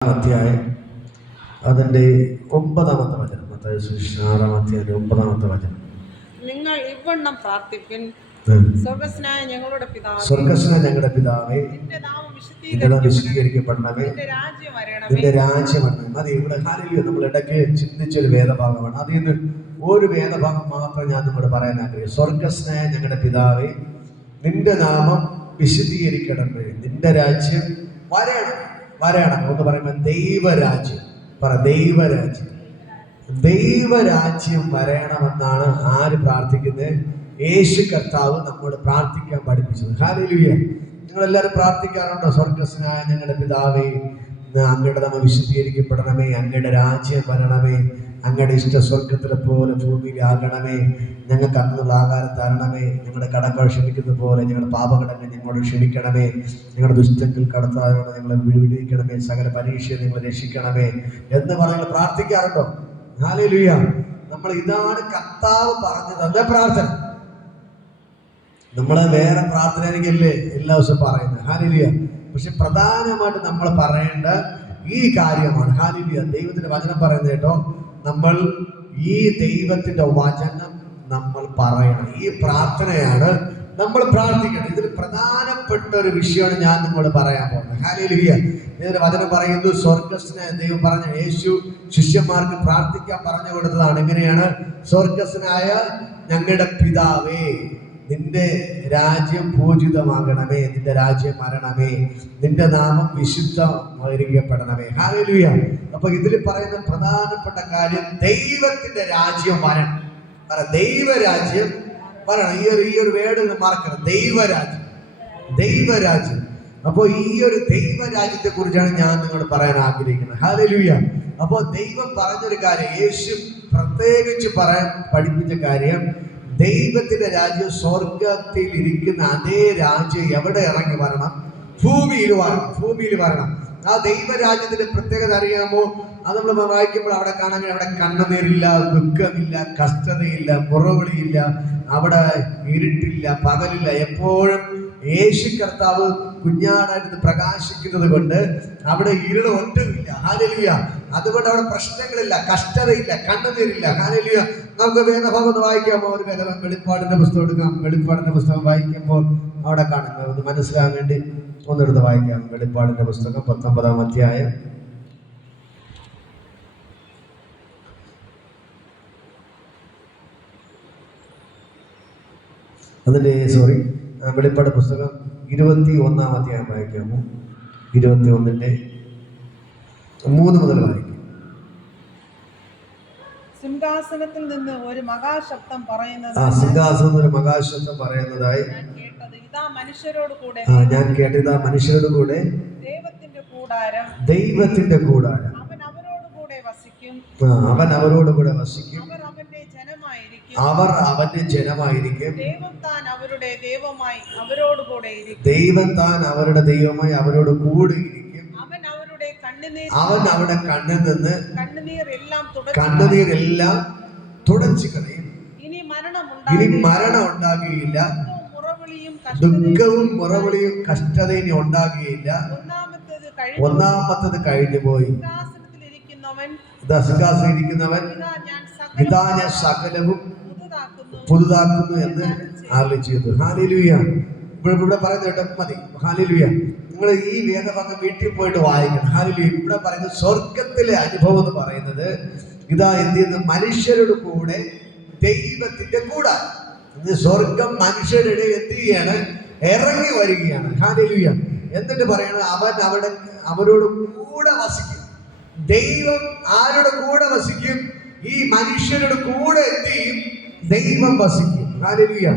അധ്യായം അതിൻ്റെ 9-ാമത്തെ വചനം. മത്തായി സുവിശേഷം 6-ാം അധ്യായം 9-ാമത്തെ വചനം. നിങ്ങൾ ഇവണ്ണം പ്രാർത്ഥിപ്പിൻ. സ്വർഗ്ഗസ്ഥനായ ഞങ്ങളുടെ പിതാവേ, നിന്റെ നാമം വിശുദ്ധീകരിക്കപ്പെടണമേ, നിന്റെ രാജ്യം വരണമേ. മതി. ഇവിടെ ഹാലേലൂയ നമ്മൾ ഇടയ്ക്ക് ചിന്തിച്ചൊരു വേദഭാഗമാണ്. അതിൽ നിന്ന് ഒരു വേദഭാഗം മാത്രം ഞാൻ നിങ്ങളോട് പറയാൻ ആഗ്രഹിക്കും. സ്വർഗ്ഗസ്ഥനായ ഞങ്ങളുടെ പിതാവേ, നിന്റെ നാമം വിശുദ്ധീകരിക്കണമേ, നിന്റെ രാജ്യം വരണം എന്ന് പറയുമ്പോൾ ദൈവരാജ്യം ദൈവരാജ്യം വരണമെന്നാണ് ആര് പ്രാർത്ഥിക്കുന്നത്? യേശു കർത്താവ് നമ്മോട് പ്രാർത്ഥിക്കാൻ പഠിപ്പിച്ചത്. ഹല്ലേലൂയ. നിങ്ങളെല്ലാവരും പ്രാർത്ഥിക്കാറുണ്ടോ? സ്വർഗ്ഗസ്ഥനായ ഞങ്ങളുടെ പിതാവേ, അങ്ങയുടെ നാമം വിശുദ്ധീകരിക്കപ്പെടണമേ, അങ്ങയുടെ രാജ്യം വരണമേ, അങ്ങയുടെ ഇഷ്ട സ്വർഗത്തിലെ പോലെ ഭൂമിയിലാകണമേ, ഞങ്ങൾക്ക് അന്നുള്ള ആഹാരം തരണമേ, ഞങ്ങളുടെ കടങ്ങൾ ക്ഷമിക്കുന്ന പോലെ ഞങ്ങളുടെ പാപകടങ്ങൾ ഞങ്ങളോട് ക്ഷമിക്കണമേ, ഞങ്ങളുടെ ദുഷ്ടത്തിൽ കടത്താതെ ഞങ്ങളെ വിടുവിക്കണമേ, സകല പരീക്ഷയെ നിങ്ങൾ രക്ഷിക്കണമേ എന്ന് പറഞ്ഞ് പ്രാർത്ഥിക്കാറുണ്ടോ? ഹല്ലേലൂയ. നമ്മൾ ഇതാണ് കർത്താവ് പറഞ്ഞു തന്ന പ്രാർത്ഥന. നമ്മളെ വേറെ പ്രാർത്ഥനയ്ക്കല്ലേ എല്ലാ ദിവസവും പറയുന്നത്. ഹല്ലേലൂയ. പക്ഷെ പ്രധാനമായിട്ട് നമ്മൾ പറയേണ്ട ഈ കാര്യമാണ്. ഹല്ലേലൂയ. ദൈവത്തിന്റെ വചനം പറയുന്നത് കേട്ടോ, നമ്മൾ ഈ ദൈവത്തിന്റെ വചനം നമ്മൾ പറയണം. ഈ പ്രാർത്ഥനയാണ് നമ്മൾ പ്രാർത്ഥിക്കണം. ഇതിൽ പ്രധാനപ്പെട്ട ഒരു വിഷയമാണ് ഞാൻ നിങ്ങളോട് പറയാൻ പോകുന്നത്. ഹല്ലേലൂയ. ഇതിന്റെ വചനം പറയുന്നു, സ്വർഗ്ഗസ്ഥനായ ദൈവം പറഞ്ഞ യേശു ശിഷ്യന്മാർക്ക് പ്രാർത്ഥിക്കാൻ പറഞ്ഞു കൊടുത്തതാണ്. എങ്ങനെയാണ്? സ്വർഗ്ഗസ്ഥനായ ഞങ്ങളുടെ പിതാവേ, നിന്റെ രാജ്യം പൂജിതമാകണമേ, നിന്റെ രാജ്യം വരണമേ, നിന്റെ നാമം വിശുദ്ധമായിരിക്കപ്പെടണമേ. ഹല്ലേലൂയ. അപ്പൊ ഇതിൽ പറയുന്ന പ്രധാനപ്പെട്ട കാര്യം ദൈവത്തിന്റെ രാജ്യം വരണം. ദൈവരാജ്യം വരണം. ഈ ഒരു വേർഡ് മറക്കണം. ദൈവരാജ്യം. അപ്പൊ ഈ ഒരു ദൈവരാജ്യത്തെ കുറിച്ചാണ് ഞാൻ നിങ്ങളോട് പറയാൻ ആഗ്രഹിക്കുന്നത്. ഹല്ലേലൂയ. അപ്പൊ ദൈവം പറഞ്ഞൊരു കാര്യം, യേശു പ്രത്യേകിച്ച് പറയാൻ പഠിപ്പിച്ച കാര്യം, ദൈവത്തിന്റെ രാജ്യം സ്വർഗത്തിൽ ഇരിക്കുന്ന അതേ രാജ്യം എവിടെ ഇറങ്ങി വരണം? ഭൂമിയിൽ വരണം. ആ ദൈവരാജ്യത്തിന്റെ പ്രത്യേകത അറിയാമോ? അത് നമ്മൾ വായിക്കുമ്പോൾ അവിടെ കാണാൻ, അവിടെ കണ്ണുനീരില്ല, ദുഃഖമില്ല, കഷ്ടതയില്ല, മുറവിളിയില്ല, അവിടെ ഇരുട്ടില്ല, പകലില്ല. എപ്പോഴും യേശു കർത്താവ് കുഞ്ഞാടായിട്ട് പ്രകാശിക്കുന്നത് കൊണ്ട് അവിടെ ഇരുള് ഒട്ടുമില്ല. ഹല്ലേലൂയ. അതുകൊണ്ട് അവിടെ പ്രശ്നങ്ങളില്ല, കഷ്ടതയില്ല, കണ്ണുനീരില്ല. ഹല്ലേലൂയ. നമുക്ക് വേദഭാഗം വായിക്കാമോ? ഒരു വെളിപ്പാടിന്റെ പുസ്തകം എടുക്കാം. വെളിപ്പാടിന്റെ പുസ്തകം വായിക്കുമ്പോൾ അവിടെ കാണുന്നത് ഒന്ന് മനസ്സിലാകാൻ വേണ്ടി ഒന്നെടുത്ത് വായിക്കാം. വെളിപ്പാടിന്റെ പുസ്തകം 19-ാം അധ്യായം വെളിപ്പാട് പുസ്തകം 21-ാം അധ്യായം വായിക്കാമോ? 21-ന്റെ 3 മുതൽ വായിക്കാം. സിംഹാസനത്തിൽ നിന്ന് ഒരു മഹാശബ്ദം പറയുന്നത്, ഞാൻ കേട്ടത് ദൈവത്തിന്റെ കൂടാരം അവൻ അവരോട് കൂടെ വസിക്കും, അവർ അവന്റെ ജനമായിരിക്കും, ദൈവം താൻ അവരുടെ ദൈവമായി അവരോട് കൂടെ ഇരിക്കും. അവൻ അവിടെ കണ്ണിൽ നിന്ന് കണ്ണുനീരെല്ലാം തുടച്ചു കളയും. ഇനി മരണം ഉണ്ടാകുകയില്ല, ദുഃഖവും മുറവിളിയും കഷ്ടതയും ഉണ്ടാകുകയില്ല. ഒന്നാമത്തത് കഴിഞ്ഞു പോയി. സിംഹാസനത്തിലിരിക്കുന്നവൻ ഇതാ ഞാൻ സകലവും പുതുതാക്കുന്നു എന്ന് ആലോചിച്ചു. ഹല്ലേലൂയ. ഇവിടെ പറയുന്നത് കേട്ടോ, മതി. ഹല്ലേലൂയ. നിങ്ങൾ ഈ വേദഭാഗം വീട്ടിൽ പോയിട്ട് വായിക്കണം. ഹല്ലേലൂയ. ഇവിടെ പറയുന്നത് സ്വർഗത്തിലെ അനുഭവം എന്ന് പറയുന്നത്, ഇതാ എന്ത് ചെയ്യുന്നു? മനുഷ്യരുടെ കൂടെ ദൈവത്തിന്റെ കൂടാരം. സ്വർഗം മനുഷ്യരുടെ എന്ത് ചെയ്യാണ്? ഇറങ്ങി വരികയാണ്. ഹല്ലേലൂയ. എന്നിട്ട് പറയണത്, അവരോട് കൂടെ വസിക്കും. ദൈവം ആരുടെ കൂടെ വസിക്കും? ഈ മനുഷ്യരുടെ കൂടെ എന്ത് ചെയ്യും? ദൈവം വസിക്കും. ഹല്ലേലൂയ.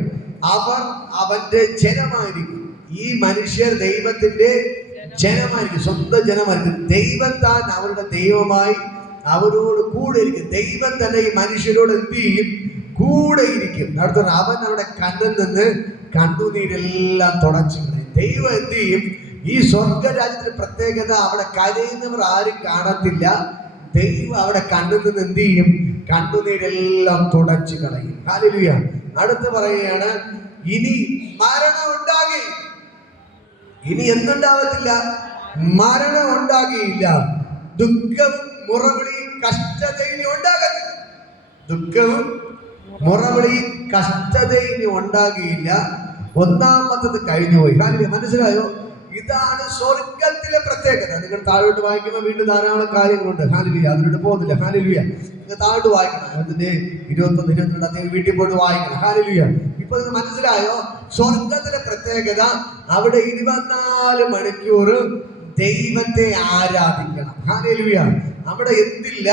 അവർ അവന്റെ ജനമായിരിക്കും. ഈ മനുഷ്യർ ദൈവത്തിന്റെ ജനമായിരിക്കും, സ്വന്തം ജനമായിരിക്കും. ദൈവം താൻ അവരുടെ ദൈവമായി അവരോട് കൂടെ ഇരിക്കും. ദൈവം തന്നെ ഈ മനുഷ്യരോട് എന്ത് ചെയ്യും? കൂടെ ഇരിക്കും. അടുത്ത അവൻ അവിടെ കണ്ണിൽ നിന്ന് കണ്ണുനീരെല്ലാം തുടച്ചു കളയും. ദൈവം എന്ത് ചെയ്യും? ഈ സ്വർഗരാജ്യത്തിന്റെ പ്രത്യേകത, അവിടെ കരയുന്നവർ ആരും കാണത്തില്ല. ദൈവം അവിടെ കണ്ണിൽ നിന്ന് എന്ത് ചെയ്യും? കണ്ണുനീരെല്ലാം തുടച്ചു കളയും. ഹല്ലേലൂയ. അടുത്ത് പറയുകയാണ്, ഇനി മരണം ഉണ്ടാകുകയില്ല. ഇനി എന്തുണ്ടാവത്തില്ല? മരണം ഉണ്ടാകുകയില്ല. ദുഃഖവും മുറവിളിയും കഷ്ടതയും ഉണ്ടാകത്തില്ല. ദുഃഖവും മുറവിളിയും കഷ്ടതയും ഉണ്ടാകിയില്ല. ഒന്നാമത്തത് കഴിഞ്ഞുപോയി. മനസ്സിലായോ? ഇതാണ് സ്വർഗത്തിലെ പ്രത്യേകത. നിങ്ങൾ താഴോട്ട് വായിക്കുമ്പോൾ വീണ്ടും ധാരാളം കാര്യങ്ങളുണ്ട്. ഹാലലുയ, അതിലോട്ട് പോകുന്നില്ല. ഹാലലുയ, നിങ്ങൾ താഴോട്ട് വായിക്കണം. അതിന്റെ 21, 22 അദ്ദേഹം വീട്ടിൽ പോയിട്ട് വായിക്കണം. ഹാലലുയ. ഇപ്പൊ നിങ്ങൾ മനസ്സിലായോ? സ്വർഗത്തിലെ പ്രത്യേകത അവിടെ 24 മണിക്കൂർ ദൈവത്തെ ആരാധിക്കണം. ഹാലലുയ. അവിടെ എന്തില്ല?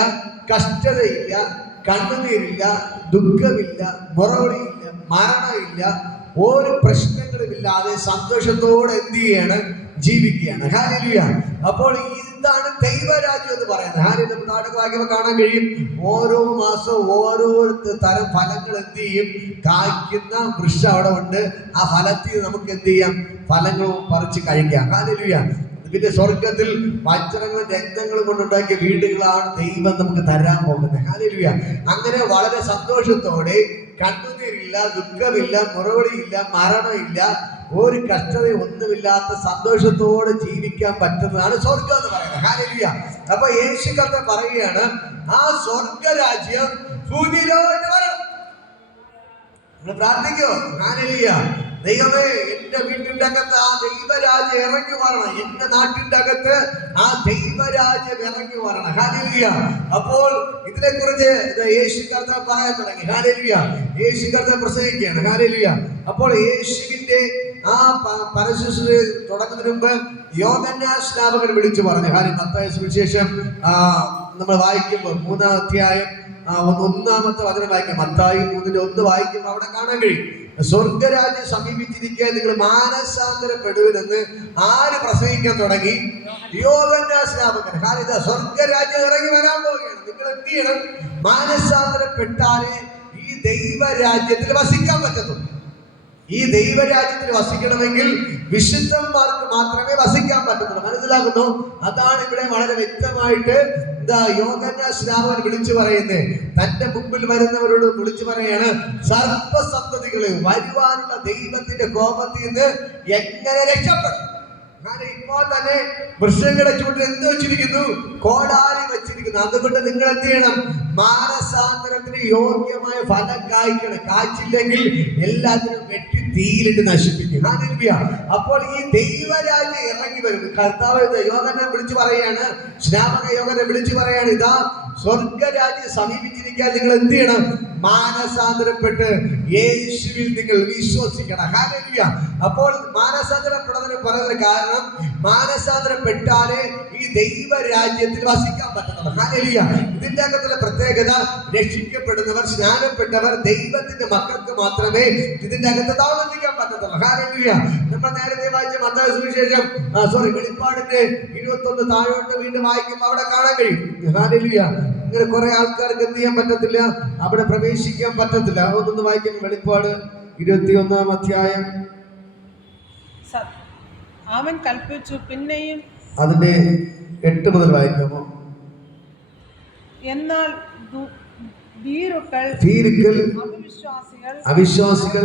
കഷ്ടതയില്ല, കണ്ണുനീരില്ല, ദുഃഖമില്ല, മുറവിളിയില്ല, മരണമില്ല. ഒരു പ്രശ്നങ്ങളുമില്ലാതെ സന്തോഷത്തോടെ എന്ത് ചെയ്യാണ്? ജീവിക്കുകയാണ്. ഹല്ലേലൂയ. അപ്പോൾ ഇതാണ് ദൈവരാജ്യം എന്ന് പറയുന്നത്. ഹല്ലേലൂയ. നാടകം വായിക്കുമ്പോൾ കാണാൻ കഴിയും, ഓരോ മാസവും ഓരോ തരം ഫലങ്ങൾ എന്ത് ചെയ്യും? കായ്ക്കുന്ന വൃക്ഷം അവിടെ ഉണ്ട്. ആ ഫലത്തിൽ നമുക്ക് എന്ത് ചെയ്യാം? ഫലങ്ങൾ പറിച്ച് കഴിക്കാം. ഹല്ലേലൂയ. പിന്നെ സ്വർഗത്തിൽ വജ്രങ്ങളും രക്തങ്ങളും കൊണ്ടുണ്ടാക്കിയ വീടുകളാണ് ദൈവം നമുക്ക് തരാൻ പോകുന്നത്. ഹല്ലേലൂയ. അങ്ങനെ വളരെ സന്തോഷത്തോടെ, കണ്ണുനീരില്ല, ദുഃഖമില്ല, മുറവിളിയില്ല, മരണമില്ല, ഒരു കഷ്ടതയും ഒന്നുമില്ലാത്ത സന്തോഷത്തോടെ ജീവിക്കാൻ പറ്റുന്നതാണ് സ്വർഗം എന്ന് പറയുന്നത്. ഹല്ലേലൂയ. അപ്പൊ യേശു കർത്താവ് പറയുകയാണ്, ആ സ്വർഗരാജ്യം ഭൂമിയിലോട്ട് വരണം. പ്രാർത്ഥിക്കോ? ഹല്ലേലൂയ. ദൈവമേ, എന്റെ വീട്ടിന്റെ അകത്ത് ആ ദൈവരാജ്യം ഇറങ്ങി വരണം. എന്റെ നാട്ടിന്റെ അകത്ത് ആ ദൈവരാജ്യം ഇറങ്ങി വരണം. ഹല്ലേലൂയ. അപ്പോൾ ഇതിനെക്കുറിച്ച് യേശു കർത്താവ് പറയാൻ തുടങ്ങി. ഹല്ലേലൂയ. യേശു കർത്താവ് പ്രസംഗിക്കുകയാണ്. ഹല്ലേലൂയ. അപ്പോൾ യേശുവിന്റെ ആ പരശുശ്രൂഷ തുടങ്ങുന്നതിന് മുമ്പ് യോഹന്നാൻ സ്നാപകൻ വിളിച്ചു പറഞ്ഞു. മത്തായി സുവിശേഷം നമ്മൾ വായിക്കുമ്പോൾ 3-ാം അധ്യായം 1-ാമത്തെ വചനം വായിക്കും. മത്തായി 3:1 വായിക്കുമ്പോൾ അവിടെ കാണാൻ കഴിയും, സ്വർഗരാജ്യം സമീപിച്ചിരിക്കാൻ നിങ്ങൾ മാനസാന്തരപ്പെടുവെന്ന് ആര് പ്രസംഗിക്കാൻ തുടങ്ങി? യോഹന്നാൻ സ്നാപകൻ. സ്വർഗരാജ്യം ഇറങ്ങി വരാൻ പോവുകയാണ്. നിങ്ങൾ എന്ത് ചെയ്യണം? മാനസാന്തരപ്പെട്ടാലേ ഈ ദൈവരാജ്യത്തിൽ വസിക്കാൻ പറ്റത്തുള്ളൂ. ഈ ദൈവരാജ്യത്തിൽ വസിക്കണമെങ്കിൽ വിശുദ്ധന്മാർക്ക് മാത്രമേ വസിക്കാൻ പറ്റത്തുള്ളൂ. മനസ്സിലാക്കുന്നു? അതാണ് ഇവിടെ വളരെ വ്യക്തമായിട്ട് യോഹന്നാൻ സ്നാപകൻ വിളിച്ചു പറയുന്നത്. തന്റെ മുമ്പിൽ വരുന്നവരോട് വിളിച്ചു പറയാണ്, സർപ്പസന്തതികളെ വരുവാനുള്ള ദൈവത്തിന്റെ കോപത്തിൽ നിന്ന് എങ്ങനെ രക്ഷപ്പെടും? ഇപ്പോൾ തന്നെ വൃക്ഷങ്ങളുടെ ചൂട്ടിൽ എന്ത് വെച്ചിരിക്കുന്നു? കോടാലി വെച്ചിരിക്കുന്നു. അതുകൊണ്ട് നിങ്ങൾ എന്ത് ചെയ്യണം? മാനസാന്തരത്തിന് യോഗ്യമായ ഫലം കായ്ക്കണം. കായ്ച്ചില്ലെങ്കിൽ എല്ലാത്തിനും വെട്ടി തീയിലിട്ട് നശിപ്പിക്കും. ഹല്ലേലൂയ. അപ്പോൾ ഈ ദൈവരാജ്യം ഇറങ്ങി വരും. കർത്താവ് യോഹന്നാനെ വിളിച്ചു പറയാണ്, സ്നാപക യോഹന്നാനെ വിളിച്ചു പറയാണ്, ഇതാ സ്വർഗരാജ്യം സമീപിച്ചിരിക്കാൻ നിങ്ങൾ എന്ത് ചെയ്യണം? മാനസാന്തരപ്പെട്ട് യേശുവിൽ നിങ്ങൾ വിശ്വസിക്കണം. ഹല്ലേലൂയ. അപ്പോൾ മാനസാന്തരപ്പെടുന്നതിന് പറയുന്ന കാരണം, മാനസാന്തരപ്പെട്ടാലേ ഈ ദൈവരാജ്യത്തിൽ വസിക്കാൻ പറ്റത്തുള്ളൂ. ഹല്ലേലൂയ. ഇതിന്റെ അകത്തുള്ള പ്രത്യേകത, രക്ഷിക്കപ്പെടുന്നവർ, സ്നാനപ്പെട്ടവർ, ദൈവത്തിന്റെ മക്കൾക്ക് മാത്രമേ ഇതിന്റെ അകത്ത് താമസിക്കാൻ പറ്റത്തുള്ളൂ. ഹല്ലേലൂയ. നമ്മൾ നേരത്തെ വായിച്ച മത്തായി സുവിശേഷം വെളിപ്പാടിന്റെ 21 താഴോട്ട് വീണ്ടും വായിക്കുമ്പോൾ അവിടെ കാണാൻ കഴിയും. ഹല്ലേലൂയ. ഇങ്ങനെ കുറെ ആൾക്കാർക്ക് എന്ത് ചെയ്യാൻ പറ്റത്തില്ല? അവിടെ പ്രവേശിക്കാൻ പറ്റത്തില്ല. അതൊന്ന് വായിക്കും. വെളിപ്പാട് 21-ാം അധ്യായം. അവൻ കൽപ്പിച്ചു. പിന്നെയും അതിന്റെ 8 മുതൽ വായിക്കാമോ? എന്നാൽ അവിശ്വാസികൾ,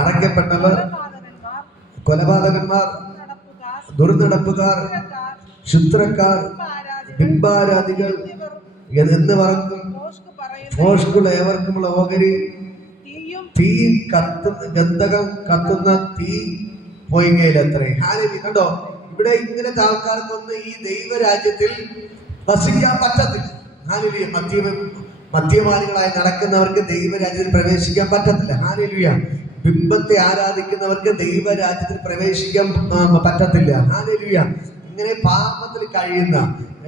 അറയ്ക്കപ്പെട്ടവർ, കൊലപാതകന്മാർ, ദുർനടപ്പുകാർ, ക്ഷുദ്രക്കാർ, ബിംബാരാധികൾ എന്നിവർക്കും ഭോഷ്കുള്ള ഏവർക്കുമുള്ള ഓഹരി, തീ ഗന്ധകം കത്തുന്ന തീ പൊയ്കയിലത്രേ. ഹല്ലേലൂയ. കണ്ടോ? ഇവിടെ ഇങ്ങനത്തെ ആൾക്കാർക്കൊന്നും ഈ ദൈവരാജ്യത്തിൽ വസിക്കാൻ പറ്റത്തില്ല. ഹല്ലേലൂയ. മദ്യപാനികളായി നടക്കുന്നവർക്ക് ദൈവരാജ്യത്തിൽ പ്രവേശിക്കാൻ പറ്റത്തില്ല. ഹല്ലേലൂയ. ബിംബത്തെ ആരാധിക്കുന്നവർക്ക് ദൈവരാജ്യത്തിൽ പ്രവേശിക്കാൻ പറ്റത്തില്ല. ഹല്ലേലൂയ. ഇങ്ങനെ പാപത്തിൽ കഴിയുന്ന,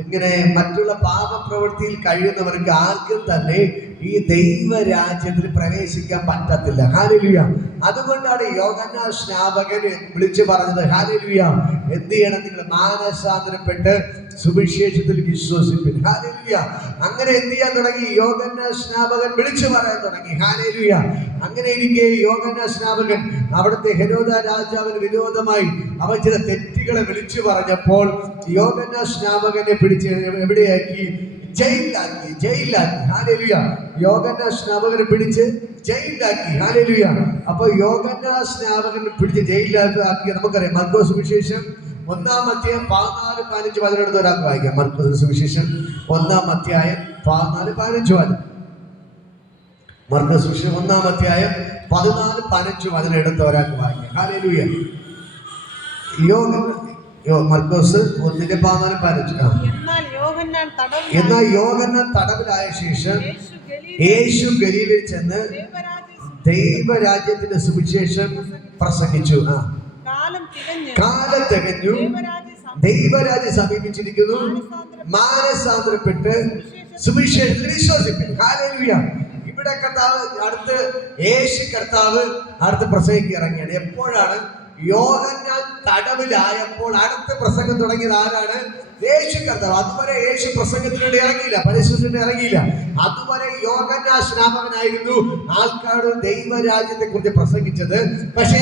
ഇങ്ങനെ മറ്റുള്ള പാപപ്രവൃത്തിയിൽ കഴിയുന്നവർക്ക് ആർക്കും തന്നെ ഈ ദൈവരാജ്യത്തിൽ പ്രവേശിക്കാൻ പറ്റത്തില്ല. ഹല്ലേലൂയ. അതുകൊണ്ടാണ് യോഹന്നാൻ സ്നാപകൻ വിളിച്ചു പറഞ്ഞത്, ഹല്ലേലൂയ, എന്ത് ചെയ്യണം? നിങ്ങൾ മാനസാന്തരപ്പെട്ട് സുവിശേഷത്തിൽ വിശ്വസിപ്പിൻ. ഹല്ലേലൂയ. അങ്ങനെ എന്ത് ചെയ്യാൻ തുടങ്ങി? യോഹന്നാൻ സ്നാപകൻ വിളിച്ചു പറയാൻ തുടങ്ങി. ഹല്ലേലൂയ. അങ്ങനെ ഇരിക്കെ യോഹന്നാൻ സ്നാപകൻ അവിടുത്തെ ഹെരോദ രാജാവിന് വിരോധമായി അവൻ ചില തെറ്റുകളെ വിളിച്ചു പറഞ്ഞപ്പോൾ യോഹന്നാൻ സ്നാപകനെ പിടിച്ച് എവിടെയാക്കി? ജയിലിലാക്കി. ഹല്ലേലൂയ. യോഹന്നാൻ സ്നാപകനെ പിടിച്ച് ജയിലിലാക്കി. ഹല്ലേലൂയ. അപ്പൊ യോഹന്നാൻ സ്നാപകനെ പിടിച്ച് ജയിലിലാക്കി നമുക്കറിയാം. മർക്കോസ് സുവിശേഷം 1-ാം അധ്യായം 14-15 എടുത്ത് ഒരാൾക്ക് വായിക്കാം. മർക്കോസിന്റെ സുവിശേഷം 1-ാം അധ്യായം 14-15. മർക്കോസ് സുവിശേഷം 1-ാം അധ്യായം 14-15 എടുത്ത് ഒരാൾക്ക് വായിക്കാം. ഹല്ലേലൂയ. മർക്കോസ് 1:14-15. എന്നാൽ യോഹന്നാൻ തടവിലായ ശേഷം യേശു ഗലീലയിൽ ചെന്ന് ദൈവരാജ്യത്തിന്റെ സുവിശേഷം പ്രസംഗിച്ചു. കാലം തികഞ്ഞു, ദൈവരാജ്യം സമീപിച്ചിരിക്കുന്നു, മാനസാന്തരപ്പെട്ട് സുവിശേഷത്തിൽ വിശ്വസിക്കുന്നു. ഹല്ലേലൂയ. ഇവിടെ കർത്താവ് യേശു കർത്താവ് അടുത്ത് പ്രസംഗിക്ക് ഇറങ്ങിയാണ്. എപ്പോഴാണ്? യോഹന്നാൻ തടവിലായപ്പോൾ അടുത്ത പ്രസംഗം തുടങ്ങിയത് ആരാണ്? യേശു കർത്താവ്. അതുവരെ യേശു പ്രസംഗത്തിനോട് ഇറങ്ങിയില്ല, പരിശുദ്ധത്തിന് ഇറങ്ങിയില്ല. അതുവരെ യോഹന്നാൻ സ്നാപകനായിരുന്നു ആൾക്കാരോട് ദൈവരാജ്യത്തെ കുറിച്ച് പ്രസംഗിച്ചത്. പക്ഷേ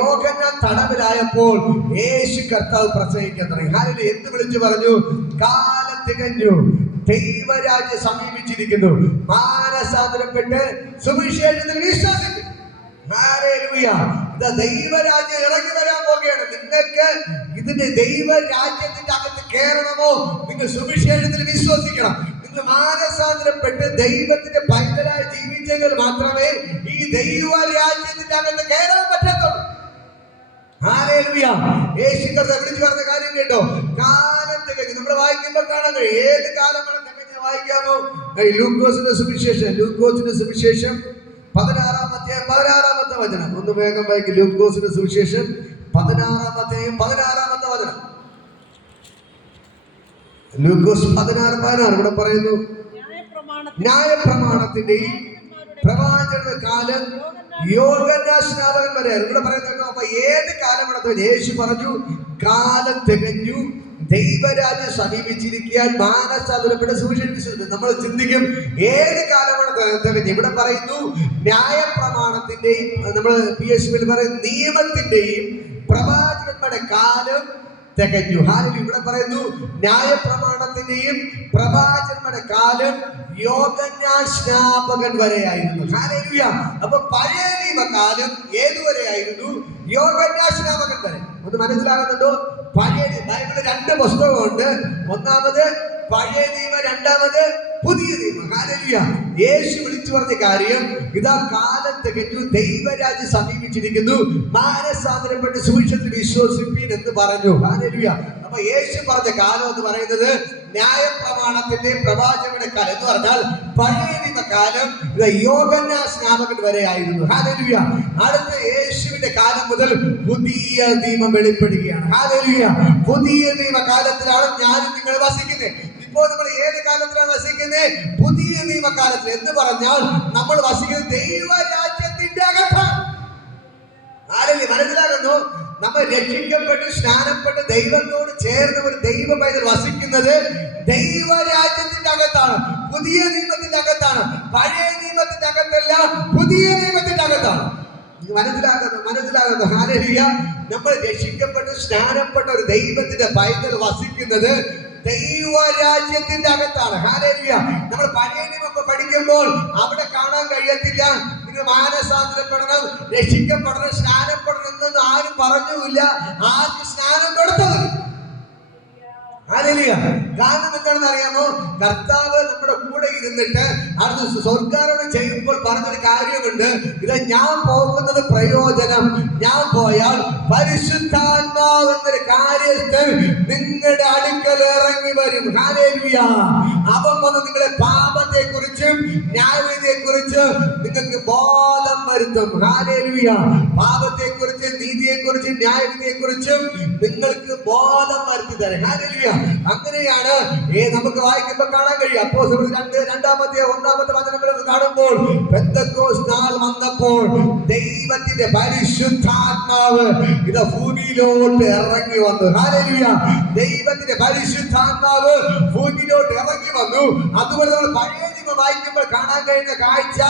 യോഹന്നാൻ തടവിലായപ്പോൾ യേശു കർത്താവ് പ്രസംഗിക്കാൻ തുടങ്ങി. ഹല്ലേലൂയ. എന്ത് വിളിച്ചു പറഞ്ഞു? കാലം തികഞ്ഞു, ദൈവരാജ്യം സമീപിച്ചിരിക്കുന്നു, മാനസാന്തരപ്പെട്ട് സുവിശേഷത്തിൽ വിശ്വസിക്കുന്നു. ഹല്ലേലൂയ. ദൈവരാജ്യം ഇറങ്ങി വരാൻ പോകുകയാണ്. നിങ്ങൾക്ക് ഇതിന്റെ ദൈവരാജ്യത്തിന്റെ അകത്ത് കയറണമോ? നിങ്ങൾ സുവിശേഷത്തിൽ വിശ്വസിക്കണം. നിങ്ങൾ മാനസാന്തരപ്പെട്ട് ദൈവത്തിന്റെ പൈതലായി ജീവിച്ചെങ്കിൽ മാത്രമേ ഈ ദൈവരാജ്യത്തിന്റെ അകത്ത് കയറാൻ പറ്റത്തുള്ളൂ. ഹല്ലേലൂയ. യേശു കർത്താവ് വിളിച്ചു പറഞ്ഞ കാര്യം കേട്ടോ? കാലം തികഞ്ഞു. നമ്മൾ വായിക്കുമ്പോൾ കാണാൻ കഴിയും. ഏത് കാലമാണ് തികഞ്ഞ? വായിക്കാമോ? ലൂക്കോസിന്റെ സുവിശേഷം 16-ാം അധ്യായം 16-ാമത്തെ വചനം. ഒന്ന് വേഗം വായിക്കും. ലൂക്കോസിന്റെ സുവിശേഷം 16-ാം അധ്യായം 16-ാമത്തെ വചനം. ലൂക്കോസ് 16:16 ഇവിടെ പറയുന്നു, ന്യായപ്രമാണത്തിന്റെയും പ്രവാചകരുടെ കാലം യോഹന്നാൻ സ്നാപകൻ വരെ. ഇവിടെ പറയുന്നു. അപ്പൊ ഏത് കാലമാണ്? യേശു പറഞ്ഞു കാലം തികഞ്ഞു, ദൈവരാജ്യം സമീപിച്ചിരിക്കാൻ, മാനസാന്തരപ്പെട്ട് സുവിശേഷം. നമ്മൾ ചിന്തിക്കും ഏത് കാലമാണ് തികഞ്ഞു? ഇവിടെ പറയുന്നു ന്യായപ്രമാണത്തിന്റെയും, നമ്മൾ PSB പറയും നിയമത്തിന്റെയും പ്രവാചകന്മാരുടെ കാലം തികഞ്ഞു. ഹല്ലേലൂയ. ഇവിടെ പറയുന്നു ന്യായപ്രമാണത്തിന്റെയും പ്രവാചകന്മാരുടെ കാലം യോഹന്നാൻ സ്നാപകൻ വരെയായിരുന്നു. ഹല്ലേലൂയ. അപ്പൊ പഴയ നിയമകാലം ഏതുവരെയായിരുന്നു? യോഹന്നാൻ സ്നാപകൻ വരെ. ഒന്ന് മനസ്സിലാകുന്നുണ്ടോ? പഴയ ബൈബിളിൽ 2 പുസ്തകമുണ്ട്. ഒന്നാമത് പഴയ നിയമം, രണ്ടാമത് പുതിയ നിയമം. ഹല്ലേലൂയ. യേശു വിളിച്ചു പറഞ്ഞ കാര്യം ഇതാ, കാലം തികഞ്ഞു, ദൈവരാജ്യം സമീപിച്ചിരിക്കുന്നു, മാനസാന്തരപ്പെട്ട് സുവിശേഷത്തിൽ വിശ്വസിപ്പീൻ എന്ന് പറഞ്ഞു. ഹല്ലേലൂയ. അപ്പൊ യേശു പറഞ്ഞ കാലം എന്ന് പറയുന്നത് ന്യായപ്രമാണത്തിന്റെ പ്രവാചകരുടെ കാലം എന്ന് പറഞ്ഞാൽ പഴയ നിയമകാലം യോഹന്നാൻ സ്നാപകൻ വരെ ആയിരുന്നു. ഹല്ലേലൂയ. അടുത്ത യേശുവിന്റെ കാലം മുതൽ പുതിയ നിയമം വെളിപ്പെടുകയാണ്. ഹല്ലേലൂയ. പുതിയ നിയമകാലത്തിലാണ് ഞാനും നിങ്ങൾ വസിക്കുന്നത്. ഇപ്പോൾ നമ്മൾ ഏത് കാലത്തിലാണ് വസിക്കുന്നത്? പുതിയ നിയമകാലത്തിൽ. എന്ന് പറഞ്ഞാൽ നമ്മൾ വസിക്കുന്നത് ദൈവരാജ്യത്തിന്റെ അകത്താണ്. ആരെങ്കിലും മനസ്സിലാകുന്നു? നമ്മൾ രക്ഷിക്കപ്പെട്ട് സ്നാനപ്പെട്ട് ദൈവത്തോട് ചേർന്ന് ഒരു ദൈവ പൈതൽ വസിക്കുന്നത് ദൈവരാജ്യത്തിന്റെ അകത്താണ്, പുതിയ നിയമത്തിന്റെ അകത്താണ്. പഴയ നിയമത്തിന്റെ അകത്തല്ല, പുതിയ നിയമത്തിന്റെ അകത്താണ്. മനസ്സിലാകുന്നു? ഹല്ലേലൂയ. നമ്മൾ രക്ഷിക്കപ്പെട്ട് സ്നാനപ്പെട്ട ഒരു ദൈവത്തിന്റെ പൈതൽ വസിക്കുന്നത് ദൈവരാജ്യത്തിന്റെ അകത്താണ്. ഹല്ലേലൂയ. നമ്മൾ പഴയ നിയമം പഠിക്കുമ്പോൾ അവിടെ കാണാൻ കഴിയത്തില്ല നിങ്ങൾ മാനസാന്തരപ്പെടണം, രക്ഷിക്കപ്പെടണം, സ്നാനപ്പെടണം എന്നൊന്നും ആരും പറഞ്ഞുമില്ല. ആർക്ക് സ്നാനം കൊടുത്തത്? ഹല്ലേലൂയ. കാരണം എന്താണെന്ന് അറിയാമോ? കർത്താവ് നമ്മുടെ കൂടെ ഇരുന്നിട്ട് അടുത്ത് സ്വർഗ്ഗാരോഹണം ചെയ്യുമ്പോൾ പറഞ്ഞൊരു കാര്യമുണ്ട്. ഇത് ഞാൻ പോകുന്നത് പ്രയോജനം, ഞാൻ പോയാൽ പരിശുദ്ധാത്മാവ് എന്നൊരു കാര്യത്തിൽ നിങ്ങളുടെ അടുക്കൽ ഇറങ്ങി വരും. ഹല്ലേലൂയ. അവൻ വന്ന് നിങ്ങളെ പാപത്തെ കുറിച്ചും ന്യായവിധിയെ കുറിച്ച് നിങ്ങൾക്ക് ബോധം വരുത്തും. ഹല്ലേലൂയ. പാപത്തെ കുറിച്ച്, നീതിയെ കുറിച്ചും ന്യായവിധിയെ കുറിച്ചും നിങ്ങൾക്ക് ബോധം വരുത്തി തരും. ഹല്ലേലൂയ. അങ്ങനെയാണ് നമുക്ക് വായിക്കുമ്പോൾ കാണാൻ കഴിയും. അപ്പോസ്തലർ 2-ാമത്തെ 1-ാമത്തെ വചനങ്ങളിൽ കാണുമ്പോൾ പെന്തക്കോസ്ത് നാൾ വന്നപ്പോൾ ദൈവത്തിന്റെ പരിശുദ്ധാത്മാവ് ഇത് ഭൂമിയിലോട്ട് ഇറങ്ങി വന്നു. ഹല്ലേലൂയ. ദൈവത്തിന്റെ പരിശുദ്ധാത്മാവ് ഭൂമിയിലോട്ട് ഇറങ്ങി വന്നു. അതുപോലെ നമ്മൾ പഴയ നിയമം വായിക്കുമ്പോൾ കാണാൻ കഴിയുന്ന കാഴ്ച,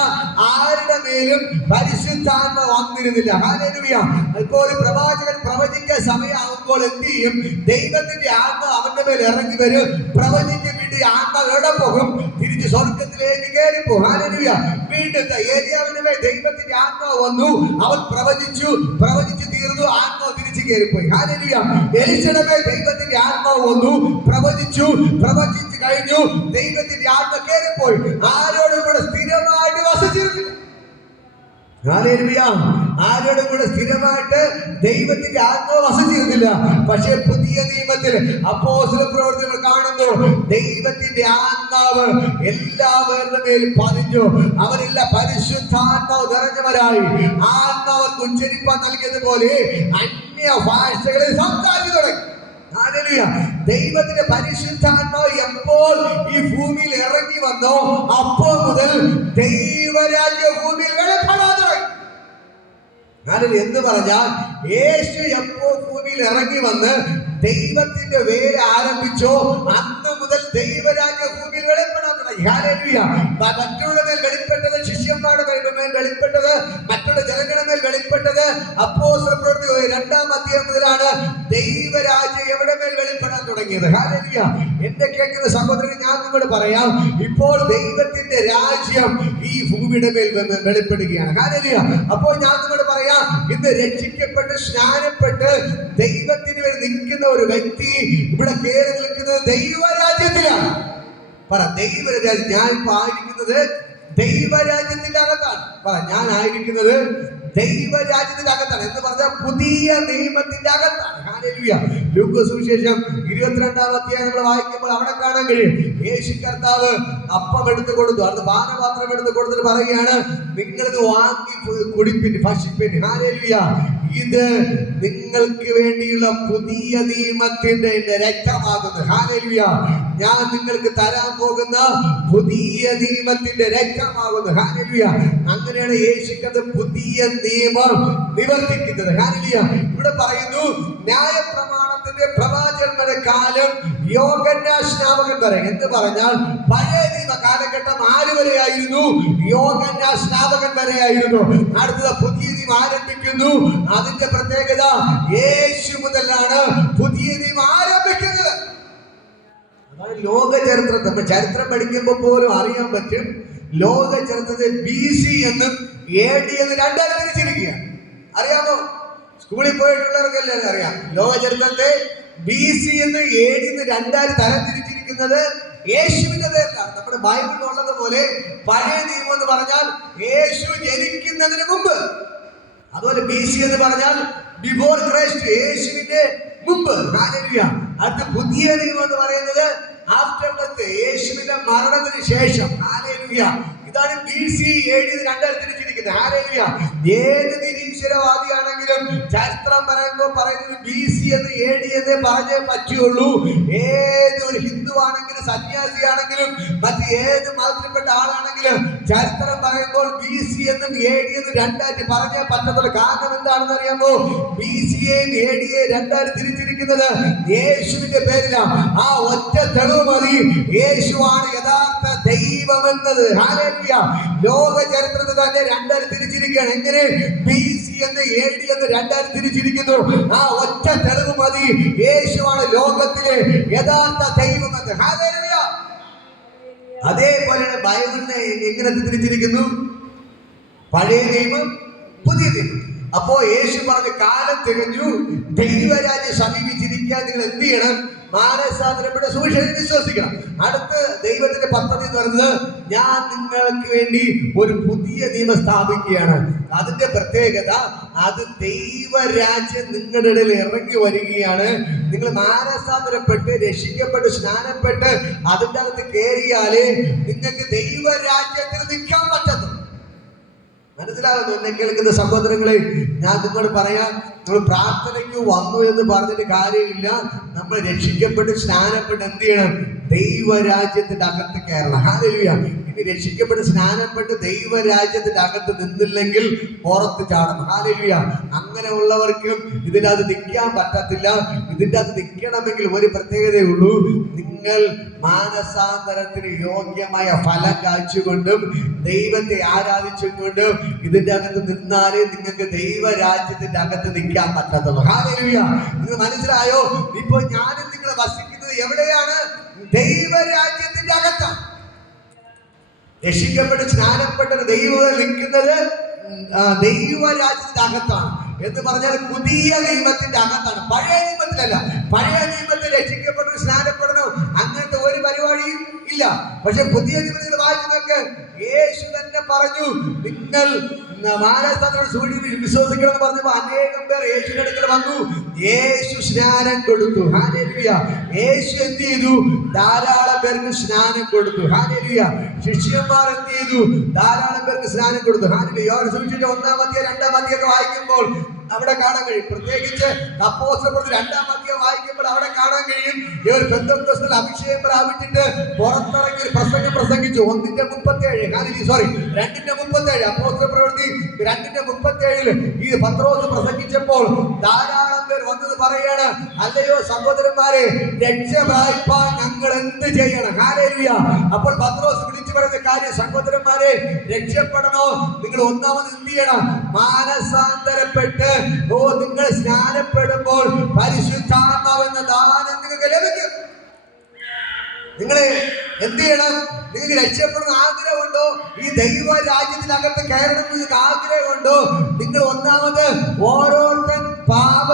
ആരുടെ മേലും പരിശുദ്ധാത്മാവ് വന്നിരുന്നില്ല. ഹല്ലേലൂയ. ഇപ്പോൾ ഒരു പ്രവാചകൻ പ്രവചിക്കാൻ സമയമാകുമ്പോൾ എന്ത് ചെയ്യും? ദൈവത്തിന്റെ ആത്മാവ് അവന്റെ മേൽ ഇറങ്ങി വരും. പ്രവചിക്കാൻ വേണ്ടി ആത്മാവ് എവിടെ പോകും? തിരിച്ച് സ്വർഗത്തിലേക്ക് കയറിപ്പോകും. ഹല്ലേലൂയ. വീണ്ടും ഏലിയാവിന്റെ മേൽ ദൈവത്തിന്റെ ആത്മാവ് വന്നു. അവൻ പ്രവചിച്ചു തീർന്നു. ആത്മാവ് തിരിച്ച് കുതിച്ചു കയറിപ്പോയി. ഹല്ലേലൂയ. എലീശയുടെ മേൽ ദൈവത്തിന്റെ ആത്മാവ് വന്നു, പ്രവചിച്ചു കഴിഞ്ഞു. ദൈവത്തിന്റെ ആത്മാവ് കയറിപ്പോയി. ആരോടും കൂടെ സ്ഥിരമായിട്ട് വസിച്ചിരുന്നില്ല. ഹല്ലേലൂയ. ആരോടും കൂടെ സ്ഥിരമായിട്ട് ദൈവത്തിന്റെ ആത്മാവ് വസിച്ചിരുന്നില്ല. പക്ഷേ പുതിയ നിയമത്തിൽ അപ്പോസ്തല പ്രവർത്തനങ്ങൾ കാണുന്നു, ദൈവത്തിന്റെ ആത്മാവ് എല്ലാവരുടെ മേൽ പതിഞ്ഞു. അവരെല്ലാം പരിശുദ്ധാത്മാവ് നിറഞ്ഞവരായി. ആത്മാവർക്ക് ഉച്ചരിപ്പാൻ നൽകിയതുപോലെ അന്യ ഭാഷകളിൽ സംസാരിച്ചു തുടങ്ങി. ഹല്ലേലൂയ. ദൈവത്തിന്റെ പരിശുദ്ധാത്മാവ് എപ്പോൾ ഈ ഭൂമിയിൽ ഇറങ്ങി വന്നോ അപ്പോൾ മുതൽ ദൈവരാജ്യ ഭൂമിയിൽ വെളിപ്പെടാൻ തുടങ്ങി. എന്ന് പറഞ്ഞാൽ യേശു എപ്പോൾ ഭൂമിയിൽ ഇറങ്ങി വന്ന് ദൈവത്തിന്റെ വേല ആരംഭിച്ചോ അന്ന് മുതൽ ദൈവരാജ്യ ഭൂമിയിൽ വെളിപ്പെടാൻ തുടങ്ങി. ഹല്ലേലൂയ. മറ്റുള്ള മേൽ വെളിപ്പെട്ടത്, ശിഷ്യന്മാരുടെ മേൽ വെളിപ്പെട്ടത്, മറ്റുള്ള ജനങ്ങളുടെ മേൽ വെളിപ്പെട്ടത് അപ്പോസ്തല പ്രവൃത്തി 2-ാം അധ്യായം മുതലാണ് ദൈവരാജ്യം എവിടെ മേൽ വെളിപ്പെടാൻ തുടങ്ങിയത്. ഹല്ലേലൂയ. എന്റെ കേൾക്കുന്ന സഹോദരൻ, ഞാൻ നിങ്ങളോട് പറയാം, ഇപ്പോൾ ദൈവത്തിന്റെ രാജ്യം ഈ ഭൂമിയുടെ മേൽ വെളിപ്പെടുകയാണ്. ഹല്ലേലൂയ. അപ്പോൾ ഞാൻ നിങ്ങളോട് പറയാം, ഇന്ന് രക്ഷിക്കപ്പെട്ട് സ്നാനപ്പെട്ട് ദൈവത്തിന് വേണ്ടി നിൽക്കുന്ന ഒരു വ്യക്തി ഇവിടെ കയറി നിൽക്കുന്നത് ദൈവരാജ്യത്തിലാണ്. പറ, ദൈവരാജ്യം. ഞാൻ ഇപ്പൊ ആയിരിക്കുന്നത് ദൈവരാജ്യത്തിന്റെ അകത്താണ്. പറ, ഞാൻ ആയിരിക്കുന്നത് ദൈവരാജ്യത്തിന്റെ അകത്താണ്. എന്ന് പറഞ്ഞാൽ പുതിയ നിയമത്തിന്റെ അകത്താണ്. ഹല്ലേലൂയ. ലൂക്കോസ് സുവിശേഷം 22-ാം അധ്യായം നമ്മൾ വായിക്കുമ്പോൾ അവിടെ കാണാൻ കഴിയും, യേശു കർത്താവ് അപ്പം എടുത്തു കൊടുത്തു, അത് പാനപാത്രം എടുത്തു കൊടുത്തിട്ട് പറയുകയാണ്, നിങ്ങളിത് വാങ്ങി കുടിപ്പിൻ, ഭക്ഷിപ്പിൻ. ഹല്ലേലൂയ. ഇത് നിങ്ങൾക്ക് വേണ്ടിയുള്ള പുതിയ നിയമത്തിന്റെ എന്റെ രക്തമാകുന്നു. ഹല്ലേലൂയ. ഞാൻ നിങ്ങൾക്ക് തരാൻ പോകുന്ന പുതിയ നിയമത്തിന്റെ രക്തമാകുന്നു. ഹല്ലേലൂയ. അങ്ങനെയാണ് യേശുക്കത് പുതിയ നിയമം നിവർത്തിക്കുന്നത്. ഹല്ലേലൂയ. ഇവിടെ പറയുന്നു, ന്യായപ്രമാണത്തിന്റെ പ്രവാചകന്മാരുടെ കാലം യോഹന്നാൻ സ്നാപകൻ വരെ. എന്ന് പറഞ്ഞാൽ പഴയ നിയമ കാലഘട്ടം ആര് വരെയായിരുന്നു? യോഹന്നാൻ സ്നാപകൻ വരെയായിരുന്നു. അടുത്തത് പുതിയ നിയമം ആരംഭിക്കുന്നു. അതിന്റെ പ്രത്യേകത യേശു മുതലാണ് പുതിയ നിയമം ആരംഭിക്കുന്നത്. അതായത് ലോക ചരിത്രത്തെ, നമ്മൾ ചരിത്രം പഠിക്കുമ്പോൾ പോലും അറിയാൻ പറ്റും, ലോക ചരിത്രത്തെ BC എന്നും AD എന്നും രണ്ടായി തിരിച്ചിരിക്കുകയാണ്. അറിയാമോ? സ്കൂളിൽ പോയിട്ടുള്ളവർക്കെല്ലാം അറിയാം. ലോക ചരിത്രത്തെ BC എന്ന് AD എന്ന് രണ്ടായി തരംതിരിച്ചിരിക്കുന്നത് യേശുവിന്റെ പേരിലാണ്. നമ്മുടെ ബൈബിളിൽ ഉള്ളതുപോലെ പഴയ നിയമം എന്ന് പറഞ്ഞാൽ യേശു ജനിക്കുന്നതിന് മുമ്പ്, അതുപോലെ BC എന്ന് പറഞ്ഞാൽ ബിഫോർ ക്രൈസ്റ്റ്, യേശുവിന്റെ മുമ്പ്. ഹല്ലേലൂയ. അടുത്ത പുതിയ നിയമം എന്ന് പറയുന്നത് ആഫ്റ്റർ ഡെത്ത്, യേശുവിന്റെ മരണത്തിന് ശേഷം. ഹല്ലേലൂയ. ഇതാണ് BC AD രണ്ടായി തിരിച്ചിരിക്കുന്നത്. ഹല്ലേലൂയ. ഏത് നിരീശ്വരവാദിയാണെങ്കിലും ചരിത്രം പറയുമ്പോൾ പറയുന്നത് BC എന്ന് AD എന്നേ പറഞ്ഞേ പറ്റുള്ളൂ. ഏതൊരു ഹിന്ദു ആണെങ്കിലും സന്യാസിയാണെങ്കിലും മറ്റ് ഏത് മതത്തിൽപ്പെട്ട ആളാണെങ്കിലും ചരിത്രം പറയുമ്പോൾ BC എന്നും AD എന്നും രണ്ടായിട്ട് പറഞ്ഞേ പറ്റത്തുള്ളൂ. കാരണം എന്താണെന്ന് അറിയാമോ? BC യെയും AD യെയും രണ്ടായിട്ട് തിരിച്ചിരിക്കുന്നത് യേശുവിന്റെ പേരിലാണ്. ആ ഒറ്റ തെളിവ് മതി, യേശുവാണ് യഥാർത്ഥ ദൈവമെന്നത്. ഹല്ലേലൂയ. ലോക ചരിത്രത്തിൽ തന്നെ രണ്ടായി തിരിച്ചിരിക്കുകയാണ്. എങ്ങനെ? BC എന്ന് AD എന്ന് രണ്ടായി തിരിച്ചിരിക്കുന്നു. ആ ഒറ്റ തെളിവ് മതി, യേശുവാണ് ലോകത്തിലെ യഥാർത്ഥ ദൈവമെന്ന്. ഹല്ലേലൂയ. അതേപോലെയാണ് ബൈബിളിനെ എങ്ങനെ തിരിച്ചിരിക്കുന്നു? പഴയ നിയമം, പുതിയ നിയമം. അപ്പോ യേശു പറഞ്ഞ കാലം തികഞ്ഞു, ദൈവരാജ്യം സമീപിച്ചിരിക്കാൻ നിങ്ങൾ എന്ത് ചെയ്യണം? മാനസാന്തരപ്പെട്ട് സുവിശേഷം വിശ്വസിക്കണം. അടുത്ത് ദൈവത്തിന്റെ പദ്ധതി എന്ന് പറയുന്നത്, ഞാൻ നിങ്ങൾക്ക് വേണ്ടി ഒരു പുതിയ നിയമം സ്ഥാപിക്കുകയാണ്. അതിന്റെ പ്രത്യേകത, അത് ദൈവരാജ്യം നിങ്ങളുടെ ഇടയിൽ ഇറങ്ങി വരികയാണ്. നിങ്ങൾ മാനസാന്തരപ്പെട്ട് രക്ഷിക്കപ്പെട്ട് സ്നാനപ്പെട്ട് അതിൻ്റെ അകത്ത് കയറിയാലേ നിങ്ങൾക്ക് ദൈവരാജ്യത്തിൽ നിൽക്കാൻ പറ്റത്തുള്ളൂ. മനസ്സിലാകുന്നു എന്നെ കേൾക്കുന്ന സഹോദരങ്ങളെ? ഞാൻ നിങ്ങളോട് പറയാം, നമ്മൾ പ്രാർത്ഥനയ്ക്ക് വന്നു എന്ന് പറഞ്ഞിട്ട് കാര്യമില്ല. നമ്മൾ രക്ഷിക്കപ്പെട്ട് സ്നാനപ്പെട്ട് എന്ത് ചെയ്യണം? ദൈവരാജ്യത്തിന്റെ അകത്ത് കയറണം. ഹല്ലേലൂയ. ഇനി രക്ഷിക്കപ്പെട്ട് സ്നാനപ്പെട്ട് ദൈവരാജ്യത്തിന്റെ അകത്ത് നിന്നില്ലെങ്കിൽ പുറത്ത് ചാടണം. ഹല്ലേലൂയ. അങ്ങനെ ഉള്ളവർക്കും ഇതിൻ്റെ അത് നിൽക്കാൻ പറ്റത്തില്ല. ഇതിൻ്റെ അത് നിൽക്കണമെങ്കിൽ ഒരു പ്രത്യേകതയുള്ളൂ, നിങ്ങൾ മാനസാന്തരത്തിന് യോഗ്യമായ ഫലം കാഴ്ചകൊണ്ടും ദൈവത്തെ ആരാധിച്ചുകൊണ്ടും ഇതിന്റെ അകത്ത് നിന്നാലേ നിങ്ങൾക്ക് ദൈവരാജ്യത്തിന്റെ അകത്ത് നിൽക്കാൻ പറ്റത്തുള്ളൂ. ഹല്ലേലൂയ. നിങ്ങൾ മനസ്സിലായോ? ഇപ്പൊ ഞാനും നിങ്ങൾ വസിക്കുന്നത് എവിടെയാണ്? ദൈവരാജ്യത്തിന്റെ അകത്താണ്. രക്ഷിക്കപ്പെട്ട് സ്നാനപ്പെട്ട ദൈവം നിൽക്കുന്നത് ദൈവരാജ്യത്തിന്റെ അകത്താണ്. എന്ന് പറഞ്ഞാൽ പുതിയ നിയമത്തിന്റെ അകത്താണ്, പഴയ നിയമത്തിലല്ല. പഴയ നിയമത്തിൽ രക്ഷിക്കപ്പെടണം, സ്നാനപ്പെടണം, അങ്ങനത്തെ ഒരു പരിപാടിയും ഇല്ല. പക്ഷെ പുതിയ നിയമത്തിൽ വായിച്ചു നോക്ക്, യേശു തന്നെ പറഞ്ഞു, നിങ്ങൾ മാനസാന്തരം വിശ്വസിക്കണം എന്ന് പറഞ്ഞപ്പോൾ അനേകം പേർ യേശുവിന്റെ അടുക്കൽ വന്നു. യേശു സ്നാനം കൊടുത്തു. ഹല്ലേലൂയ. യേശു എന്ത് ചെയ്തു? ധാരാളം പേർക്ക് സ്നാനം കൊടുത്തു. ഹല്ലേലൂയ. ശിഷ്യന്മാർ എന്ത് ചെയ്തു? ധാരാളം പേർക്ക് സ്നാനം കൊടുത്തു. ഹല്ലേലൂയ. യോഹന്നാൻ സുവിശേഷം 1-ാം അധ്യായം 2-ാം അധ്യായം വായിക്കുമ്പോൾ അവിടെ കാണാൻ കഴിയും. പ്രത്യേകിച്ച് അപ്പോസ്തലപ്രവൃത്തി 2-ാം അധ്യായം വായിക്കുമ്പോൾ അവിടെ കാണാൻ കഴിയും, ഇവർ പെന്തക്കോസ്തിൽ അഭിഷേകം പ്രാപിച്ചിട്ട് പുറത്തിറങ്ങി പ്രസംഗം പ്രസംഗിച്ചു. 1:37 2:37 അപ്പോസ്തലപ്രവൃത്തി 2:37 ഈ പത്രോസ് പ്രസംഗിച്ചപ്പോൾ ധാരാളം പേർ വന്നത് പറയാണ്, അല്ലയോ സഹോദരന്മാരെ, രക്ഷ പ്രാപിപ്പാൻ ഞങ്ങൾ എന്ത് ചെയ്യണം? ഹല്ലേലൂയ. അപ്പോൾ പത്രോസ് വിളിച്ചു പറയുന്ന കാര്യം, സഹോദരന്മാരെ, രക്ഷപ്പെടണോ? നിങ്ങൾ ഒന്നാമത് എന്ത് ചെയ്യണം? മാനസാന്തരപ്പെട്ട് നിങ്ങൾ സ്നാനപ്പെടുമ്പോൾ പരിശുദ്ധാത്മാവെന്ന ദാനം നിങ്ങൾക്ക് ലഭിക്കും. നിങ്ങളെ എന്ത് ചെയ്യണം? നിങ്ങൾക്ക് രക്ഷപ്പെടുന്ന ആഗ്രഹമുണ്ടോ? ഈ ദൈവ രാജ്യത്തിനകത്ത് കയറണം നിങ്ങൾക്ക് ആഗ്രഹമുണ്ടോ? നിങ്ങൾ ഒന്നാമത് ഓരോരുത്തൻ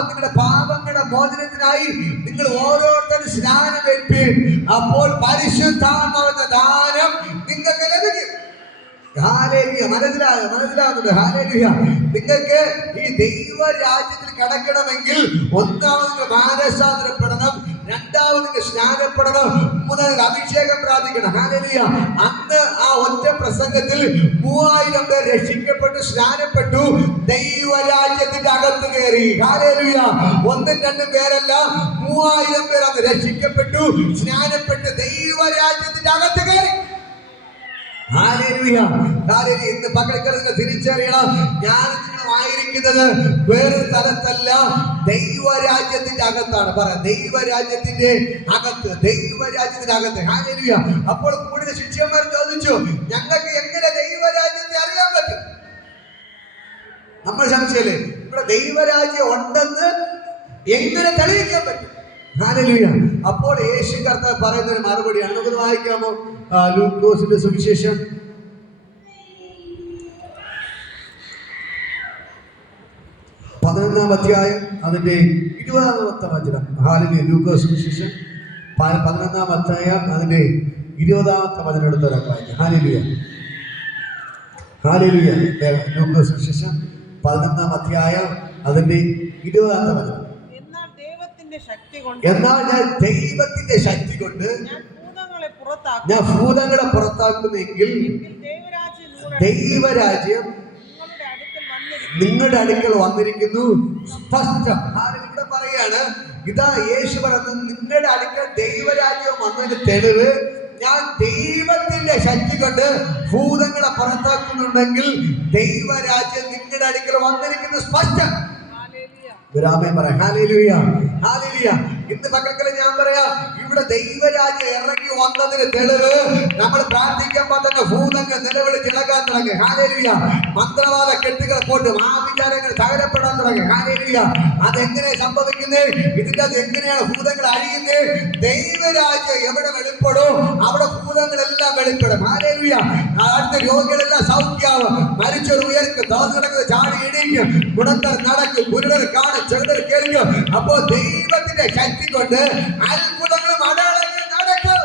നിങ്ങളുടെ പാപങ്ങളുടെ മോചനത്തിനായി നിങ്ങൾ ഓരോരുത്തരും സ്നാനമേൽപ്പീൻ. അപ്പോൾ പരിശുദ്ധാത്മാവെന്ന ദാനം നിങ്ങൾക്ക് ലഭിക്കും. ഹല്ലേലൂയ. മനസ്സിലാകുന്നുണ്ട്? ഹല്ലേലൂയ. നിങ്ങൾക്ക് ഈ ദൈവ രാജ്യത്തിൽ കടക്കണമെങ്കിൽ ഒന്നാമത് നിങ്ങൾ മാനസാന്തരപ്പെടണം, രണ്ടാമത് നിങ്ങൾ സ്നാനപ്പെടണം, മൂന്നാമത് അഭിഷേകം പ്രാപിക്കണം. ഹല്ലേലൂയ. അന്ന് ആ ഒറ്റ പ്രസംഗത്തിൽ 3000 പേർ രക്ഷിക്കപ്പെട്ടു, സ്നാനപ്പെട്ടു, ദൈവരാജ്യത്തിന്റെ അകത്ത് കയറി. ഹല്ലേലൂയ. 1-2 പേരല്ല, 3000 പേർ അന്ന് രക്ഷിക്കപ്പെട്ടു, സ്നാനപ്പെട്ട് ദൈവരാജ്യത്തിന്റെ അകത്ത് കയറി. ഹല്ലേലൂയ. ഹല്ലേലൂയ. ഇന്ന് പകൽക്കാലം നിങ്ങൾ തിരിച്ചറിയണം, ഞാൻ നിങ്ങളുമായിരിക്കുന്നത് വേറൊരു സ്ഥലത്തല്ല, ദൈവരാജ്യത്തിന്റെ അകത്താണ്. പറ, ദൈവരാജ്യത്തിന്റെ അകത്ത്, ദൈവരാജ്യത്തിന്റെ അകത്ത്. ഹല്ലേലൂയ. അപ്പോൾ കൂടുതൽ ശിഷ്യന്മാർ ചോദിച്ചു, ഞങ്ങൾക്ക് എങ്ങനെ ദൈവരാജ്യത്തെ അറിയാൻ പറ്റും? നമ്മൾ സംശയല്ലേ, ഇവിടെ ദൈവരാജ്യം ഉണ്ടെന്ന് എങ്ങനെ തെളിയിക്കാൻ പറ്റും? ഹല്ലേലൂയ. അപ്പോൾ യേശു കർത്താവ് പറയുന്ന ഒരു മറുപടിയാണ്. നമുക്കൊന്ന് വായിക്കാമോ? ലൂക്കോസിന്റെ സുവിശേഷം 11-ാം അധ്യായം അതിന്റെ 20-ാമത്തെ വചനം. ഹല്ലേലൂയ. ലൂക്കോസ് സുവിശേഷം 11-ാം അധ്യായം അതിന്റെ 20-ാമത്തെ വചനം എടുത്തവരാ വായിക്കാം. ഹല്ലേലൂയ. ഹല്ലേലൂയ. ലൂക്കോസ് സുവിശേഷം 11-ാം അധ്യായം അതിന്റെ 20-ാമത്തെ വചനം. എന്നാൽ ഞാൻ ദൈവത്തിന്റെ ശക്തി കൊണ്ട് ഞാൻ ഭൂതങ്ങളെ പുറത്താക്കുന്നെങ്കിൽ ദൈവരാജ്യം നിങ്ങളുടെ അടുക്കൽ വന്നിരിക്കുന്നു. സ്പഷ്ടം. ഇവിടെ പറയാണ്, ഇതാ യേശു പറയുന്നത്, നിങ്ങളുടെ അടുക്കൽ ദൈവരാജ്യം വന്നതിന്റെ തെളിവ്, ഞാൻ ദൈവത്തിന്റെ ശക്തി കൊണ്ട് ഭൂതങ്ങളെ പുറത്താക്കുന്നുണ്ടെങ്കിൽ ദൈവരാജ്യം നിങ്ങളുടെ അടുക്കൽ വന്നിരിക്കുന്നു. സ്പഷ്ടം. വിരാമേ പറയാം. ഹല്ലേലൂയ. ഹല്ലേലൂയ. ഇന്ന് പകൽക്കാലം ഞാൻ പറയാം, ഇവിടെ ദൈവരാജ്യം ഇറങ്ങി വന്നതിന് തെളിവ് നമ്മൾ പ്രാർത്ഥിക്കുമ്പോൾ തന്നെ ഭൂതങ്ങൾ നിലവിളിച്ച് ഇളകാൻ തുടങ്ങി. ഹല്ലേലൂയ. മന്ത്രവാദ കെട്ടുകൾ പോട്ട് ആഭിചാരങ്ങൾ തകരപ്പെടാൻ തുടങ്ങി. ഹല്ലേലൂയ. അതെങ്ങനെ സംഭവിക്കുന്നത്? ഇതിന്റെ അത് എങ്ങനെയാണ് ഭൂതങ്ങൾ അഴിയുന്നത്? ദൈവരാജ്യം എവിടെ വെളിപ്പെടും അവിടെ ഭൂതങ്ങളെല്ലാം വെളിപ്പെടും. ഹല്ലേലൂയ. അടുത്ത രോഗികളെല്ലാം സൗഖ്യമാവും, മരിച്ചൊരു ഉയർക്കും, തോന്നു കിടക്കുന്നത് ചാടി ഇടിക്കും, മുടന്തർ നടക്കും, കുരുടർ കാണും, ചെറുതർ കേൾക്കും. അപ്പോ ദൈവത്തിന്റെ ശക്തി കൊണ്ട് അത്ഭുതങ്ങളും അടയാളങ്ങളും നടക്കും.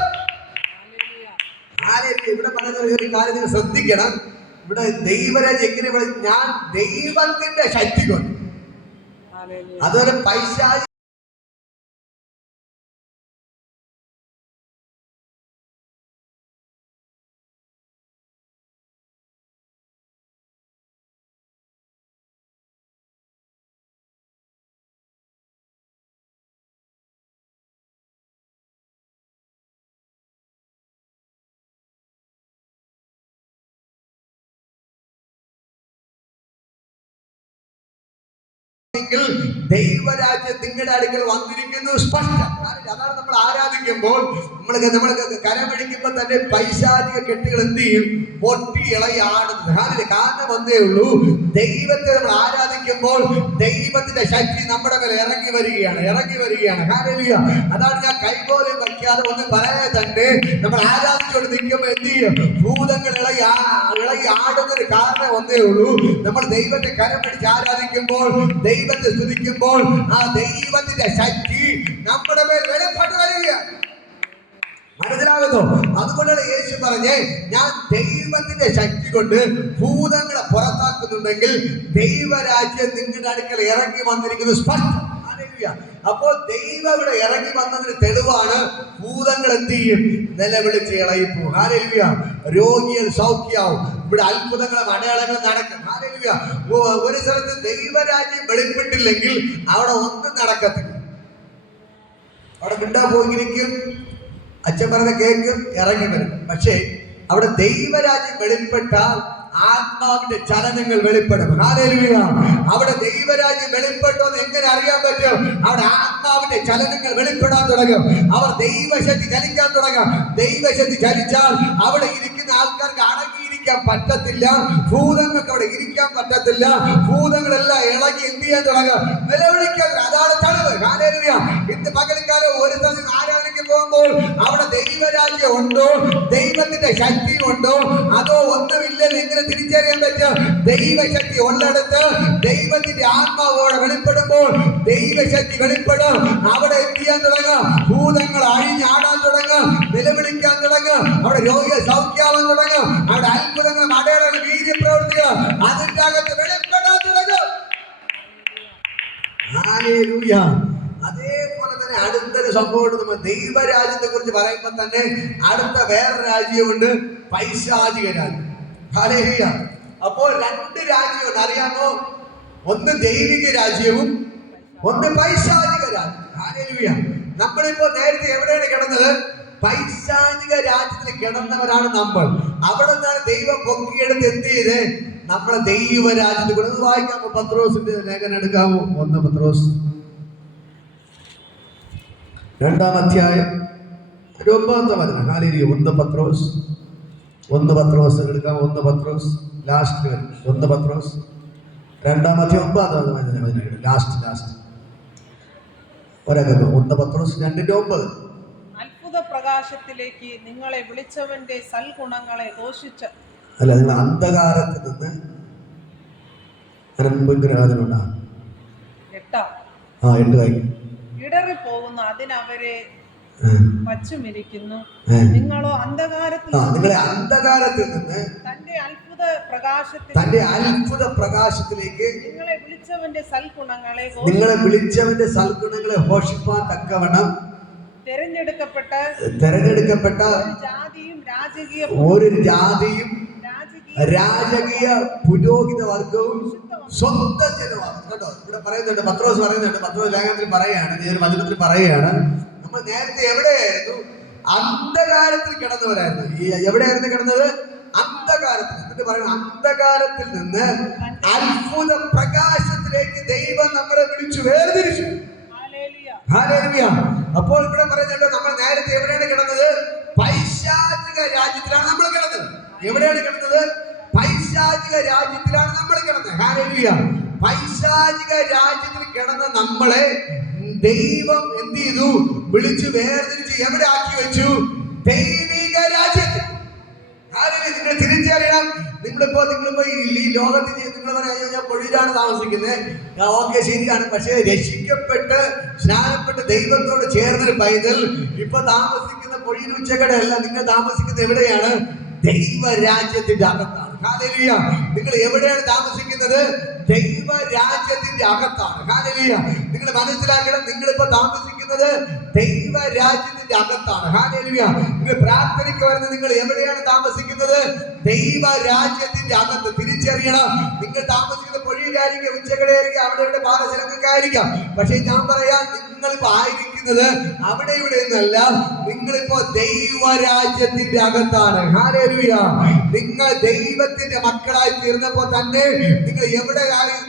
ഇവിടെ പറയുന്ന ഒരു കാര്യം നിങ്ങൾ ശ്രദ്ധിക്കണം. ഇവിടെ ദൈവരാജ്യം എങ്ങനെ പറയും? ഞാൻ ദൈവത്തിന്റെ ശക്തി കൊണ്ട്. അതൊരു പൈശാചിക ദൈവരാജ്യം നിങ്ങളുടെ അടുക്കൽ വന്നിരിക്കുന്നു സ്പഷ്ടം. അതാണ് നമ്മൾ ആരാധിക്കുമ്പോൾ നമ്മൾ കരമടിക്കുമ്പോൾ തന്നെ പൈശാചിക കെട്ടുകൾ എന്ത് ചെയ്യും? പൊട്ടി ഇളകി ആടുന്നത്. കാരണം ഒന്നേ ഉള്ളൂ, ദൈവത്തെ നമ്മൾ ആരാധിക്കുമ്പോൾ ദൈവത്തിന്റെ ശക്തി നമ്മുടെ മേലെ ഇറങ്ങി വരികയാണ്. ഹല്ലേലൂയ. അതാണ് ഞാൻ കൈപോലും വയ്ക്കാതെ ഒന്ന് പറയാൻ തന്നെ നമ്മൾ ആരാധിച്ചുകൊണ്ട് നിൽക്കുമ്പോൾ എന്ത് ചെയ്യും? ഭൂതങ്ങൾ ഇളകി ആടുന്നൊരു കാരണം ഒന്നേ ഉള്ളൂ, നമ്മൾ ദൈവത്തെ കരം പിടിച്ച് ആരാധിക്കുമ്പോൾ, ദൈവത്തെ സ്തുതിക്കുമ്പോൾ ആ ദൈവത്തിന്റെ ശക്തി നമ്മുടെ മേൽ വെളിപ്പെട്ടു വരികയാണ്. മനസ്സിലാകുന്നു? അതുകൊണ്ടാണ് യേശു പറഞ്ഞേ, ഞാൻ ദൈവത്തിന്റെ ശക്തി കൊണ്ട് ഭൂതങ്ങളെ പുറത്താക്കുന്നുണ്ടെങ്കിൽ ദൈവരാജ്യം നിങ്ങളുടെ അടുക്കൽ ഇറങ്ങി വന്നിരിക്കുന്നത് സ്പഷ്ടം. അപ്പോൾ ദൈവം ഇവിടെ ഇറങ്ങി വന്നതിന് തെളിവാണ് ഭൂതങ്ങൾ എന്ത് ചെയ്യും? നിലവിളിച്ച് ഇളകിപ്പോ. ഹല്ലേലൂയ. രോഗികൾ സൗഖ്യമാവും. ഇവിടെ അത്ഭുതങ്ങളും അടയാളങ്ങളും നടക്കും. ഹല്ലേലൂയ. ഒരു സ്ഥലത്ത് ദൈവരാജ്യം വെളിപ്പെട്ടില്ലെങ്കിൽ അവിടെ ഒന്നും നടക്കത്തില്ല. അവിടെ മിണ്ടാ പോയിരിക്കും, അച്ഛൻ പറഞ്ഞ കേൾക്കും, ഇറങ്ങി വരും. പക്ഷേ അവിടെ ദൈവരാജ്യം വെളിപ്പെട്ടാൽ ആത്മാവിന്റെ ചലനങ്ങൾ വെളിപ്പെടും. ഹല്ലേലൂയ. അവിടെ ദൈവരാജ്യം വെളിപ്പെട്ടോ എന്ന് എങ്ങനെ അറിയാൻ പറ്റും? അവിടെ ആത്മാവിന്റെ ചലനങ്ങൾ വെളിപ്പെടാൻ തുടങ്ങും. അവർ ദൈവശക്തി ചലിക്കാൻ തുടങ്ങും. ദൈവശക്തി ചലിച്ചാൽ അവിടെ ഇരിക്കുന്ന ആൾക്കാർക്ക് അടങ്ങിയിരിക്കാൻ പറ്റത്തില്ല. ഭൂതങ്ങൾക്ക് അവിടെ ഇരിക്കാൻ പറ്റത്തില്ല. ഭൂതങ്ങളെല്ലാം ഇളകി എന്ത് ചെയ്യാൻ തുടങ്ങും? നിലവിളിക്കാൻ. അതാണ് തെളിവ്. ഹല്ലേലൂയ. ഇന്ന് പകൽക്കാലം ഒരു സ്ഥലത്ത് ആരാധനയ്ക്ക് പോകുമ്പോൾ അവിടെ ദൈവരാജ്യം ഉണ്ടോ, ദൈവത്തിന്റെ ശക്തി ഉണ്ടോ, അതോ ഒന്നുമില്ലെന്ന് എങ്ങനെ തിരിച്ചറിയാൻ പറ്റും? ദൈവശക്തി ഉള്ളിടത്ത് ദൈവത്തിന്റെ ആത്മാവോടെ വെളിപ്പെടുമ്പോൾ ദൈവശക്തി വെളിപ്പെടും. അവിടെ എന്ത് ചെയ്യാൻ തുടങ്ങും? ഭൂതങ്ങൾ അഴിഞ്ഞാടാൻ തുടങ്ങും, നിലവിളിക്കാൻ തുടങ്ങും. അവിടെ രോഗികൾ സൗഖ്യമാവാൻ തുടങ്ങും. അവിടെ അത്ഭുതങ്ങളും അടയാളങ്ങളും വീതി പ്രവർത്തികൾ അതിന്റെ അകത്ത് വെളിപ്പെടാൻ തുടങ്ങും. ഹല്ലേലൂയ. അതേപോലെ തന്നെ അടുത്തൊരു സംഭവം, നമ്മൾ ദൈവരാജ്യത്തെ കുറിച്ച് പറയുമ്പോൾ തന്നെ അടുത്ത വേറെ രാജ്യമുണ്ട്, പൈശാചിക രാജ്യം. ഹല്ലേലൂയ. അപ്പോൾ രണ്ട് രാജ്യമുണ്ട്, അറിയാമോ? ഒന്ന് ദൈവിക രാജ്യവും ഒന്ന് പൈശാചിക രാജ്യം. ഹല്ലേലൂയ. നമ്മളിപ്പോ നേരത്തെ എവിടെയാണ് കിടന്നത്? പൈശാചിക രാജ്യത്തിൽ കിടന്നവരാണ് നമ്മൾ. അവിടെ നിന്നാണ് ദൈവം പൊക്കിയെടുത്ത് എന്ത് ചെയ്ത് നമ്മളെ ദൈവരാജ്യത്തിൽ കൂടെ. വായിക്കാമോ? പത്രോസിന്റെ ലേഖനം എടുക്കാമോ? 1 പത്രോസ് 2-ാം അധ്യായം 9-ാമത്തെ വചനം. ഹല്ലേലൂയ. 1 പത്രോസ് എടുക്കാം. 1 പത്രോസ് ലാസ്റ്റ് വരും. 1 പത്രോസ് 2-ാം അധ്യായം 9-ാമത്തെ വചനം. ലാസ്റ്റ് ഒരകം. 1 പത്രോസ് 2:9. അത്ഭുത പ്രകാശത്തിലേക്ക് നിങ്ങളെ വിളിച്ചവന്റെ സൽഗുണങ്ങളെ ദോഷിച്ച് അല്ല, നിങ്ങൾ അന്ധകാരത്തിൽ നിന്ന് അതിനുണ്ടാ 8 വായിക്കും. ഇടറിപ്പോകുന്ന അതിനവരെ വച്ചുമിരിക്കുന്നു. നിങ്ങളോ നിങ്ങളെ അന്ധകാരത്തിൽ നിന്ന് തന്റെ അത്ഭുത പ്രകാശത്തിലേക്ക് നിങ്ങളെ വിളിച്ചവന്റെ സൽഗുണങ്ങളെ ഘോഷിപ്പാൻ തക്കവണ്ണം തെരഞ്ഞെടുക്കപ്പെട്ട ഒരു ജാതിയും രാജകീയ പുരോഹിത വർഗവും സ്വന്തം ജനമാണ്. കേട്ടോ, ഇവിടെ പറയുന്നുണ്ട്, പത്രോസ് പറയുന്നുണ്ട്, പത്രോസ് ലേഖനത്തിൽ പറയുകയാണ്, ഈ ഒരു വചനത്തിൽ പറയുകയാണ്, നമ്മൾ നേരത്തെ എവിടെയായിരുന്നു? അന്ധകാരത്തിൽ കിടന്നവരായിരുന്നു. ഈ എവിടെയായിരുന്നു കിടന്നത്? അന്ധകാരത്തിൽ. എന്നിട്ട് പറയുന്നത്, അന്ധകാരത്തിൽ നിന്ന് അത്ഭുത പ്രകാശത്തിലേക്ക് ദൈവം നമ്മളെ വിളിച്ചു വേർതിരിച്ചു. ഹല്ലേലൂയ. അപ്പോൾ ഇവിടെ പറയുന്നുണ്ട്, നമ്മൾ നേരത്തെ എവിടെയാണ് കിടന്നത്? പൈശാചിക രാജ്യത്തിലാണ് നമ്മൾ കിടന്നത്. എവിടെയാണ് കിടന്നത്? പൈശാചിക രാജ്യത്തിലാണ് നമ്മൾ കിടന്നത്. ഹല്ലേലൂയ. പൈശാചിക രാജ്യത്തിൽ കിടന്ന നമ്മളെ ദൈവം എന്ത് ചെയ്തു? വിളിച്ചു വേർതിരിച്ച് എവിടെ ആക്കി വെച്ചു? ദൈവിക രാജ്യത്തിൽ. നിങ്ങൾ തിരിച്ചറിയണം. നിങ്ങളിപ്പോ ഈ ലോകത്തിൽ നിങ്ങൾ പറയാ, ഞാൻ പൊഴിയിലാണ് താമസിക്കുന്നത്. ഓക്കെ, ശരിയാണ്. പക്ഷേ രക്ഷിക്കപ്പെട്ട് സ്നാനപ്പെട്ട് ദൈവത്തോട് ചേർന്നൊരു പൈതൽ ഇപ്പൊ താമസിക്കുന്ന പൊഴിയിൽ ഉച്ചക്കടയല്ല. നിങ്ങൾ താമസിക്കുന്നത് എവിടെയാണ്? ദൈവരാജ്യത്തിന്റെ അകത്താണ്. ഹല്ലേലൂയ. നിങ്ങൾ എവിടെയാണ് താമസിക്കുന്നത്? ദൈവരാജ്യത്തിന്റെ അകത്താണ്. ഹല്ലേലൂയ. നിങ്ങൾ മനസ്സിലാക്കണം, നിങ്ങളിപ്പോ താമസിക്കുന്നത് ദൈവരാജ്യത്തിന്റെ അകത്താണ്. ഹല്ലേലൂയ. നിങ്ങൾ പ്രാർത്ഥനയ്ക്ക് വരുന്നത് നിങ്ങൾ എവിടെയാണ് താമസിക്കുന്നത്? ദൈവരാജ്യത്തിന്റെ അകത്ത്. തിരിച്ചറിയണം, നിങ്ങൾ താമസിക്കുന്ന പൊഴിയിലായിരിക്കും, ഉച്ചക്കടയായിരിക്കും, അവിടെ പാലശലങ്ങൾക്കായിരിക്കാം. പക്ഷെ ഞാൻ പറയാം, നിങ്ങളിപ്പോ ആയിരിക്കും ആയിരിക്കുന്നത് അവിടെ ഇവിടെ എന്നല്ല, നിങ്ങളിപ്പോ ദൈവരാജ്യത്തിന്റെ അകത്താണ്. ഹല്ലേലൂയ. നിങ്ങൾ ദൈവത്തിന്റെ മക്കളായി തീർന്നപ്പോ തന്നെ നിങ്ങൾ എവിടെ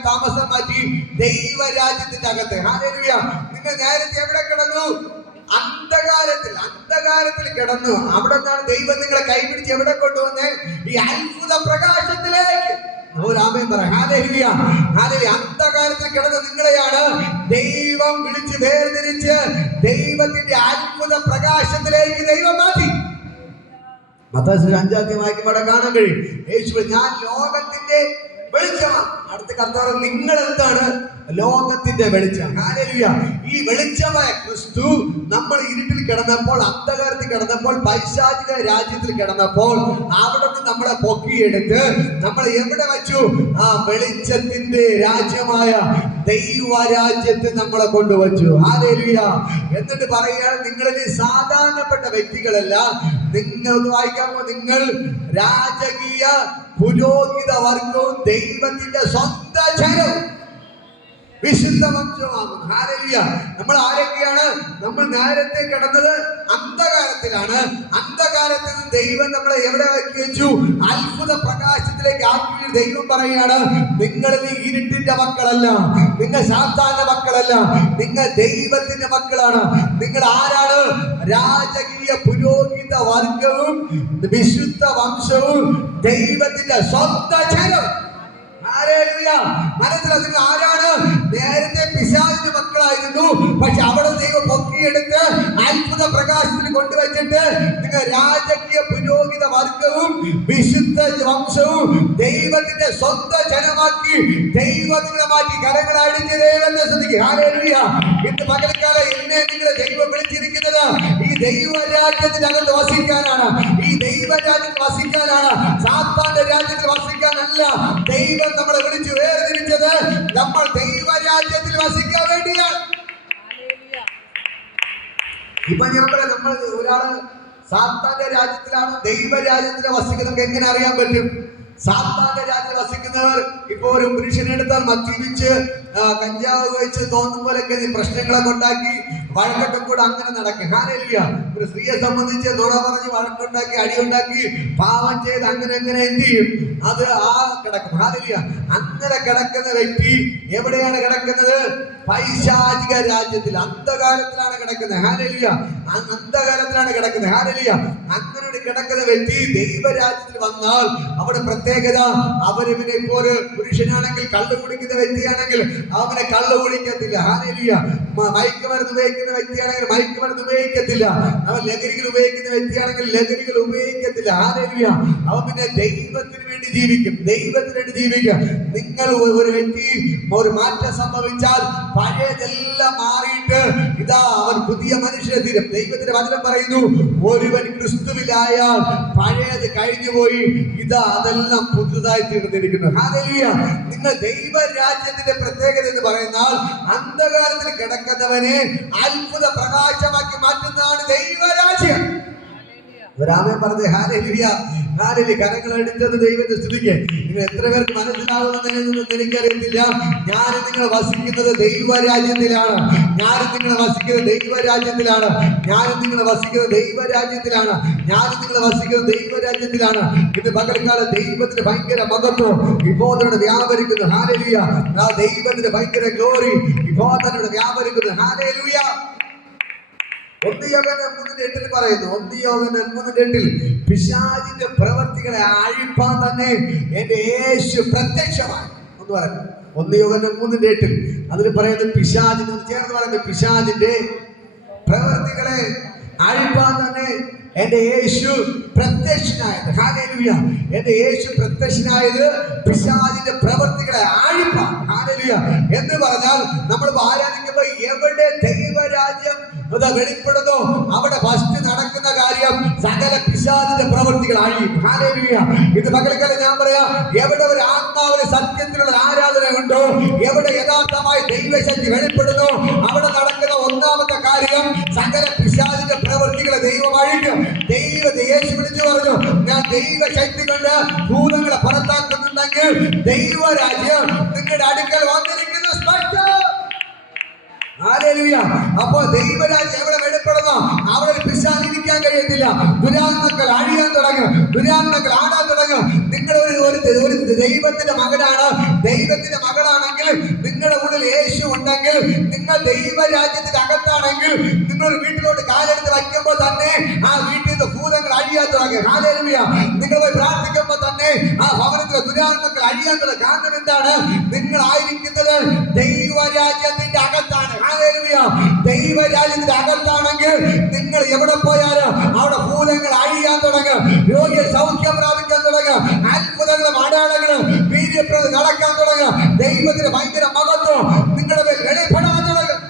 താമസം മാറ്റി? ദൈവരാജ്യത്തിന്റെ അകത്ത്. ഹല്ലേലൂയ. നിങ്ങൾ നേരത്തെ എവിടെ കിടന്നു? അന്ധകാരത്തിൽ കിടന്നു. അവിടെ നിന്നാണ് ദൈവം നിങ്ങളെ കൈപിടിച്ച് എവിടെ കൊണ്ടുവന്നേ? ഈ അത്ഭുത പ്രകാശത്തിലേക്ക്. അന്ധകാരത്തിൽ കിടന്ന നിങ്ങളെയാണ് ദൈവം വിളിച്ച് വേർതിരിച്ച് ദൈവത്തിന്റെ അത്ഭുത പ്രകാശത്തിലേക്ക് ദൈവം മാറ്റി. മത്തായി 5 വായിക്കുമ്പോൾ കാണാൻ കഴിയും, യേശു ഞാൻ ലോകത്തിന്റെ വെളിച്ചമാണ്. അടുത്ത കർത്താവ് നിങ്ങൾ എന്താണ്? ലോകത്തിന്റെ വെളിച്ചം. ഹല്ലേലൂയ. ഈ വെളിച്ചമായ ക്രിസ്തു നമ്മൾ ഇരുട്ടിൽ കിടന്നപ്പോൾ, അന്ധകാരത്തിൽ കിടന്നപ്പോൾ, പൈശാചിക രാജ്യത്തിൽ കിടന്നപ്പോൾ അവിടെ നിന്ന് നമ്മളെ പൊക്കിയെടുത്ത് നമ്മൾ എവിടെ വെച്ചു? ആ വെളിച്ചത്തിന്റെ രാജ്യമായ ദൈവരാജ്യത്തിൽ നമ്മളെ കൊണ്ടുവച്ചു. ഹല്ലേലൂയ. എന്നിട്ട് പറയുകയാണ്, നിങ്ങളിൽ സാധാരണപ്പെട്ട വ്യക്തികളല്ല, നിങ്ങൾ വായിക്കാമോ? നിങ്ങൾ രാജകീയ പുരോഹിത വർഗവും ദൈവത്തിന്റെ സ്വന്തം ജനവും വിശുദ്ധ വംശമാകുന്നു. ഹല്ലേലൂയ. നമ്മൾ ആരൊക്കെയാണ്? നമ്മൾ നേരത്തെ കിടന്നത് അന്ധകാരത്തിലാണ്. അന്ധകാരത്തിൽ നിന്ന് ദൈവം നമ്മളെ എവിടെ ആക്കി വെച്ചു? അത്ഭുത പ്രകാശത്തിലേക്ക് ആക്കി. ദൈവം പറയുകയാണ്, നിങ്ങൾ ഇരുട്ടിന്റെ മക്കളല്ല, നിങ്ങൾ സാധാരണ മക്കളല്ല, നിങ്ങൾ ദൈവത്തിന്റെ മക്കളാണ്. നിങ്ങൾ ആരാണ്? രാജകീയ പുരോഹിത വർഗവും വിശുദ്ധ വംശവും ദൈവത്തിന്റെ സ്വന്തം ജനം. മനസ്സിലാക്കി. നിങ്ങൾ ആരാണ്? നേരത്തെ പിശാചിന്റെ മക്കളായിരുന്നു, പക്ഷെ അവിടെ ദൈവം പൊക്കിയെടുത്ത് അത്ഭുത പ്രകാശത്തിൽ കൊണ്ടുവച്ചിട്ട് നിങ്ങൾ രാജകീയ പുരോഹിത വർഗവും വിശുദ്ധ വംശവും ദൈവത്തിന്റെ സ്വന്തം ജനമാക്കി ദൈവത്തിനെ മാറ്റി. കരങ്ങൾ അടിച്ച് ദൈവത്തെ ശ്രദ്ധിക്കുക. ഹല്ലേലൂയ. ഇന്ന് പകൽക്കാലം എന്നെ നിങ്ങളെ ദൈവം വിളിച്ചിരിക്കുന്നത് ഈ ദൈവരാജ്യത്തിനകത്ത് വസിക്കാനാണ്. ഈ ദൈവരാജ്യത്തിൽ വസിക്കാനാണ്, സാത്താന്റെ രാജ്യത്തിൽ വസിക്കാനല്ല. ദൈവം നമ്മളെ വിളിച്ചു വേർതിരിച്ചത് നമ്മൾ ദൈവരാജ്യത്തിൽ വസിക്കാൻ വേണ്ടിയാണ്. ഇപ്പൊ ഞാൻ പറയാം, നമ്മൾ ഒരാള് സാത്താന്റെ രാജ്യത്തിലാണ് ദൈവരാജ്യത്തിൽ വസിക്കുന്നത് നമുക്ക് എങ്ങനെ അറിയാൻ പറ്റും? സാത്താന്റെ രാജ്യത്തിൽ വസിക്കുന്നവർ ഇപ്പൊ ഒരു പുരുഷനെ എടുത്താൽ മദ്യപിച്ച് കഞ്ചാവ് വെച്ച് തോന്നും പോലൊക്കെ പ്രശ്നങ്ങളൊക്കെ ഉണ്ടാക്കി വഴക്കൊക്കെ കൂടെ അങ്ങനെ നടക്കും. ഹല്ലേലൂയ. ഒരു സ്ത്രീയെ സംബന്ധിച്ച് നുണ പറഞ്ഞ് വഴക്കുണ്ടാക്കി അടിയുണ്ടാക്കി പാവം ചെയ്ത് അങ്ങനെ എന്ത് ചെയ്യും? അത് കിടക്കും. ഹല്ലേലൂയ. അങ്ങനെ കിടക്കുന്ന വ്യക്തി എവിടെയാണ് കിടക്കുന്നത്? പൈശാചിക രാജ്യത്തിൽ, അന്ധകാരത്തിലാണ് കിടക്കുന്നത്. ഹല്ലേലൂയ. അന്ധകാരത്തിലാണ് കിടക്കുന്നത്. ഹല്ലേലൂയ. അങ്ങനെ കിടക്കുന്ന വ്യക്തി ദൈവരാജ്യത്തിൽ വന്നാൽ അവിടെ പ്രത്യേകത, അവരിവനെ ഇപ്പോൾ ഒരു പുരുഷനാണെങ്കിൽ കള്ളു കുടിക്കുന്ന വ്യക്തിയാണെങ്കിൽ അവനെ കള്ളു കുടിക്കത്തില്ല. ഹല്ലേലൂയ. മയക്കുമരുന്ന് ഉപയോഗിക്കുന്ന വ്യക്തിയാണെങ്കിൽ മയക്കുമരുന്ന് ഉപയോഗിക്കത്തില്ല. അവൻ ലഹരികൾ ഉപയോഗിക്കുന്ന വ്യക്തിയാണെങ്കിൽ ലഹരികൾ ഉപയോഗിക്കത്തില്ല. ഹല്ലേലൂയ. അവൻ പിന്നെ ദൈവത്തിന് വേണ്ടി ജീവിക്കും, ദൈവത്തിന് വേണ്ടി ജീവിക്കും. നിങ്ങൾ ഒരു വ്യക്തി ഒരു മാറ്റം സംഭവിച്ചാൽ പഴയതെല്ലാം മാറിയിട്ട് ഇതാ അവൻ പുതിയ മനുഷ്യനെ തീരും. ദൈവത്തിന്റെ വചനം പറയുന്നു, ഒരുവൻ ക്രിസ്തുവിലായാൽ പഴയത് കഴിഞ്ഞുപോയി, ഇതാ അതെല്ലാം പുതുതായി തീർന്നിരിക്കുന്നു. ഹല്ലേലൂയ. നിങ്ങൾ ദൈവരാജ്യത്തിന്റെ പ്രത്യേകത എന്ന് പറയുന്നാൽ അന്ധകാരത്തിൽ കിടക്കുന്നവനെ അത്ഭുത പ്രകാശമാക്കി മാറ്റുന്നതാണ് ദൈവരാജ്യം. രാമൻ പറഞ്ഞത് ഹല്ലേലൂയ. ഹല്ലേലൂയ. കരങ്ങൾ അടിച്ചത് ദൈവത്തെ സ്തുതിക്ക്. നിങ്ങൾ എത്ര പേർക്ക് മനസ്സിലാവുന്നതെന്ന് എനിക്കറിയത്തില്ല. ഞാനും നിങ്ങൾ വസിക്കുന്നത് ദൈവരാജ്യത്തിലാണ്. ഞാനും നിങ്ങൾ വസിക്കുന്നത് ദൈവരാജ്യത്തിലാണ്. ഞാനും നിങ്ങൾ വസിക്കുന്നത് ദൈവരാജ്യത്തിലാണ്. ഞാനും നിങ്ങൾ വസിക്കുന്നത് ദൈവരാജ്യത്തിലാണ്. ഇന്ന് പകൽക്കാലം ദൈവത്തിന് ഭയങ്കര മഹത്വം ഇപ്പോൾ തന്നെ വ്യാപരിക്കുന്നു. ഹല്ലേലൂയ. ആ ദൈവത്തിന് ഭയങ്കര ഗ്ലോറി ഇപ്പോൾ തന്നെ വ്യാപരിക്കുന്നു. ഹല്ലേലൂയ. 1 യോഹന്നാൻ 3:8 പറയുന്നു, 1 യോഹന്നാൻ 3:8 പിശാചിന്റെ പ്രവൃത്തികളെ അഴിപ്പാൻ തന്നെ എന്റെ യേശു പ്രത്യക്ഷമായി എന്ന് പറയുന്നു. 1 യോഹന്നാൻ 3:8 അതിൽ പറയുന്നത് പിശാചിനെ ചേർന്ന് പറയുന്നത് പിശാചിന്റെ പ്രവൃത്തികളെ അഴിപ്പാൻ തന്നെ എന്റെ യേശു പ്രത്യക്ഷനായത്. ഹല്ലേലൂയ. എന്റെ യേശു പ്രത്യക്ഷനായത് പിശാചിന്റെ പ്രവൃത്തികളെ അഴിപ്പാൻ. ഹല്ലേലൂയ. എന്ന് പറഞ്ഞാൽ നമ്മൾ ആരാധിക്കുമ്പോൾ എവിടെ ദൈവരാജ്യം വെളിപ്പെടുന്നോ അവിടെ ഫസ്റ്റ് നടക്കുന്ന കാര്യം സകല പിശാചിന്റെ പ്രവൃത്തികൾ അഴിയും. ഹല്ലേലൂയ. ഇത് പകൽക്കാലം ഞാൻ പറയാം, എവിടെ ഒരു ആത്മാവിന് സത്യത്തിലുള്ള ആരാധന ഉണ്ടോ, എവിടെ യഥാർത്ഥമായി ദൈവശക്തി വെളിപ്പെടുന്നു, അവിടെ നടക്കുന്ന ഒന്നാമത്തെ കാര്യം സകല പിശാചിന്റെ പ്രവൃത്തികളെ ദൈവം അഴിക്കും. യേശു വിളിച്ചു പറഞ്ഞു, ഞാൻ ദൈവശക്തി കൊണ്ട് ഭൂതങ്ങളെ പുറത്താക്കുന്നുണ്ടെങ്കിൽ ദൈവരാജ്യം നിങ്ങളുടെ അടുക്കൽ വന്നിരിക്കുന്നു. ഹല്ലേലൂയ. അപ്പോൾ ദൈവരാജ്യം എവിടെ വെളിപ്പെടുന്നോ അവിടെ ഒരു പിശാചിന് ഇരിക്കാൻ കഴിയത്തില്ല. ദുരാത്മാക്കൾ അഴിയാൻ തുടങ്ങും, ദുരാത്മാക്കൾ ആടാൻ തുടങ്ങും. നിങ്ങൾ ഒരു ദൈവത്തിന്റെ മകനാണ്, ദൈവത്തിന്റെ മകളാണെങ്കിൽ, നിങ്ങളുടെ ഉള്ളിൽ യേശു ഉണ്ടെങ്കിൽ, നിങ്ങൾ ദൈവരാജ്യത്തിന്റെ അകത്താണെങ്കിൽ, നിങ്ങൾ വീട്ടിലോട്ട് കാലെടുത്ത് വയ്ക്കുമ്പോൾ തന്നെ ആ വീട്ടിൽ നിന്ന് ഭൂതങ്ങൾ അഴിയാൻ തുടങ്ങും. ഹല്ലേലൂയ. നിങ്ങൾ പോയി പ്രാർത്ഥിക്കുമ്പോൾ തന്നെ ആ ഭവനത്തിലെ ദുരാത്മാക്കൾ അഴിയാൻ തുടങ്ങും. കാരണം എന്താണ്? നിങ്ങളായിരിക്കുന്നത് ദൈവരാജ്യത്തിന്റെ അകത്താണ്. ഹല്ലേലൂയ. ദൈവരാജ്യത്തിന്റെ അകത്താണെങ്കിൽ നിങ്ങൾ എവിടെ പോയാലും അവിടെ ഭൂതങ്ങൾ അഴിയാൻ തുടങ്ങും, രോഗിയെ സൗഖ്യം പ്രാപിക്കാൻ തുടങ്ങും, അത്ഭുതങ്ങളും അടയാളങ്ങളും വീര്യപ്രദം നടക്കാൻ തുടങ്ങും. ദൈവത്തിന്റെ ഭയങ്കര മഹത്വം നിങ്ങളുടെ മേൽ വെളിപ്പെടാൻ തുടങ്ങും.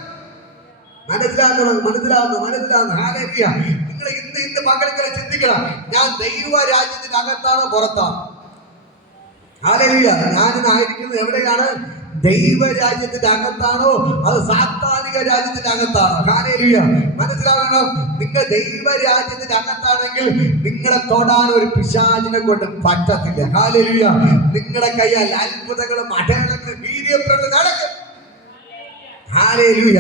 മനസ്സിലാവുന്നു. ഹല്ലേലൂയ. നിങ്ങൾ ഇന്ന് പകൽക്കല ചിന്തിക്കണം, ഞാൻ ദൈവരാജ്യത്തിന്റെ അകത്താണോ പുറത്താണ്? ഹല്ലേലൂയ. ഞാനിന്ന് ആയിരിക്കുന്നത് എവിടെയാണ്? ദൈവരാജ്യത്തിന്റെ അകത്താണോ അത് സാത്താനിക രാജ്യത്തിന്റെ അകത്താണോ? ഹല്ലേലൂയ. മനസ്സിലാകണം, നിങ്ങൾ ദൈവരാജ്യത്തിന്റെ അകത്താണെങ്കിൽ നിങ്ങളെ തൊടാൻ ഒരു പിശാചിനെ കൊണ്ട് പറ്റത്തില്ല. ഹല്ലേലൂയ. നിങ്ങളുടെ കയ്യാൽ അത്ഭുതങ്ങളും അടയാളങ്ങളും വീര്യപ്രദം നടക്കും. ഹല്ലേലൂയ.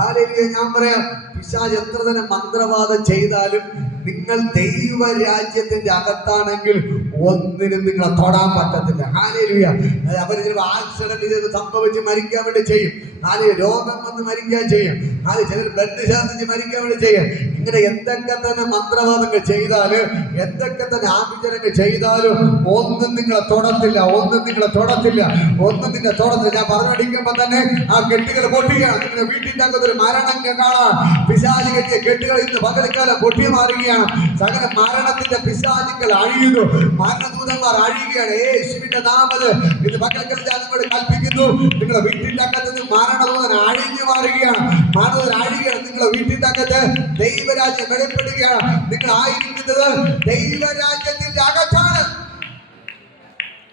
ഹല്ലേലൂയ. ഞാൻ പറയാം, പിശാച് എത്ര തന്നെ മന്ത്രവാദം ചെയ്താലും നിങ്ങൾ ദൈവരാജ്യത്തിന്റെ അകത്താണെങ്കിൽ ഒന്നിനും നിങ്ങളെ തൊടാൻ പറ്റത്തില്ല. ഹല്ലേലൂയ. അവർ ചിലപ്പോൾ ആക്സിഡന്റ് സംഭവിച്ച് മരിക്കാൻ വേണ്ടി ചെയ്യും, രോഗം വന്ന് മരിക്കാൻ ചെയ്യും, ചിലർ ബ്ലഡ് ശാസിച്ച് മരിക്കാൻ വേണ്ടി ചെയ്യും. ഇങ്ങനെ എന്തൊക്കെ തന്നെ മന്ത്രവാദങ്ങൾ ചെയ്താലും, എന്തൊക്കെ തന്നെ ആഭിചാരങ്ങൾ ചെയ്താലും ഒന്നും നിങ്ങളെ തൊടത്തില്ല. ഞാൻ പറഞ്ഞടിക്കുമ്പോ തന്നെ ആ കെട്ടുകൾ പൊട്ടുകയാണ്. നിങ്ങളുടെ വീട്ടിന്റെ അകത്തൊരു മരണം കാണാം. പിശാച് കെട്ടിയ കെട്ടുകൾ ഇന്ന് പകൽക്കാലം പൊട്ടി മാറുകയാണ്. സകല മരണത്തിന്റെ പിശാചുക്കൾ അഴിയുന്നു, മരണദൂതന്മാർ അഴിയുകയാണ്. യേശുവിന്റെ നാമത്തിൽ ഇന്ന് പകൽക്കാലം ഞാൻ നിങ്ങളോട് കൽപ്പിക്കുന്നു, നിങ്ങളുടെ വീട്ടിന്റെ അകത്ത് നിന്ന് മരണദൂതൻ അഴിഞ്ഞു മാറുകയാണ്. മരണദൂതൻ അഴിയുകയാണ്. നിങ്ങളുടെ വീട്ടിന്റെ അകത്ത് ദൈവരാജ്യം വെളിപ്പെടുകയാണ്. നിങ്ങൾ ആയിരിക്കുന്നത് ദൈവരാജ്യത്തിന്റെ അകത്താണ്.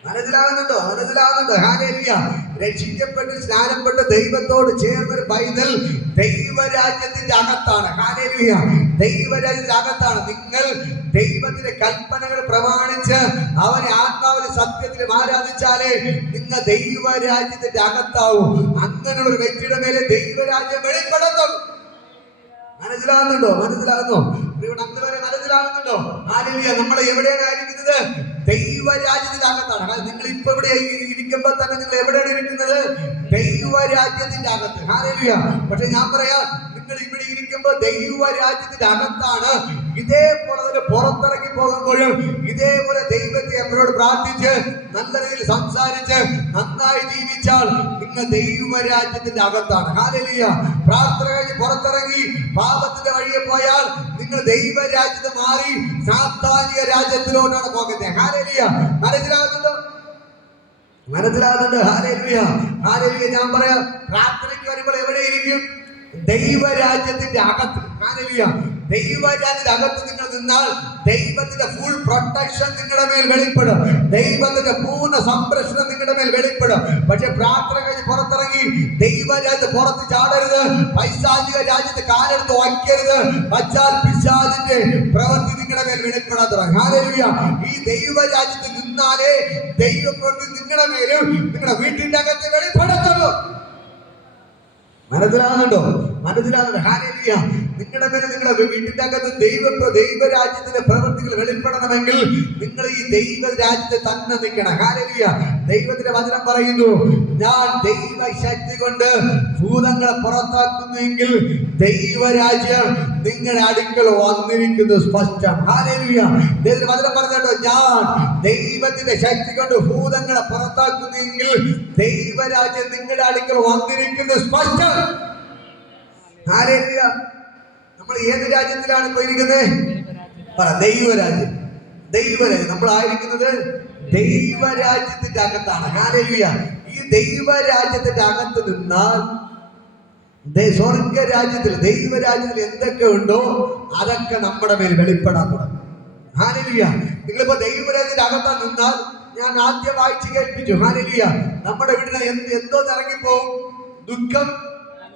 മനസ്സിലാകുന്നുണ്ടോ? ഹല്ലേലൂയ. രക്ഷിക്കപ്പെട്ട് സ്നാനപ്പെട്ട് ദൈവത്തോട് ചേർന്നൊരു പൈതൽ ദൈവരാജ്യത്തിന്റെ അകത്താണ്. ഹല്ലേലൂയ. ദൈവരാജ്യത്തിന്റെ അകത്താണ്. നിങ്ങൾ ദൈവത്തിന്റെ കൽപ്പനകൾ പ്രമാണിച്ച് അവനെ ആത്മാവിലെ സത്യത്തിലും ആരാധിച്ചാലേ നിങ്ങൾ ദൈവരാജ്യത്തിന്റെ അകത്താവും. അങ്ങനെയുള്ള ഒരു വ്യക്തിയുടെ മേലെ ദൈവരാജ്യം വെളിപ്പെടുത്തും. മനസ്സിലാകുന്നുണ്ടോ? മനസ്സിലാകുന്നുണ്ടോ? ഹല്ലേലൂയ. നമ്മൾ എവിടെയാണ് ആയിരിക്കുന്നത്? ദൈവരാജ്യത്തിന്റെ അകത്താണ്. നിങ്ങൾ ഇപ്പൊ ഇവിടെ ഇരിക്കുമ്പോൾ തന്നെ നിങ്ങൾ എവിടെയാണ് ഇരിക്കുന്നത്? ദൈവരാജ്യത്തിന്റെ അകത്ത്. ഹല്ലേലൂയ. പക്ഷെ ഞാൻ പറയാം, നിങ്ങൾ ഇവിടെ ഇരിക്കുമ്പോൾ ദൈവരാജ്യത്തിന്റെ അകത്താണ്. ഇതേപോലെ തന്നെ പുറത്തിറങ്ങി പോകുമ്പോഴും ഇതേപോലെ ദൈവത്തെ അവരോട് പ്രാർത്ഥിച്ച് നല്ല രീതിയിൽ സംസാരിച്ച് നന്നായി ജീവിച്ചാൽ നിങ്ങൾ ദൈവരാജ്യത്തിന്റെ അകത്താണ്. ഹല്ലേലൂയ. പ്രാർത്ഥന കഴിഞ്ഞ് പുറത്തിറങ്ങി പാപത്തിന്റെ വഴിയെ പോയാൽ നിങ്ങൾ ദൈവരാജ്യത്ത് മാറി സാത്താനിക രാജ്യത്തിലോട്ടാണ് പോകുന്നത്. ഹല്ലേലൂയ. മനസ്സിലാകുന്നുണ്ടോ? ഹല്ലേലൂയ. ഞാൻ പറയാം, പ്രാർത്ഥനയ്ക്ക് വരുമ്പോൾ എവിടെയിരിക്കും? ദൈവരാജ്യത്തിന്റെ അകത്ത്. ഹല്ലേലൂയ. ദൈവരാജ്യത്തിന്റെ അകത്ത് നിങ്ങൾ നിന്നാൽ ദൈവത്തിന്റെ ഫുൾ പ്രൊട്ടക്ഷൻ നിങ്ങളുടെ മേൽ വെളിപ്പെടും. ദൈവത്തിന്റെ പൂർണ്ണ സംരക്ഷണം നിങ്ങളുടെ മേൽ വെളിപ്പെടും. പക്ഷെ പ്രാർത്ഥന കഴിഞ്ഞ് പുറത്തിറങ്ങി ദൈവരാജ്യത്ത് പുറത്ത് ചാടരുത്. പൈശാചിക രാജ്യത്ത് കാലെടുത്ത് വയ്ക്കരുത്. വച്ചാൽ പിശാചിന്റെ പ്രവൃത്തി നിങ്ങളുടെ മേൽ വെളിപ്പെടാൻ തുടങ്ങും. ഹല്ലേലൂയ. ഈ ദൈവരാജ്യത്ത് നിന്നാലേ ദൈവപ്രവൃത്തി നിങ്ങളുടെ മേലും നിങ്ങളുടെ വീട്ടിന്റെ അകത്ത് വെളിപ്പെടുത്തുള്ളൂ. മനസ്സിലാകുന്നുണ്ടോ? ഹല്ലേലൂയ. നിങ്ങളുടെ മേലെ നിങ്ങളുടെ വീട്ടിന്റെ അകത്ത് ദൈവരാജ്യത്തിന്റെ പ്രവൃത്തികൾ വെളിപ്പെടണമെങ്കിൽ നിങ്ങൾ ഈ ദൈവരാജ്യത്തെ തന്നെ നിൽക്കണം. ഹല്ലേലൂയ. ദൈവത്തിന്റെ വചനം പറയുന്നു, ഞാൻ ദൈവശക്തി കൊണ്ട് ഭൂതങ്ങളെ പുറത്താക്കുന്നെങ്കിൽ ദൈവരാജ്യം നിങ്ങളുടെ അടുക്കൽ വന്നിരിക്കുന്നു സ്പഷ്ടം. ഹല്ലേലൂയ. ദൈവത്തിന്റെ വചനം പറഞ്ഞോ, ഞാൻ ദൈവത്തിന്റെ ശക്തി കൊണ്ട് ഭൂതങ്ങളെ പുറത്താക്കുന്നെങ്കിൽ ദൈവരാജ്യം നിങ്ങളുടെ അടുക്കൽ വന്നിരിക്കുന്നു സ്പഷ്ടം. ഹല്ലേലൂയ. നമ്മൾ ഏത് രാജ്യത്തിലാണ് പോയിരിക്കുന്നത്? ദൈവരാജ്യം. നമ്മൾ ആയിരിക്കുന്നത് ദൈവരാജ്യത്തിന്റെ അകത്താണ്. ഹല്ലേലൂയ. ഈ ദൈവരാജ്യത്തിന്റെ അകത്ത് നിന്നാൽ സ്വർഗരാജ്യത്തിൽ ദൈവരാജ്യത്തിൽ എന്തൊക്കെ ഉണ്ടോ അതൊക്കെ നമ്മുടെ മേൽ വെളിപ്പെടാൻ തുടങ്ങും. ഹല്ലേലൂയ. നിങ്ങളിപ്പോ ദൈവരാജ്യത്തിന്റെ അകത്താ നിന്നാൽ, ഞാൻ ആദ്യം വായിച്ചു കേൾപ്പിച്ചു, ഹല്ലേലൂയ, നമ്മുടെ വീട്ടിൽ എന്തോ ഇറങ്ങിപ്പോവും? ദുഃഖം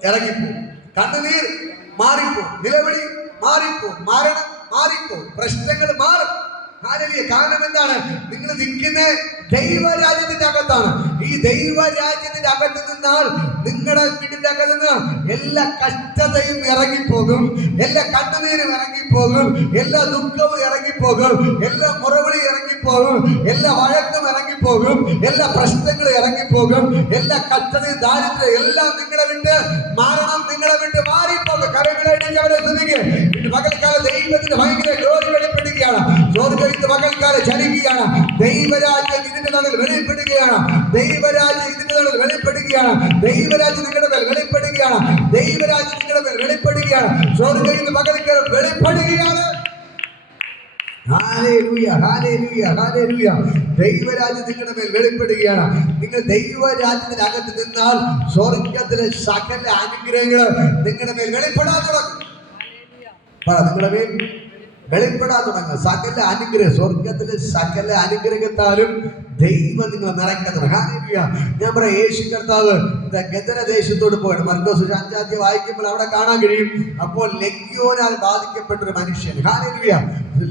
ഇറങ്ങിപ്പോവും, കണ്ണുനീർ മാറിപ്പോവും, നിലവിളി മാറിപ്പോവും, മരണം മാറിപ്പോവും, പ്രശ്നങ്ങൾ മാറും. ഹല്ലേലൂയ. കാരണം എന്താണ്? നിങ്ങൾ നിൽക്കുന്ന ദൈവരാജ്യത്തിന്റെ അകത്താണ്. ഈ ദൈവരാജ്യത്തിന്റെ അകത്ത് നിന്നാൽ നിങ്ങളുടെ വീടിന്റെ അകത്ത് നിന്ന് എല്ലാ കഷ്ടതയും ഇറങ്ങിപ്പോകും, എല്ലാ കണ്ണുനീരും ഇറങ്ങിപ്പോകും, എല്ലാ ദുഃഖവും ഇറങ്ങിപ്പോകും, എല്ലാ മുറവിളിയും ഇറങ്ങിപ്പോകും, എല്ലാ വഴക്കും ഇറങ്ങിപ്പോകും, എല്ലാ പ്രശ്നങ്ങളും ഇറങ്ങിപ്പോകും, എല്ലാ കഷ്ടതയും ദാരിദ്ര്യം എല്ലാം നിങ്ങളെ വിട്ട് മാറണം, നിങ്ങളെ വിട്ട് മാറിപ്പോകും. കരങ്ങളായിട്ട് അവരെ ശ്രദ്ധിക്കുക. പകൽക്കാല ദൈവത്തിന്റെ ഭയങ്കര ജോലി വെളിപ്പെടുകയാണ്. സ്വർഗ്ഗത്തിന്റെ പകൽക്കാല ചലിക്കുകയാണ്. ദൈവരാജ്യം ഇതിന്റെ നടുവിൽ വെളിപ്പെടുകയാണ്. ദൈവരാജ്യം ഇതിന്റെ നടുവിൽ വെളിപ്പെടുകയാണ്. ദൈവരാജ്യം നിങ്ങളുടെ മേൽ വെളിപ്പെടുകയാണ്. ദൈവരാജ്യം നിങ്ങളുടെ മേൽ വെളിപ്പെടുകയാണ്. സ്വർഗ്ഗത്തിന്റെ പകൽക്കാല വെളിപ്പെടുകയാണ്. ഹല്ലേലൂയ, ഹല്ലേലൂയ, ഹല്ലേലൂയ. ദൈവരാജ്യം നിങ്ങളുടെ മേൽ വെളിപ്പെടുകയാണ്. നിങ്ങൾ ദൈവരാജ്യത്തിന്റെ അകത്ത് നിന്നാൽ സ്വർഗ്ഗത്തിലെ സകല അനുഗ്രഹങ്ങൾ നിങ്ങളുടെ മേൽ വെളിപ്പെടാൻ തുടങ്ങും. നിങ്ങളുടെ മേൽ വെളിപ്പെടാൻ തുടങ്ങും. സകല അനുഗ്രഹം, സ്വർഗത്തിലെ സകല അനുഗ്രഹത്താലും ദൈവം നിങ്ങൾ നിറയ്ക്കുന്നത്. ഹല്ലേലൂയ. ഞാൻ പറയാം, യേശു കർത്താവ് ഗദര ദേശത്തോട് പോയിട്ട് മർക്കോസ് 5 അധ്യായം വായിക്കുമ്പോൾ അവിടെ കാണാൻ കഴിയും. അപ്പോൾ ലെഗ്യോനാൽ ബാധിക്കപ്പെട്ട ഒരു മനുഷ്യൻ. ഹല്ലേലൂയ.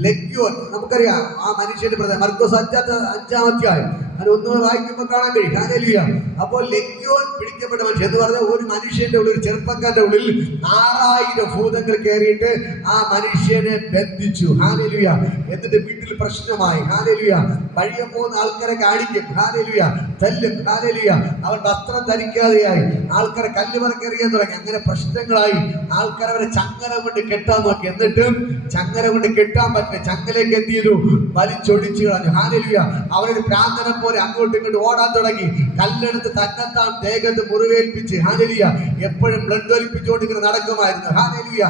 ലെഗ്യോൻ നമുക്കറിയാം, ആ മനുഷ്യന്റെ പ്രധാന മർക്കോസ് 5 അധ്യായം അത് ഒന്നുകൂടെ വായിക്കുമ്പോൾ കാണാൻ കഴിയും. ഹല്ലേലൂയ. അപ്പോൾ ലെഗ്യോൻ പിടിക്കപ്പെട്ട മനുഷ്യൻ എന്ന് പറഞ്ഞാൽ ഒരു മനുഷ്യന്റെ ഉള്ളിൽ, ചെറുപ്പക്കാരുടെ ഉള്ളിൽ 6000 ഭൂതങ്ങൾ കയറിയിട്ട് ആ മനുഷ്യനെ ബന്ധിച്ചു. ഹല്ലേലൂയ. എന്നിട്ട് വീട്ടിൽ പ്രശ്നമായി. ഹല്ലേലൂയ. വഴിയെ പോകുന്ന ആൾക്കാരെ കാണിക്കും. ഹല്ലേലൂയ. തല്ലും. ഹല്ലേലൂയ. അവൻ വസ്ത്രം ധരിക്കാതെയായി. ആൾക്കാരെ കല്ലുമറക്കെറിയാൻ തുടങ്ങി. അങ്ങനെ പ്രശ്നങ്ങളായി. ആൾക്കാർ അവരെ ചങ്ങല കൊണ്ട് കെട്ടാൻ നോക്കി. എന്നിട്ടും ചങ്ങല കൊണ്ട് കെട്ടാൻ പറ്റില്ല. ചങ്ങലേക്ക് എന്ത് ചെയ്തു? വലിച്ചൊടിച്ചു കളഞ്ഞു. ഹല്ലേലൂയ. അവരൊരു പ്രാന്തനെ പോലെ അങ്ങോട്ടും ഇങ്ങോട്ടും ഓടാൻ തുടങ്ങി. കല്ലെടുത്ത് തന്നെത്താൻ ദേഹത്ത് മുറിവേൽപ്പിച്ച്. ഹല്ലേലൂയ. എപ്പോഴും ബ്ലഡ് ഒലിപ്പിച്ചുകൊണ്ട് ഇങ്ങനെ നടക്കുമായിരുന്നു. ഹല്ലേലൂയ.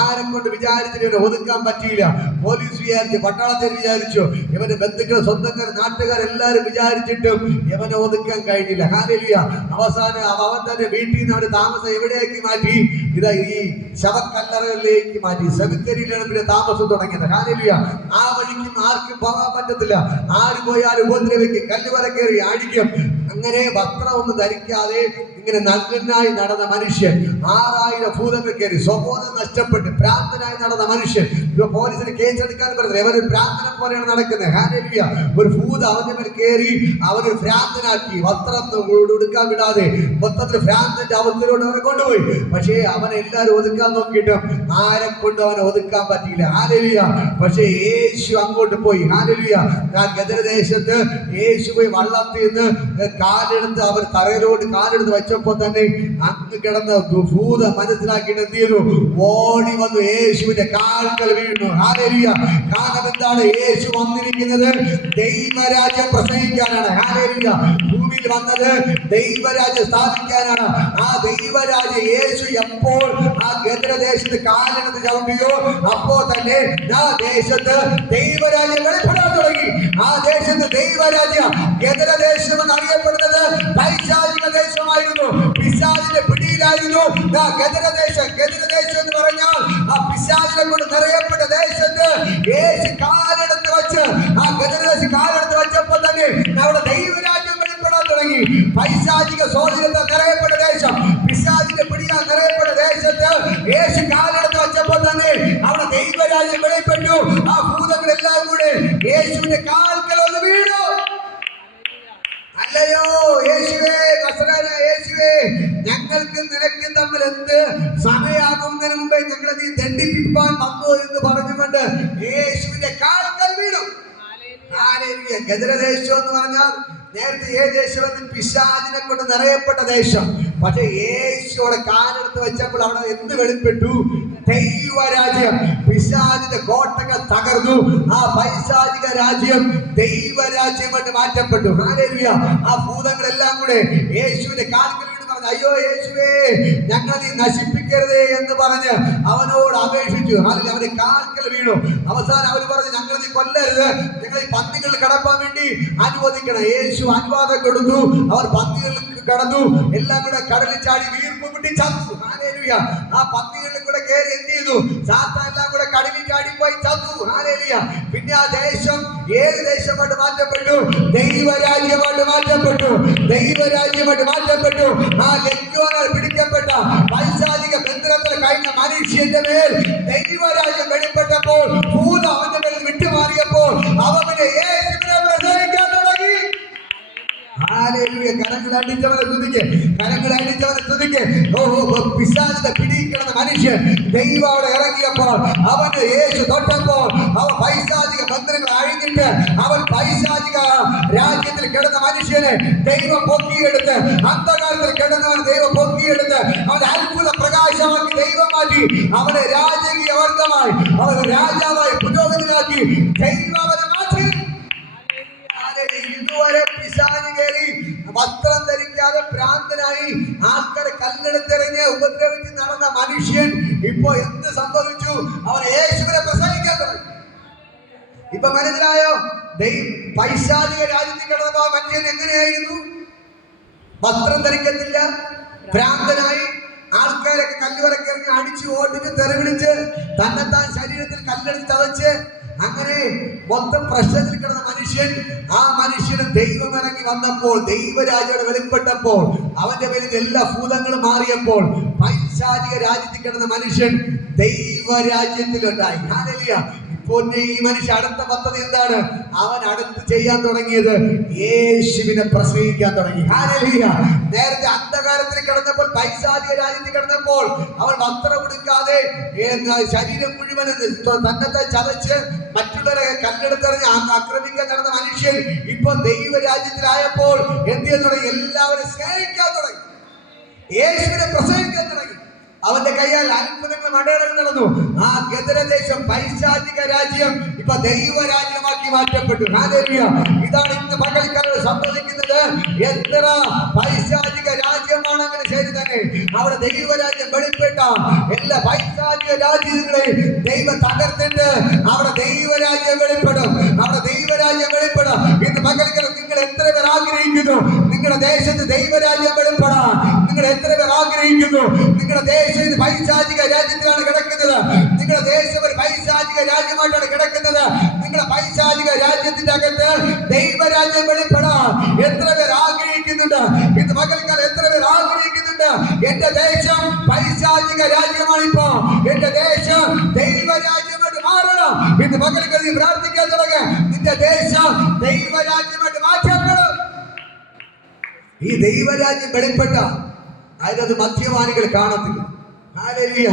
ആരെ കൊണ്ട് വിചാരിച്ചിട്ട് ഇവനെ ഒതുക്കാൻ പറ്റിയില്ല. പോലീസ് വിചാരിച്ചു, പട്ടാളത്തിൽ വിചാരിച്ചു, ഇവന്റെ ബന്ധുക്കൾ, സ്വന്തക്കാർ, നാട്ടുകാരെല്ലാരും വിചാരിച്ചിട്ടും ഇവനെ ഒതുക്കാൻ കഴിഞ്ഞില്ല. ഹല്ലേലൂയ. അവസാനം അവൻ തന്നെ വീട്ടിൽ നിന്ന് അവന്റെ താമസം എവിടേക്ക് മാറ്റി? ഇതാ ഈ ശവക്കല്ലറകളിലേക്ക് മാറ്റി. സെമിത്തേരിയിലാണ് പിന്നെ താമസം തുടങ്ങിയത്. ഹല്ലേലൂയ. ആ വഴിക്കും ആർക്കും പോകാൻ പറ്റത്തില്ല. ആര് പോയാലും ഉപദ്രവിക്കും, കല്ലുവര കയറി അടിക്കും. അങ്ങനെ വസ്ത്രമൊന്നും ധരിക്കാതെ ഇങ്ങനെ നഗ്നനായി നടന്ന മനുഷ്യൻ, 6000 ഭൂതങ്ങൾ കയറി, സ്വബോധം നഷ്ടപ്പെട്ട് ഭ്രാന്തനായി നടന്ന മനുഷ്യൻ. ഇപ്പൊ പോലീസിന് കേസെടുക്കാൻ പറ്റുന്നത് ഇവനൊരു ഭ്രാന്തനെ പോലെയാണ് നടക്കുന്നത്. ഹല്ലേലൂയ. ഒരു ഭൂതം അവന്റെ മേൽ കയറി അവനൊരു ഭ്രാന്തനാക്കി. വസ്ത്രം ഉടുക്കാൻ വിടാതെ മൊത്തത്തിൽ ഭ്രാന്തന്റെ അവസ്ഥയിലോട്ട് അവനെ കൊണ്ടുപോയി. പക്ഷേ അവനെ എല്ലാവരും ഒതുക്കാൻ നോക്കിയിട്ടും ആരെ കൊണ്ട് അവനെ ഒതുക്കാൻ പറ്റിയില്ല. ഹല്ലേലൂയ. പക്ഷേ യേശു അങ്ങോട്ട് പോയി. ഹല്ലേലൂയ. ആ ഗദരദേശത്ത് യേശു പോയി വള്ളത്തിൽ നിന്ന് കാലെടുത്ത് അവർ തറയിലോട്ട് കാലെടുത്ത് വെച്ചപ്പോ തന്നെ അങ്ങ് കിടന്ന ഭൂത മനസ്സിലാക്കിയിട്ട് എന്ത് ചെയ്തു? ഓടി വന്നു യേശുവിന്റെ കാൽക്കൽ വീണു. ഹല്ലേലൂയ. കാരണം എന്താണ്? യേശു വന്നിരിക്കുന്നത് ദൈവരാജ്യം പ്രസംഗിക്കാനാണ്. ഹല്ലേലൂയ. ഭൂമിയിൽ വന്നത് ദൈവരാജ്യം സ്ഥാപിക്കാനാണ്. ആ ദൈവരാജ്യം യേശു എപ്പോൾ ആ ഗദരദേശത്ത് കാലെടുത്ത് ചവിട്ടിയോ അപ്പോൾ തന്നെ ആ ദേശത്ത് ദൈവരാജ്യം വെളിപ്പെടാൻ തുടങ്ങി. ആ ദേശത്ത് ദൈവരാജ്യം, ഗദരദേശം എന്ന് അറിയപ്പെടുന്നത് പൈശാചിക ദേശമായിരുന്നു. പിശാചിന്റെ പിടിയിലായിരുന്നു ആ ഗദരദേശം. ഗദരദേശം എന്ന് പറഞ്ഞാൽ ആ പിശാചിനെ കൊണ്ട് നിറയപ്പെട്ട ദേശത്ത് യേശു കാലെടുത്ത് വെച്ച് ആ ഗദരദേശം കാലെടുത്ത് വെച്ചപ്പോൾ തന്നെ അവിടെ ദൈവരാജ്യം വെളിപ്പെടാൻ തുടങ്ങി. പൈശാചിക സ്വാധീനത്താൽ നിറയപ്പെട്ട ദേശം, പിശാചിന്റെ പിടിയാൽ നിറയപ്പെട്ട ദേശത്ത് യേശു കാലെടുത്ത് വെച്ചപ്പോൾ തന്നെ അവിടെ ദൈവരാജ്യം വെളിപ്പെട്ടു. ആ ഭൂതങ്ങളെല്ലാം കൂടെ യേശുവിന്റെ കാൽക്കൽ ഒന്ന് വീണു. അല്ലയോ യേശുവേ, കർത്താവേ യേശുവേ, ഞങ്ങൾക്ക് നിനക്കും തമ്മിൽ എന്ത് സമയാകുന്നതിന് മുമ്പേ ഞങ്ങളെ നീ ദണ്ഡിപ്പിക്കാൻ വന്നു എന്ന് പറഞ്ഞുകൊണ്ട് യേശുവിന്റെ കാൽക്കൽ വീണു. ഗദരദേശം എന്ന് പറഞ്ഞാൽ നേരത്തെ ഏത് ദേശമെന്ന്? പിശാചിനെ കൊണ്ട് നിറയപ്പെട്ട ദേശം. പക്ഷെ യേശുവിടെ കാലെടുത്ത് വെച്ചപ്പോൾ അവിടെ എന്ത് വെളിപ്പെട്ടു? ദൈവരാജ്യം. പിശാചിന്റെ കോട്ടകൾ തകർന്നു. ആ പൈശാചിക രാജ്യം ദൈവരാജ്യമായിട്ട് മാറ്റപ്പെട്ടു. ഹല്ലേലൂയ. ആ ഭൂതങ്ങളെല്ലാം കൂടെ യേശുവിന്റെ കാൽക്കൽ പറഞ്ഞു, അയ്യോ യേശുവേ, ഞങ്ങളെ നീ നശിപ്പിക്കരുതേ എന്ന് പറഞ്ഞ് അവനോട് അപേക്ഷിച്ചു. അല്ലെങ്കിൽ അവന്റെ കാൽക്കൽ വീണു. അവസാനം അവർ പറഞ്ഞു, ഞങ്ങളെ നീ കൊല്ലരുത്, ഞങ്ങൾ ഈ പന്നികളിൽ കടപ്പാൻ വേണ്ടി അനുവദിക്കണം. യേശു അനുവാദം കൊടുത്തു. അവർ പന്നികളിൽ കടന്നു. എല്ലാം കൂടെ കടലിൽ ചാടി വീർപ്പ് മുട്ടി ചത്തു. ഹല്ലേലൂയ. ആ പന്നികളിൽ കൂടെ കയറി എന്ത് ചെയ്തു? സാത്താൻ എല്ലാം കൂടെ കടലിൽ ചാടി പോയി ചത്തു. ഹല്ലേലൂയ. പിന്നെ ആ ദേശം ഏത് ദേശമായിട്ട് മാറ്റപ്പെട്ടു? ദൈവരാജ്യമായിട്ട് മാറ്റപ്പെട്ടു. ദൈവരാജ്യമായിട്ട് മാറ്റപ്പെട്ടു. ആ ലെഗ്യോനാൽ പിടിക്കപ്പെട്ട പൈശാചിക ബന്ധനത്തിൽ കഴിഞ്ഞ മനുഷ്യന്റെ മേൽ ദൈവരാജ്യം വെളിപ്പെട്ടപ്പോൾ ഭൂതം അവന്റെ മേൽ വിട്ടുമാറിയപ്പോൾ അവൻ ഹല്ലേലൂയ. കരങ്ങളടിച്ചവനെ സ്തുതിക്ക്, കരങ്ങളടിച്ചവനെ സ്തുതിക്ക്. പിശാചിന്റെ പിടികിടന്ന മനുഷ്യൻ ദൈവം അവിടെ ഇറങ്ങിയപ്പോൾ അവന് യേശു തൊട്ടപ്പോൾ അവൻ പൈശാചിക ബന്ധനങ്ങൾ അഴിഞ്ഞിട്ട് അവൻ പൈശാചിക രാജ്യത്തിൽ കിടന്ന മനുഷ്യനെ ദൈവം പൊക്കിയെടുത്ത്, അന്ധകാരത്തിൽ കിടന്നവൻ ദൈവം പൊക്കിയെടുത്ത് അവന്റെ അത്ഭുത പ്രകാശമാക്കി ദൈവം മാറ്റി അവനെ രാജകീയ വർഗമായി, അവനെ രാജാവായി പുരോഗതിയാക്കി ദൈവം അവനെ മാറ്റി. ഇതുവരെ പിശാച് കയറി വസ്ത്രം ധരിക്കാതെ ഭ്രാന്തനായി ആൾക്കാരെ കല്ലെടുത്തെറിഞ്ഞ് ഉപദ്രവിച്ച് നടന്ന മനുഷ്യൻ ഇപ്പൊ എന്ത് സംഭവിച്ചു? അവൻ യേശുവിനെ പ്രസംഗിക്കാൻ തുടങ്ങി. ഇപ്പൊ മനസ്സിലായോ? പൈശാചിക രാജ്യത്തിൽ കിടന്നപ്പോ ആ മനുഷ്യൻ എങ്ങനെയായിരുന്നു? വസ്ത്രം ധരിക്കത്തില്ല, ഭ്രാന്തനായി ആൾക്കാരൊക്കെ കല്ലുവരക്കെറിഞ്ഞ് അടിച്ചു ഓടിച്ച് തെറിവിളിച്ച് തന്നെത്താൻ ശരീരത്തിൽ കല്ലെടുത്ത് ചതച്ച് അങ്ങനെ മൊത്തം പ്രശ്നത്തിൽ കിടന്ന മനുഷ്യൻ, ആ മനുഷ്യന് ദൈവം ഇറങ്ങി വന്നപ്പോൾ, ദൈവരാജയോട് വെളിപ്പെട്ടപ്പോൾ, അവന്റെ പേരിൽ എല്ലാ ഭൂതങ്ങളും മാറിയപ്പോൾ പൈശാചിക രാജ്യത്തിൽ കിടന്ന മനുഷ്യൻ ദൈവരാജ്യത്തിലുണ്ടായി. ഹല്ലേലൂയ. ഈ മനുഷ്യ അടുത്ത പദ്ധതി എന്താണ്? അവൻ അടുത്ത് ചെയ്യാൻ തുടങ്ങിയത് യേശുവിനെ പ്രസംഗിക്കാൻ തുടങ്ങി. ഹല്ലേലൂയ. നേരത്തെ അന്ധകാരത്തിൽ കിടന്നപ്പോൾ, പൈശാചിക രാജ്യത്തിൽ കിടന്നപ്പോൾ അവൻ വസ്ത്രം ഉടുക്കാതെ ശരീരം മുഴുവൻ തന്നത്തെ ചതച്ച് മറ്റുള്ളവരെ കല്ലെടുത്തെറിഞ്ഞ് ആക്രമിക്കാൻ നടന്ന മനുഷ്യൻ ഇപ്പൊ ദൈവരാജ്യത്തിലായപ്പോൾ എന്ത് ചെയ്യാൻ തുടങ്ങി? എല്ലാവരും സ്നേഹിക്കാൻ തുടങ്ങി, യേശുവിനെ പ്രസംഗിക്കാൻ തുടങ്ങി. അവന്റെ കയ്യാൽ അത്ഭുതങ്ങളും അടയാളങ്ങൾ നടന്നു. ആ ഗദരദേശം, പൈശാചിക രാജ്യം ഇപ്പൊ ദൈവരാജ്യമാക്കി മാറ്റപ്പെട്ടു. ഹല്ലേലൂയ. ഇതാണ് ഇന്ന് പകൽക്കാലം സംഭവിക്കുന്നത്. എത്ര പൈശാചിക രാജ്യമാണ് അങ്ങനെ ശരി തന്നെ അവിടെ ദൈവരാജ്യം വെളിപ്പെട്ട എല്ലാ പൈശാചിക രാജ്യങ്ങളെയും ദൈവം തകർത്തിട്ട് അവിടെ ദൈവരാജ്യം വെളിപ്പെടും, അവിടെ ദൈവരാജ്യം വെളിപ്പെടും. ഇന്ന് പകൽക്കാലം നിങ്ങൾ എത്ര പേർ ആഗ്രഹിക്കുന്നു നിങ്ങളുടെ ദേശത്ത് ദൈവരാജ്യം വെളിപ്പെടാൻ? നിങ്ങൾ എത്ര പേർ ആഗ്രഹിക്കുന്നു നിങ്ങളുടെ ദേശം പൈശാചിക രാജ്യത്തിലാണ് കിടക്കുന്നത്? നിങ്ങളുടെ ദേശം ഒരു പൈശാചിക രാജ്യമായിട്ടാണ് കിടക്കുന്നത്. നിങ്ങളുടെ പൈശാചിക രാജ്യത്തിന്റെ അകത്ത് ദൈവരാജ്യം വെളിപ്പെടാൻ എത്ര പേർ ആഗ്രഹിക്കുന്നുണ്ട്? ഇന്ന് പകൽക്കാലം എത്ര പേർ ആഗ്രഹിക്കുന്നുണ്ട്? എന്റെ ദേശം പൈശാചിക രാജ്യമാണിപ്പോ, എന്റെ ദേശം ദൈവരാജ്യമായിട്ട് മാറണം. ഇന്ന് പകൽക്കാലം പ്രാർത്ഥിക്കാൻ തുടങ്ങുക, നിന്റെ ദേശം ദൈവരാജ്യമായിട്ട് മാറ്റപ്പെടണം. ഈ ദൈവരാജ്യം വെളിപ്പെട്ട അതിനകത്ത് മദ്യപാനികൾ കാണത്തില്ല. ഹല്ലേലൂയ.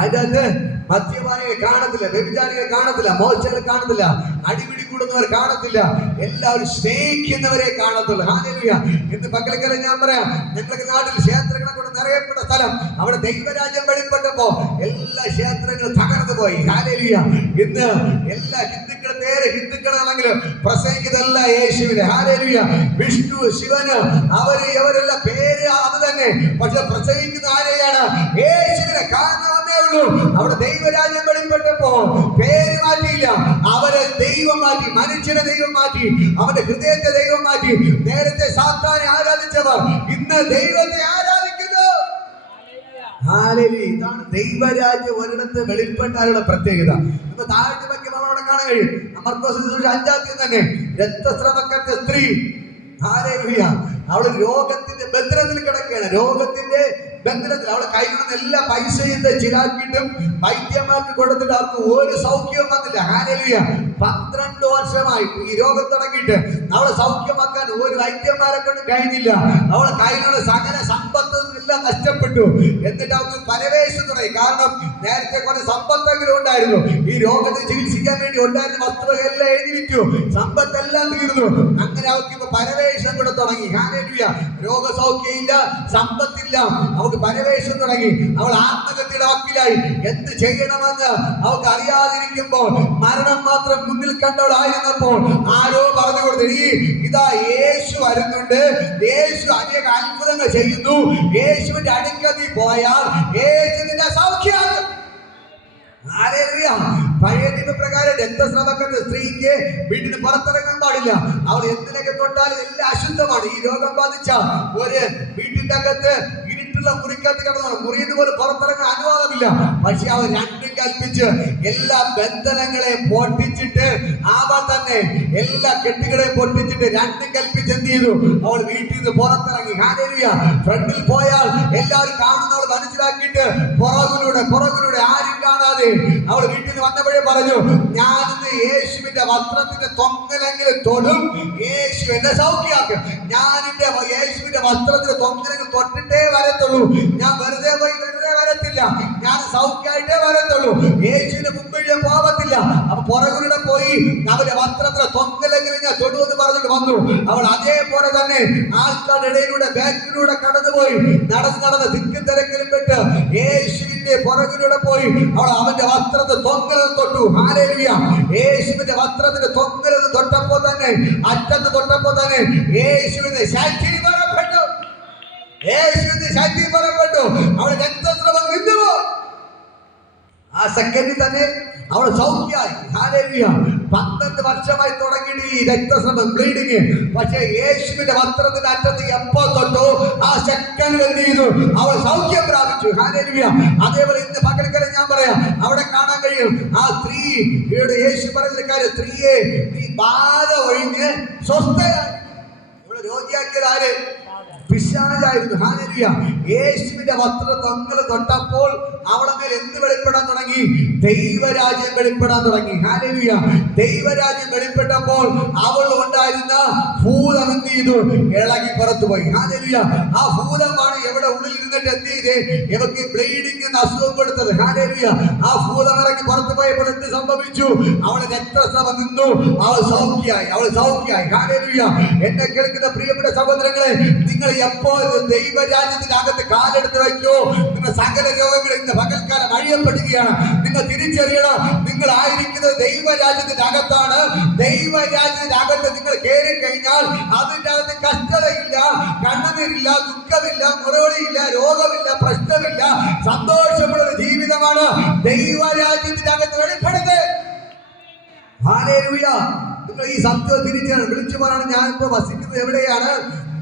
അതിനകത്ത് മദ്യപാനികൾ കാണത്തില്ല, വ്യഭിചാരികൾ കാണത്തില്ല, മോശങ്ങൾ കാണത്തില്ല, അടിപിടി കൂടുന്നവർ കാണത്തില്ല, എല്ലാവരും സ്നേഹിക്കുന്നവരെ കാണത്തുള്ളൂ. ഹല്ലേലൂയ. ഇന്ന് പകൽക്കാലം ഞാൻ പറയാം, ഞങ്ങളുടെ നാട്ടിൽ ക്ഷേത്രങ്ങളെ കൊണ്ട് നിറയപ്പെട്ട സ്ഥലം, അവിടെ ദൈവരാജ്യം വെളിപ്പെട്ടപ്പോ എല്ലാ ക്ഷേത്രങ്ങളും തകർന്നു പോയി. ഹല്ലേലൂയ. ഇന്ന് എല്ലാ ഹിന്ദുക്കളും നേരെ ഹിന്ദുക്കളാണെങ്കിലും പ്രസംഗിക്കുന്നതല്ല യേശുവിനെ. ഹല്ലേലൂയ. വിഷ്ണു, ശിവന്, അവരെല്ലാം പേര് അത് തന്നെ, പക്ഷെ പ്രസംഗിക്കുന്ന ആരെയാണ്? യേശുവിനെ. കാരണം ഒന്നേ ഉള്ളൂ, അവിടെ ദൈവരാജ്യം വെളിപ്പെട്ടപ്പോ പേര് മാറ്റിയില്ല, അവരെ ദൈവം മാറ്റി, മനുഷ്യനെ ദൈവം മാറ്റി, അവന്റെ ഹൃദയത്തെ ദൈവം മാറ്റി. നേരത്തെ സാത്താനെ ആരാധിച്ചവർ ഇന്ന് ദൈവത്തെ ആരാധിക്കുന്നു. ഹല്ലേലൂയ. ഇതാണ് ദൈവരാജ്യം ഒരിടത്ത് വെളിപ്പെട്ടാലുള്ള പ്രത്യേകത. ഇപ്പൊ താഴത്തെ വാക്യം അവിടെ കാണാൻ കഴിയും. മർക്കോസ് 5-ാം തന്നെ രക്തസ്രവക്കത്തെ സ്ത്രീ, ഹല്ലേലൂയ, അവള് രോഗത്തിന്റെ ബന്ധനത്തിൽ കിടക്കുകയാണ്. രോഗത്തിന്റെ ബന്ധനത്തിൽ അവളെ കൈകൊള്ളുന്ന എല്ലാ പൈസയും ചിലാക്കിയിട്ടും വൈദ്യന്മാർക്ക് കൊടുത്തിട്ട് അവർക്ക് ഒരു സൗഖ്യവും വന്നില്ല. ഹല്ലേലൂയ. 12 വർഷമായി ഈ രോഗം തുടങ്ങിയിട്ട് അവളെ സൗഖ്യമാക്കാൻ ഒരു വൈദ്യന്മാരെ കൊണ്ട് കഴിഞ്ഞില്ല. അവളെ കയ്യിലുള്ള സകല സമ്പത്തും എല്ലാം നഷ്ടപ്പെട്ടു. എന്നിട്ട് അവർക്ക് പരവേശം തുടങ്ങി. കാരണം നേരത്തെ കുറെ സമ്പത്തെങ്കിലും ഉണ്ടായിരുന്നു, ഈ രോഗത്തെ ചികിത്സിക്കാൻ വേണ്ടി ഉണ്ടായിരുന്ന വസ്തുവകളെല്ലാം എഴുതി വിറ്റു, സമ്പത്തെല്ലാം തീർന്നു. അങ്ങനെ അവർക്ക് ഇപ്പൊ പരവേശം കൂടെ തുടങ്ങി. ഹല്ലേലൂയ. രോഗസൗഖ്യമില്ല, സമ്പത്തില്ല, അവർക്ക് പരവേശം തുടങ്ങി. അവൾ ആത്മഹത്യയുടെ വക്കിലായി. എന്ത് ചെയ്യണമെന്ന് അവൾക്ക് അറിയാതിരിക്കുമ്പോൾ, മരണം മാത്രം മുന്നിൽ കണ്ടവളായിരുന്നപ്പോൾ ആരോ പറഞ്ഞു കൊടുത്തു, ഇതാ യേശു വരുന്നുണ്ട്, യേശു അനേക അത്ഭുതങ്ങൾ ചെയ്യുന്നു, യേശുവിന്റെ അടുക്കൽ നീ പോയാൽ യേശു നിന്നെ സൗഖ്യമാക്കും. ഹല്ലേലൂയ. പഴയ നിയമപ്രകാരം രക്തസ്രവക്കത്തെ സ്ത്രീക്ക് വീട്ടിന് പുറത്തിറങ്ങാൻ പാടില്ല. അവൾ എന്തിനൊക്കെ തൊട്ടാലും എല്ലാം അശുദ്ധമാണ്. ഈ രോഗം ബാധിച്ച ഒരു വീട്ടിന്റെ അകത്ത് ഇരുട്ടുള്ള മുറിക്കകത്ത് കിടന്നു, മുറിയിൽ പോലും പുറത്തിറങ്ങാൻ അനുവാദമില്ല. പക്ഷെ അവർ രണ്ടും കൽപ്പിച്ച് എല്ലാ ബന്ധനങ്ങളെ പൊട്ടിച്ചിട്ട്, അവൾ തന്നെ എല്ലാ കെട്ടുകളെയും പൊട്ടിച്ചിട്ട് രണ്ടും കൽപ്പിച്ച് എന്ത് ചെയ്തു? അവൾ വീട്ടിൽ നിന്ന് പുറത്തിറങ്ങി. ഹല്ലേലൂയ. ഫ്രണ്ടിൽ പോയാൽ എല്ലാവരും കാണുന്നവൾ മനസ്സിലാക്കിയിട്ട് പുറകിലൂടെ ആരും കാണാൻ വാങ്ങാതെ അവൾ വീട്ടിൽ നിന്ന് വന്നപ്പോഴേ പറഞ്ഞു, ഞാൻ ഇന്ന് യേശുവിന്റെ വസ്ത്രത്തിന്റെ തൊങ്ങലെങ്കിലും തൊടും, യേശു എന്നെ സൗഖ്യമാക്കും. ഞാൻ എന്റെ യേശുവിന്റെ വസ്ത്രത്തിന്റെ തൊങ്ങലെങ്കിലും തൊട്ടിട്ടേ വരത്തുള്ളൂ. ഞാൻ വെറുതെ വരത്തില്ല, ഞാൻ സൗഖ്യമായിട്ടേ വരത്തുള്ളൂ. യേശുവിന്റെ മുമ്പിൽ ഞാൻ പോവത്തില്ല. അപ്പൊ പുറകിലൂടെ പോയി അവന്റെ വസ്ത്രത്തിന്റെ തൊങ്ങലെങ്കിലും ഞാൻ തൊടുവെന്ന് പറഞ്ഞിട്ട് വന്നു. അവൾ അതേപോലെ തന്നെ ആൾക്കാരുടെ ഇടയിലൂടെ ബാക്കിലൂടെ കടന്നുപോയി. നടന്ന് തിക്കും തിരക്കിലും പെട്ട് യേശുവിന്റെ പുറകിലൂടെ പോയി അവൾ അവന്റെ വസ്ത്രത്തെ തൊങ്ങലെന്ന് തൊട്ടു. ഹല്ലേലൂയ. യേശുവിന്റെ വസ്ത്രത്തിന്റെ തൊങ്ങലെന്ന് തൊട്ടപ്പോ തന്നെ, അറ്റത്ത് തൊട്ടപ്പോ തന്നെ യേശുവിന്റെ ശക്തീകരണപ്പെട്ടു. യേശുവിന്റെ ശക്തീകരണപ്പെട്ടു. അവളുടെ രക്തസ്രവം നിന്നുപോയി. ആ സെക്കൻഡിൽ തന്നെ അവൾ സൗഖ്യമായി. ഹല്ലേലൂയ. 12 വർഷമായി തുടങ്ങിയിട്ട് ഈ രക്തസ്രവം, ബ്ലീഡിങ്. പക്ഷേ യേശുവിന്റെ വസ്ത്രത്തിന്റെ അറ്റത്ത് എപ്പോ തൊട്ടോ ആ സെക്കൻഡ് എന്ത് ചെയ്തു? അവൾ സൗഖ്യം പ്രാപിച്ചു. ഹല്ലേലൂയ. അതേപോലെ ഇന്ന് പകൽക്കാലം ഞാൻ പറയാം, അവിടെ കാണാൻ കഴിയും ആ സ്ത്രീയുടെ യേശു പറയുന്ന കാര്യം, സ്ത്രീയെ നീ ബാധ ഒഴിഞ്ഞ് സ്വസ്ഥയായി. ഇവിടെ രോഗിയാക്കിയത് ആര്? പിശാചായിരുന്നു. ഹല്ലേലൂയ. യേശുവിന്റെ വസ്ത്ര തൊങ്ങൽ തൊട്ടപ്പോൾ അവളെ മേൽ എന്ത് വെളിപ്പെടാൻ തുടങ്ങി? ദൈവരാജ്യം വെളിപ്പെടാൻ തുടങ്ങി. ഹല്ലേലൂയ. ദൈവരാജ്യം വെളിപ്പെട്ടപ്പോൾ അവൾ ഉണ്ടായിരുന്ന ഭൂതം എന്ത് ചെയ്തു? ഇളകി പുറത്തുപോയി. ഹല്ലേലൂയ. ആ ഭൂതമാണ് എവിടെ ഉള്ളിൽ ഇരുന്നിട്ട് എന്ത് ചെയ്തേ? ഇവക്ക് ബ്ലീഡിംഗ് എന്ന അസുഖം കൊടുത്തത്. ഹല്ലേലൂയ. ആ ഭൂതം ഇറങ്ങി പുറത്തു പോയപ്പോൾ എന്ത് സംഭവിച്ചു? അവളെ രക്തസ്രവം നിന്നു. അവൾ സൗഖ്യമായി. ഹല്ലേലൂയ. എന്നെ കേൾക്കുന്ന പ്രിയപ്പെട്ട സഹോദരങ്ങളെ, നിങ്ങൾ എപ്പോൾ ദൈവരാജ്യത്തിന്റെ അകത്ത് കാലെടുത്ത് വയ്ക്കോ, നിങ്ങൾ സകല രോഗങ്ങൾ ഇന്ന് പകൽക്കാലം അഴിയപ്പെടുകയാണ്. നിങ്ങൾ തിരിച്ചറിയണം, നിങ്ങൾ ആയിരിക്കുന്നത് ദൈവരാജ്യത്തിന്റെ അകത്താണ്. ദൈവരാജ്യത്തിന്റെ അകത്ത് നിങ്ങൾ കയറി കഴിഞ്ഞാൽ അതിന്റെ അകത്ത് കഷ്ടതയില്ല, കണ്ണുനീരില്ല, ദുഃഖമില്ല, മുറവിളിയില്ല, രോഗമില്ല, പ്രശ്നമില്ല, സന്തോഷമുള്ള ഒരു ജീവിതമാണ് ദൈവരാജ്യത്തിന്റെ അകത്ത് വെളിപ്പെടുന്നത്. ഹല്ലേലൂയ. നിങ്ങൾ ഈ സത്യം തിരിച്ചറിയണം. വിളിച്ചു പറയണം, ഞാനിപ്പോ വസിക്കുന്നത് എവിടെയാണ്?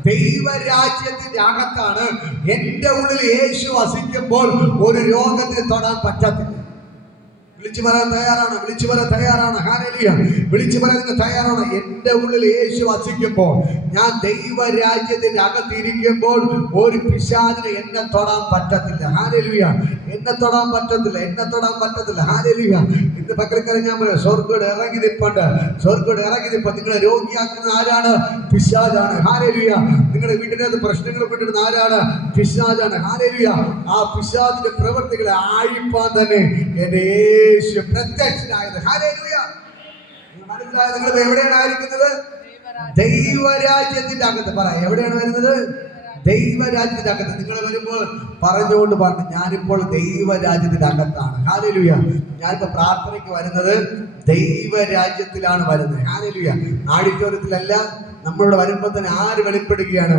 ദൈവരാജ്യത്തിന്റെ അകത്താണ്. എന്റെ ഉള്ളിൽ യേശു വസിക്കുമ്പോൾ ഒരു രോഗത്തിന് തൊടാൻ പറ്റത്തില്ല. വിളിച്ചു പറയാൻ തയ്യാറാണ്? വിളിച്ചു പറയാൻ തയ്യാറാണ്? ഹല്ലേലൂയ. വിളിച്ചു പറയാൻ നിങ്ങൾ തയ്യാറാണ്? എന്റെ ഉള്ളിൽ യേശു വസിക്കുമ്പോൾ, ഞാൻ ദൈവരാജ്യത്തിന്റെ അകത്തിരിക്കുമ്പോൾ ഒരു പിശാചിന് എന്നെ തൊടാൻ പറ്റത്തില്ല. ഹല്ലേലൂയ. എന്നെ തൊടാൻ പറ്റത്തില്ല. ഹല്ലേലൂയ. ഇന്ന് പകൽക്കാലം ഞാൻ പറയാം, സ്വർഗ്ഗം ഇറങ്ങി നിൽപ്പുണ്ട്. നിങ്ങളെ രോഗിയാക്കുന്ന ആരാണ്? പിശാചാണ്. ഹല്ലേലൂയ. നിങ്ങളുടെ വീട്ടിനകത്ത് പ്രശ്നങ്ങൾ കൊണ്ടിരുന്ന ആരാണ്? പിശാചാണ്. ഹല്ലേലൂയ. ആ പിശാചിന്റെ പ്രവൃത്തികളെ ആഴിപ്പാൻ തന്നെ എന്റെ യേശു പ്രത്യക്ഷനായത്. ഹല്ലേലൂയ. മനസ്സിലായത്? നിങ്ങൾ എവിടെയാണ് ആയിരിക്കുന്നത്? ദൈവരാജ്യത്തിന്റെ അകത്ത്. പറ, എവിടെയാണ് വരുന്നത്? ദൈവരാജ്യത്തിന്റെ അകത്ത്. നിങ്ങൾ വരുമ്പോൾ പറഞ്ഞുകൊണ്ട് പറഞ്ഞു, ഞാനിപ്പോൾ ദൈവരാജ്യത്തിന്റെ അകത്താണ്. ഹല്ലേലൂയ. ഞാനിപ്പോ പ്രാർത്ഥനയ്ക്ക് വരുന്നത് ദൈവരാജ്യത്തിലാണ് വരുന്നത്. ഹല്ലേലൂയ. ആഡിറ്റോറിയത്തിലല്ല. നമ്മളിവിടെ വരുമ്പോൾ തന്നെ ആര് വെളിപ്പെടുകയാണ്?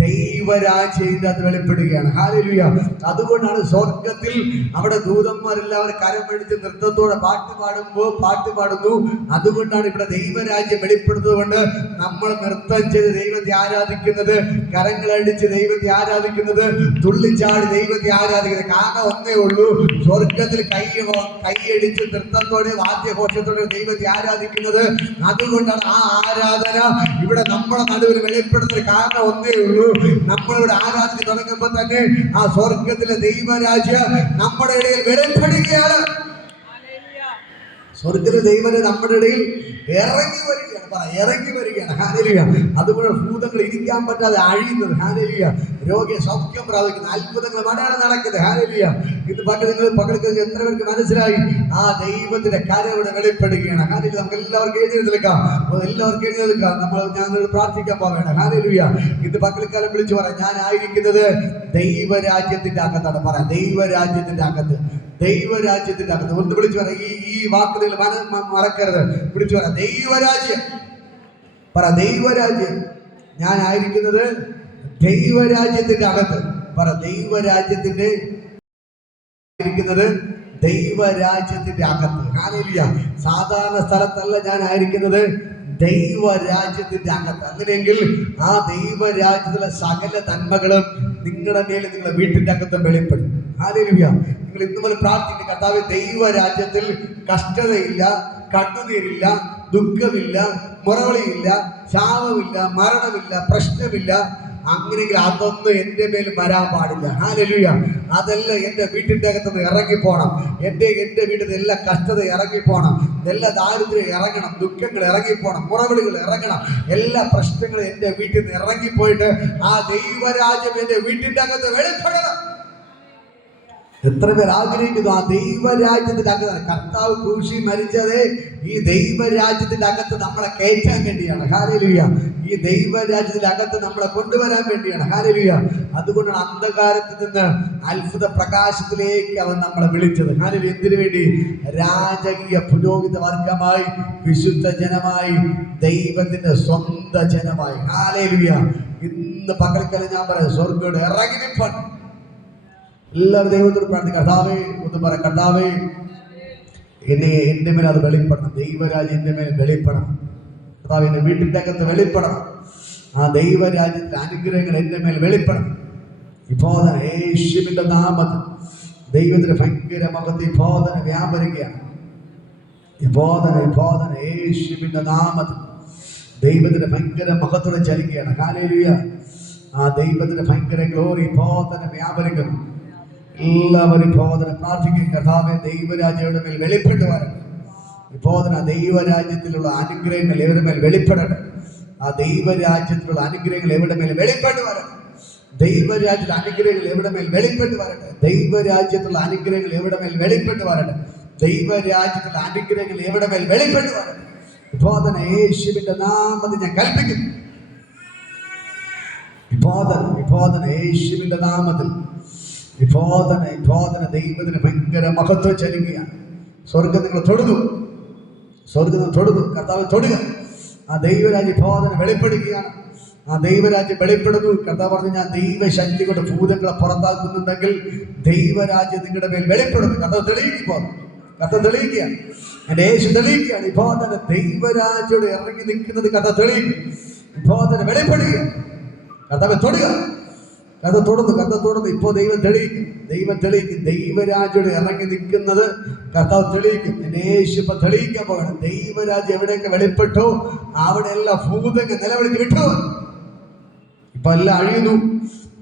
ദൈവരാജ്യത്തിന്റെ അത് വെളിപ്പെടുകയാണ്. ഹല്ലേലൂയ. അതുകൊണ്ടാണ് സ്വർഗത്തിൽ അവിടെ ദൂതന്മാരെല്ലാവരും കരം പിടിച്ച് നൃത്തത്തോടെ പാട്ട് പാടുന്നു. അതുകൊണ്ടാണ് ഇവിടെ ദൈവരാജ്യം വെളിപ്പെടുന്നത് കൊണ്ട് നമ്മൾ നൃത്തം ചെയ്ത് ദൈവത്തെ ആരാധിക്കുന്നത്, കരങ്ങളടിച്ച് ദൈവത്തെ ആരാധിക്കുന്നത്, തുള്ളിച്ചാടി ദൈവത്തെ ആരാധിക്കുന്നത്. കാരണം ഒന്നേ ഉള്ളൂ, സ്വർഗത്തിൽ കൈയടിച്ച് നൃത്തത്തോടെ വാദ്യഘോഷത്തോടെ ദൈവത്തെ ആരാധിക്കുന്നത്. അതുകൊണ്ടാണ് ആ ആരാധന ഇവിടെ നമ്മുടെ നടുവിൽ വെളിപ്പെടുന്നത്. കാരണം ഒന്നേ ഉള്ളൂ, നമ്മളിവിടെ ആരാധന തുടങ്ങുമ്പോൾ തന്നെ ആ സ്വർഗത്തിലെ ദൈവരാജ്യം നമ്മുടെ ഇടയിൽ വെളിപ്പെടുകയാണ്. സ്വർഗത്തിലെ ദൈവനെ നമ്മുടെ ഇടയിൽ ഇറങ്ങി വരികയാണ്. ഹല്ലേലൂയ. അതുപോലെ ഭൂതങ്ങൾ ഇരിക്കാൻ പറ്റാതെ അഴിയുന്നത്. ഹല്ലേലൂയ. രോഗിയെ സൗഖ്യം പ്രാപിക്കുന്ന അത്ഭുതങ്ങൾ മടയാണ് നടക്കുന്നത്. ഹല്ലേലൂയ. ഇത് നിങ്ങൾ പകൽക്ക് എത്ര പേർക്ക് മനസ്സിലായി? ആ ദൈവത്തിന്റെ കാര്യം ഇവിടെ വെളിപ്പെടുകയാണ്. ഹല്ലേലൂയ. നമുക്ക് എല്ലാവർക്കും എഴുന്നേൽക്കാം. ഞങ്ങൾ പ്രാർത്ഥിക്കാൻ പോവുകയാണ്. ഹല്ലേലൂയ. ഇത് പകൽക്കാലം വിളിച്ചു പറയാം, ഞാൻ ആയിരിക്കുന്നത് ദൈവരാജ്യത്തിന്റെ അകത്താണ്. പറയാം, ദൈവരാജ്യത്തിന്റെ അകത്ത്. ഒന്ന് വിളിച്ചു പറയാം. ഈ വാക്കുകൾ മറക്കരുത്. വിളിച്ചു പറയാം, ദൈവരാജ്യം. പറ, ദൈവരാജ്യം. ഞാൻ ആയിരിക്കുന്നത് ദൈവരാജ്യത്തിന്റെ അകത്ത്. പറ, ദൈവരാജ്യത്തിന്റെ അകത്ത്. ഹല്ലേലൂയ. സാധാരണ സ്ഥലത്തല്ല ഞാൻ ആയിരിക്കുന്നത്, ദൈവരാജ്യത്തിന്റെ അകത്ത്. അങ്ങനെയെങ്കിൽ ആ ദൈവരാജ്യത്തിലെ സകല നന്മകളും നിങ്ങളുടെ മേലെ, നിങ്ങളുടെ വീട്ടിന്റെ അകത്ത് വെളിപ്പെടും. ഹല്ലേലൂയ. നിങ്ങൾ ഇന്ന് മുതൽ പ്രാർത്ഥിക്കുന്ന കർത്താവേ, ദൈവരാജ്യത്തിൽ കഷ്ടതയില്ല, കണ്ണുനീരില്ല, ദുഃഖമില്ല, മുറവിളിയില്ല, ശാപമില്ല, മരണമില്ല, പ്രശ്നമില്ല. അങ്ങനെയെങ്കിൽ അതൊന്നും എന്റെ മേൽ വരാൻ പാടില്ല. ഹല്ലേലൂയ. അതെല്ലാം എൻ്റെ വീട്ടിൻ്റെ അകത്തുനിന്ന് ഇറങ്ങിപ്പോണം. എൻ്റെ വീട്ടിൽ എല്ലാ കഷ്ടത ഇറങ്ങിപ്പോണം, എല്ലാ ദാരിദ്ര്യം ഇറങ്ങണം, ദുഃഖങ്ങൾ ഇറങ്ങിപ്പോണം, മുറവിളികൾ ഇറങ്ങണം, എല്ലാ പ്രശ്നങ്ങളും എൻ്റെ വീട്ടിൽ നിന്ന് ഇറങ്ങിപ്പോയിട്ട് ആ ദൈവരാജ്യം എൻ്റെ വീട്ടിൻ്റെ അകത്ത് വെളിപ്പെടണം. എത്ര പേർ ആഗ്രഹിക്കുന്നു ആ ദൈവരാജ്യത്തിന്റെ അകത്ത്? കർത്താവ് ക്രൂശിൽ മരിച്ചത് ഈ ദൈവരാജ്യത്തിന്റെ അകത്ത് നമ്മളെ കയറ്റാൻ വേണ്ടിയാണ്. ഹല്ലേലൂയ. ഈ ദൈവരാജ്യത്തിന്റെ അകത്ത് നമ്മളെ കൊണ്ടുവരാൻ വേണ്ടിയാണ്. ഹല്ലേലൂയ. അതുകൊണ്ടാണ് അന്ധകാരത്തിൽ നിന്ന് അത്ഭുത പ്രകാശത്തിലേക്ക് അവൻ നമ്മളെ വിളിച്ചത്. ഹല്ലേലൂയ. എന്തിനു വേണ്ടി? രാജകീയ പുരോഹിത വർഗമായി, വിശുദ്ധ ജനമായി, ദൈവത്തിന്റെ സ്വന്തം ജനമായി. ഹല്ലേലൂയ. ഇന്ന് പകൽക്കാലം ഞാൻ പറയാം, സ്വർഗ്ഗം ഇറങ്ങി നിൽപ്പാണ്. എല്ലാവരും ദൈവത്തോട് പ്രാർത്ഥിക്കും, കർത്താവേ ഒന്ന് പറ, കർത്താവേ എൻ്റെ മേൽ അത് വെളിപ്പെടണം. ദൈവരാജ്യം എൻ്റെ മേൽ വെളിപ്പെടണം. കർത്താവ് എൻ്റെ വീട്ടിൻ്റെ അകത്ത് വെളിപ്പെടണം. ആ ദൈവരാജ്യത്തിൻ്റെ അനുഗ്രഹങ്ങൾ എൻ്റെ മേൽ വെളിപ്പെടണം. ഇപ്പോൾ യേശുവിൻ്റെ നാമത്തിൽ ദൈവത്തിന് ഭയങ്കര മഹത്വം ഇപ്പോൾ തന്നെ വ്യാപരിക്കുകയാണ്. ഇപ്പോൾ തന്നെ യേശുവിൻ്റെ നാമത്തിൽ ദൈവത്തിന് ഭയങ്കര മഹത്വം ചലിക്കുകയാണ്. ഹല്ലേലൂയ. ആ ദൈവത്തിന് ഭയങ്കര ഗ്ലോറി ഇപ്പോൾ തന്നെ വ്യാപരിക്കുന്നു. എല്ലാവരും ഇപ്പോൾ തന്നെ പ്രാർത്ഥിക്കും, കർത്താവേ ദൈവരാജ്യയുടെ മേൽ വെളിപ്പെട്ട് വരണം. ഇപ്പോൾ തന്നെ ദൈവരാജ്യത്തിലുള്ള അനുഗ്രഹങ്ങൾ എവിടെ മേൽ വെളിപ്പെടണം. ആ ദൈവരാജ്യത്തിലുള്ള അനുഗ്രഹങ്ങൾ എവിടെ മേൽ വെളിപ്പെട്ട് വരണം. ദൈവരാജ്യത്തിലെ അനുഗ്രഹങ്ങൾ എവിടെ മേൽ വെളിപ്പെട്ട് വരട്ടെ. ദൈവരാജ്യത്തിലുള്ള അനുഗ്രഹങ്ങൾ എവിടെ മേൽ വെളിപ്പെട്ട് വരട്ടെ. ദൈവരാജ്യത്തിലുള്ള അനുഗ്രഹങ്ങൾ എവിടെ മേൽ വെളിപ്പെട്ട് വരട്ടെ. ഇപ്പോൾ തന്നെ യേശുവിന്റെ നാമത്തിൽ ഞാൻ കൽപ്പിക്കുന്നു. ഇപ്പോൾ തന്നെ യേശുവിന്റെ നാമത്തിൽ ഇപ്പോൾ തന്നെ ദൈവത്തിന് ഭയങ്കര മഹത്വം ചലിക്കുകയാണ്. സ്വർഗ്ഗം നിങ്ങൾ തൊടുന്നു, കർത്താവ് തൊടുക. ആ ദൈവരാജ്യം ഇപ്പോൾ തന്നെ വെളിപ്പെടുകയാണ്. ആ ദൈവരാജ്യം വെളിപ്പെടുന്നു. കർത്താവ് പറഞ്ഞു, ഞാൻ ദൈവശക്തി കൊണ്ട് ഭൂതങ്ങളെ പുറത്താക്കുന്നുണ്ടെങ്കിൽ ദൈവരാജ്യം നിങ്ങളുടെ മേൽ വെളിപ്പെടുന്നു. കർത്താവ് തെളിയിക്കുകയാണ്. എൻ്റെ യേശു തെളിയിക്കുകയാണ്. ഇപ്പോൾ തന്നെ ദൈവരാജ്യോട് ഇറങ്ങി നിൽക്കുന്നത് കർത്താവ് തെളിയിക്കും. ഇപ്പോൾ തന്നെ വെളിപ്പെടുകയാണ്. കർത്താവ് തൊടുക. കഥ തുടർന്ന് ഇപ്പോൾ ദൈവം തെളിയിക്കും. ദൈവരാജ്യോട് ഇറങ്ങി നിൽക്കുന്നത് കർത്താവ് തെളിയിക്കും. എന്നെ യേശു ഇപ്പൊ തെളിയിക്കാൻ പോകണം. ദൈവരാജ്യം എവിടെയൊക്കെ വെളിപ്പെട്ടോ അവിടെ എല്ലാം ഭൂതങ്ങൾ നിലവിളിച്ച് വിട്ടു. ഇപ്പൊ എല്ലാം അഴിയുന്നു.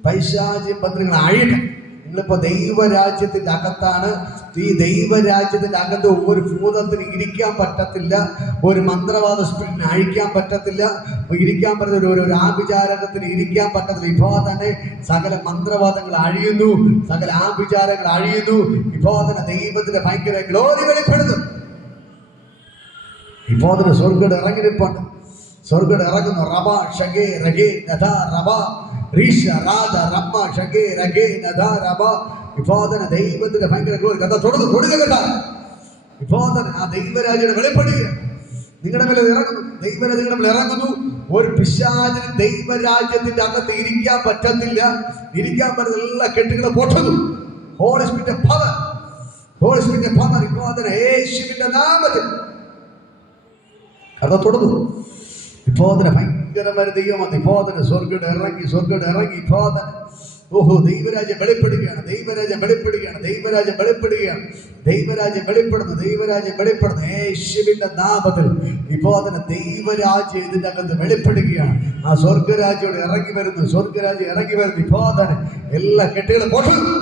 പൈശാചിക ബന്ധങ്ങൾ അഴിയട്ടെ. നിങ്ങളിപ്പോ ദൈവരാജ്യത്തിന്റെ അകത്താണ്. ഈ ദൈവരാജ്യത്തിന്റെ അകത്ത് ഒരു ഭൂതത്തിന് ഇരിക്കാൻ പറ്റത്തില്ല, ഒരു മന്ത്രവാദ സ്പിരിറ്റിന് അഴിക്കാൻ പറ്റത്തില്ല, ഇരിക്കാൻ പറ്റുന്ന ഒരു ആഭിചാരകത്തിന് ഇരിക്കാൻ പറ്റത്തില്ല. ഇപ്പോൾ തന്നെ സകല മന്ത്രവാദങ്ങൾ അഴിയുന്നു, സകല ആഭിചാരങ്ങൾ അഴിയുന്നു. ഇപ്പോൾ തന്നെ ദൈവത്തിന്റെ ഭയങ്കര ഗ്ലോറി വെളിപ്പെടുന്നു. ഇപ്പോൾ തന്നെ സ്വർഗ്ഗം ഇറങ്ങിനിപ്പുണ്ട്. സ്വർഗ്ഗം ഇറങ്ങുന്നു. റബ ഷഗേ രഗേ നദ റബ റീഷ റാദ റമ്മ ഷഗേ രഗേ നദ റബ. ഇപ്പോൾ തന്നെ ദൈവത്തിന്റെ ഭയങ്കര ഗ്ലോറി. കഥ തൊടുക കേട്ടാ. ഇപ്പോൾ തന്നെ ആ ദൈവരാജ്യം വെളിപ്പെടുക നിങ്ങളുടെ മേലെ ഇറങ്ങുന്നു. ദൈവരാജ്യം നിങ്ങളുടെ മേലെ ഇറങ്ങുന്നു. ഒരു പിശാചിന് ദൈവരാജ്യത്തിന്റെ അകത്ത് ഇരിക്കാൻ പറ്റത്തില്ല. ഇരിക്കാൻ പറ്റുന്ന എല്ലാ കെട്ടുകളും പൊട്ടുന്നു. Holy Spirit power. ഇപ്പോൾ തന്നെ യേശുവിന്റെ നാമത്തിൽ കഥ തൊടുന്നു. ഇപ്പോൾ തന്നെ ഭയങ്കരമായ ദൈവം വന്നു. ഇപ്പോൾ തന്നെ സ്വർഗ്ഗം ഇറങ്ങി. ഇപ്പോൾ തന്നെ ദൈവരാജ്യം വെളിപ്പെടുകയാണ്. ദൈവരാജ്യം വെളിപ്പെടുന്നു. യേശുവിന്റെ നാമത്തിൽ ഇപ്പോൾ തന്നെ ദൈവരാജ്യം ഇതിന്റെ അകത്ത് വെളിപ്പെടുകയാണ്. ആ സ്വർഗ്ഗരാജ്യം ഇറങ്ങി വരുന്നു. ഇപ്പോൾ തന്നെ എല്ലാ കെട്ടുകളും പൊട്ടുന്നു.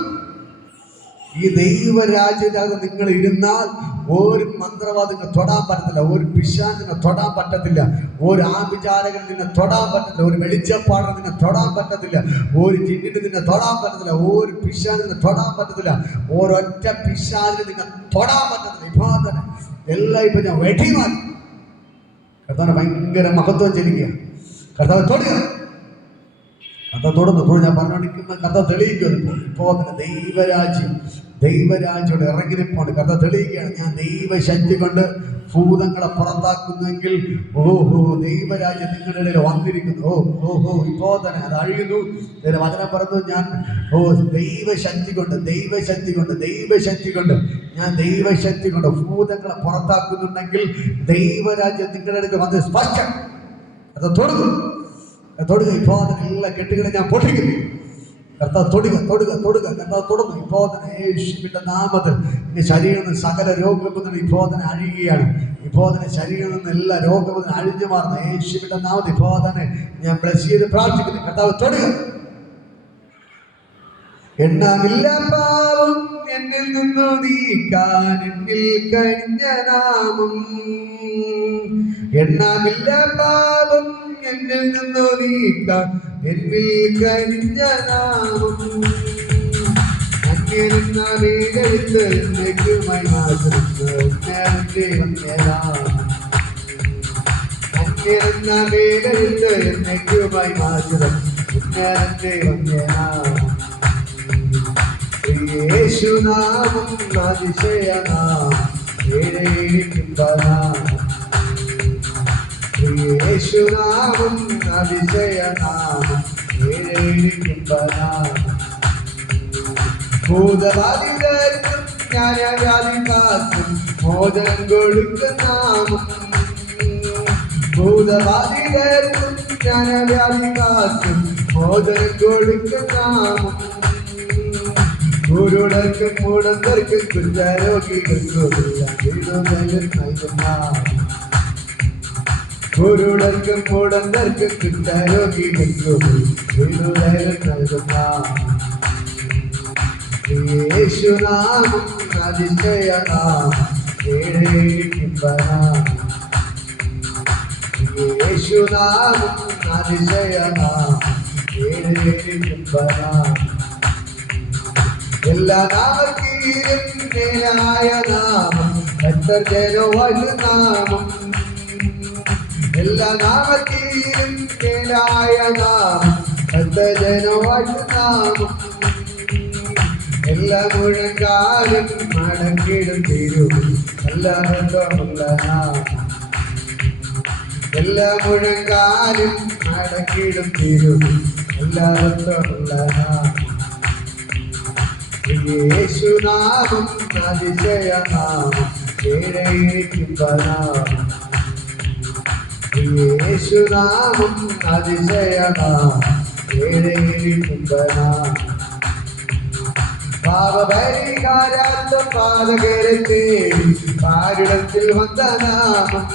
ഈ ദൈവരാജ്യത്തിനകത്ത് നിങ്ങൾ ഇരുന്നാൽ ഒരു മന്ത്രവാദിനെ തൊടാൻ പറ്റത്തില്ല, ഒരു പിശാചിനെ തൊടാൻ പറ്റത്തില്ല, ഒരു ആഭിചാരകൻ നിന്നെ തൊടാൻ പറ്റത്തില്ല, ഒരു വെളിച്ചപ്പാടൻ നിന്നെ തൊടാൻ പറ്റത്തില്ല, ഒരു ജിന്നിന് നിന്നെ തൊടാൻ പറ്റത്തില്ല, ഒരു പിശാചിനെ തൊടാൻ പറ്റത്തില്ല, ഒരൊറ്റ പിശാചിനെ നിന്നെ തൊടാൻ പറ്റത്തില്ല. ഇപ്പൊ തന്നെ എല്ലാം ഇപ്പൊ ഞാൻ വെട്ടിമാറി. കർത്താവിന് ഭയങ്കര മഹത്വം ചെല്ലുക. കർത്താവ് തൊടുക. കഥ തുടർന്ന് ഞാൻ പറഞ്ഞോണ്ടിരിക്കുന്ന കഥ തെളിയിക്കുന്നു. ഇപ്പോൾ തന്നെ ദൈവരാജ്യോട് ഇറങ്ങിനിപ്പോണ്ട് കഥ തെളിയിക്കുകയാണ്. ഞാൻ ദൈവശക്തി കൊണ്ട് ഭൂതങ്ങളെ പുറത്താക്കുന്നുവെങ്കിൽ ദൈവരാജ്യം നിങ്ങളുടെ ഇടയിൽ വന്നിരിക്കുന്നു. ഇപ്പോൾ തന്നെ അത് അഴിയുന്നു. വചനം പറഞ്ഞു, ഞാൻ ദൈവശക്തി കൊണ്ട് ഞാൻ ദൈവശക്തി കൊണ്ട് ഭൂതങ്ങളെ പുറത്താക്കുന്നുണ്ടെങ്കിൽ ദൈവരാജ്യം നിങ്ങളുടെ ഇടയിൽ വന്ന് സ്പഷ്ടം. അത് തൊടുക. ഇപ്പോൾ തന്നെ എല്ലാ കെട്ടുകളെ ഞാൻ പൊട്ടിക്കുന്നു. കർത്താവ് തൊടുക. കർത്താവ് തൊടുന്നു. ഇപ്പോൾ തന്നെ യേശുവിന്റെ നാമത്തിൽ എന്റെ ശരീരം നിന്ന് സകല രോഗബന്ധനം ഇപ്പോൾ തന്നെ അഴിയുകയാണ്. ഇപ്പോൾ തന്നെ ശരീരം നിന്ന് എല്ലാ രോഗബന്ധനം അഴിഞ്ഞു മാറുന്നു. യേശുവിന്റെ നാമത്തിൽ ഇപ്പോൾ തന്നെ ഞാൻ ബ്ലസ് ചെയ്ത് പ്രാർത്ഥിക്കുന്നു. കർത്താവ് തൊടുക. എണ്ണമില്ല പാവം എന്നിൽ നിന്നു നീക്കാൻ എന്നിൽ കഴിഞ്ഞ നാമം. എണ്ണമില്ല പാവം എന്നിൽ നിന്നു നീക്കാൻ എന്നിൽ കഴിഞ്ഞ നാമം. അന്യരെന്ന വീടെടുത്ത് എന്നേക്കുമായി മാറ്റുന്ന ഉന്നതന്റെ വന്യനാമം. അന്യരെന്ന വീടെടുത്ത് എന്നേക്കുമായി മാറ്റുന്ന ഉന്നതന്റെ വന്യനാമം. യേശുനാമം അതിശയനാമം ഏഴേഴിക്കുമ്പനാമം. യേശുനാമം അതിശയനാമം ഏഴേഴിക്കുമ്പനാമം. ഭൂതബാധിതർക്കും ന്യായവാദിക്കാർക്കും മോചനം കൊടുക്കുന്ന നാമം. ഭൂതബാധിതർക്കും ന്യായവാദിക്കാർക്കും മോചനം കൊടുക്കുന്ന നാമം. കുരുടർക്കും മൂടന്തർക്കും കുഞ്ചാരോഗികൾക്കും വിടുതലും നൽകുന്ന. കുരുടർക്കും മൂടന്തർക്കും കുഞ്ചാരോഗികൾക്കും വിടുതലും നൽകുന്ന. യേശുനാമം അതിശയനാമം ഏഴേഴിക്കുമ്പനാമം. യേശുനാമം അതിശയനാമം ഏഴേഴിക്കുമ്പനാമം. എല്ലാ നാമത്തിലും മേലായ നാമം കർത്തൃജനവാഴ്ന്ന നാമം. എല്ലാ നാമത്തിലും മേലായ നാമം കർത്തൃജനവാഴ്ന്ന നാമം. എല്ലാ മുഴങ്കാലും മടങ്ങിടും തിരും നല്ല ബന്ധമുള്ള നാമം. എല്ലാ മുഴങ്കാലും മടങ്ങിടും തിരും നല്ല ബന്ധമുള്ള നാമം. യേശുനാമം അതിശയനാമം ഏഴേഴിക്കുമ്പനാമം. യേശുനാമം അതിശയനാമം ഏഴേഴിക്കുമ്പനാമം. പാപപരിഹാരാർത്ഥം പാതകരെ തേടി പാരിടത്തിൽ വന്ന നാമം.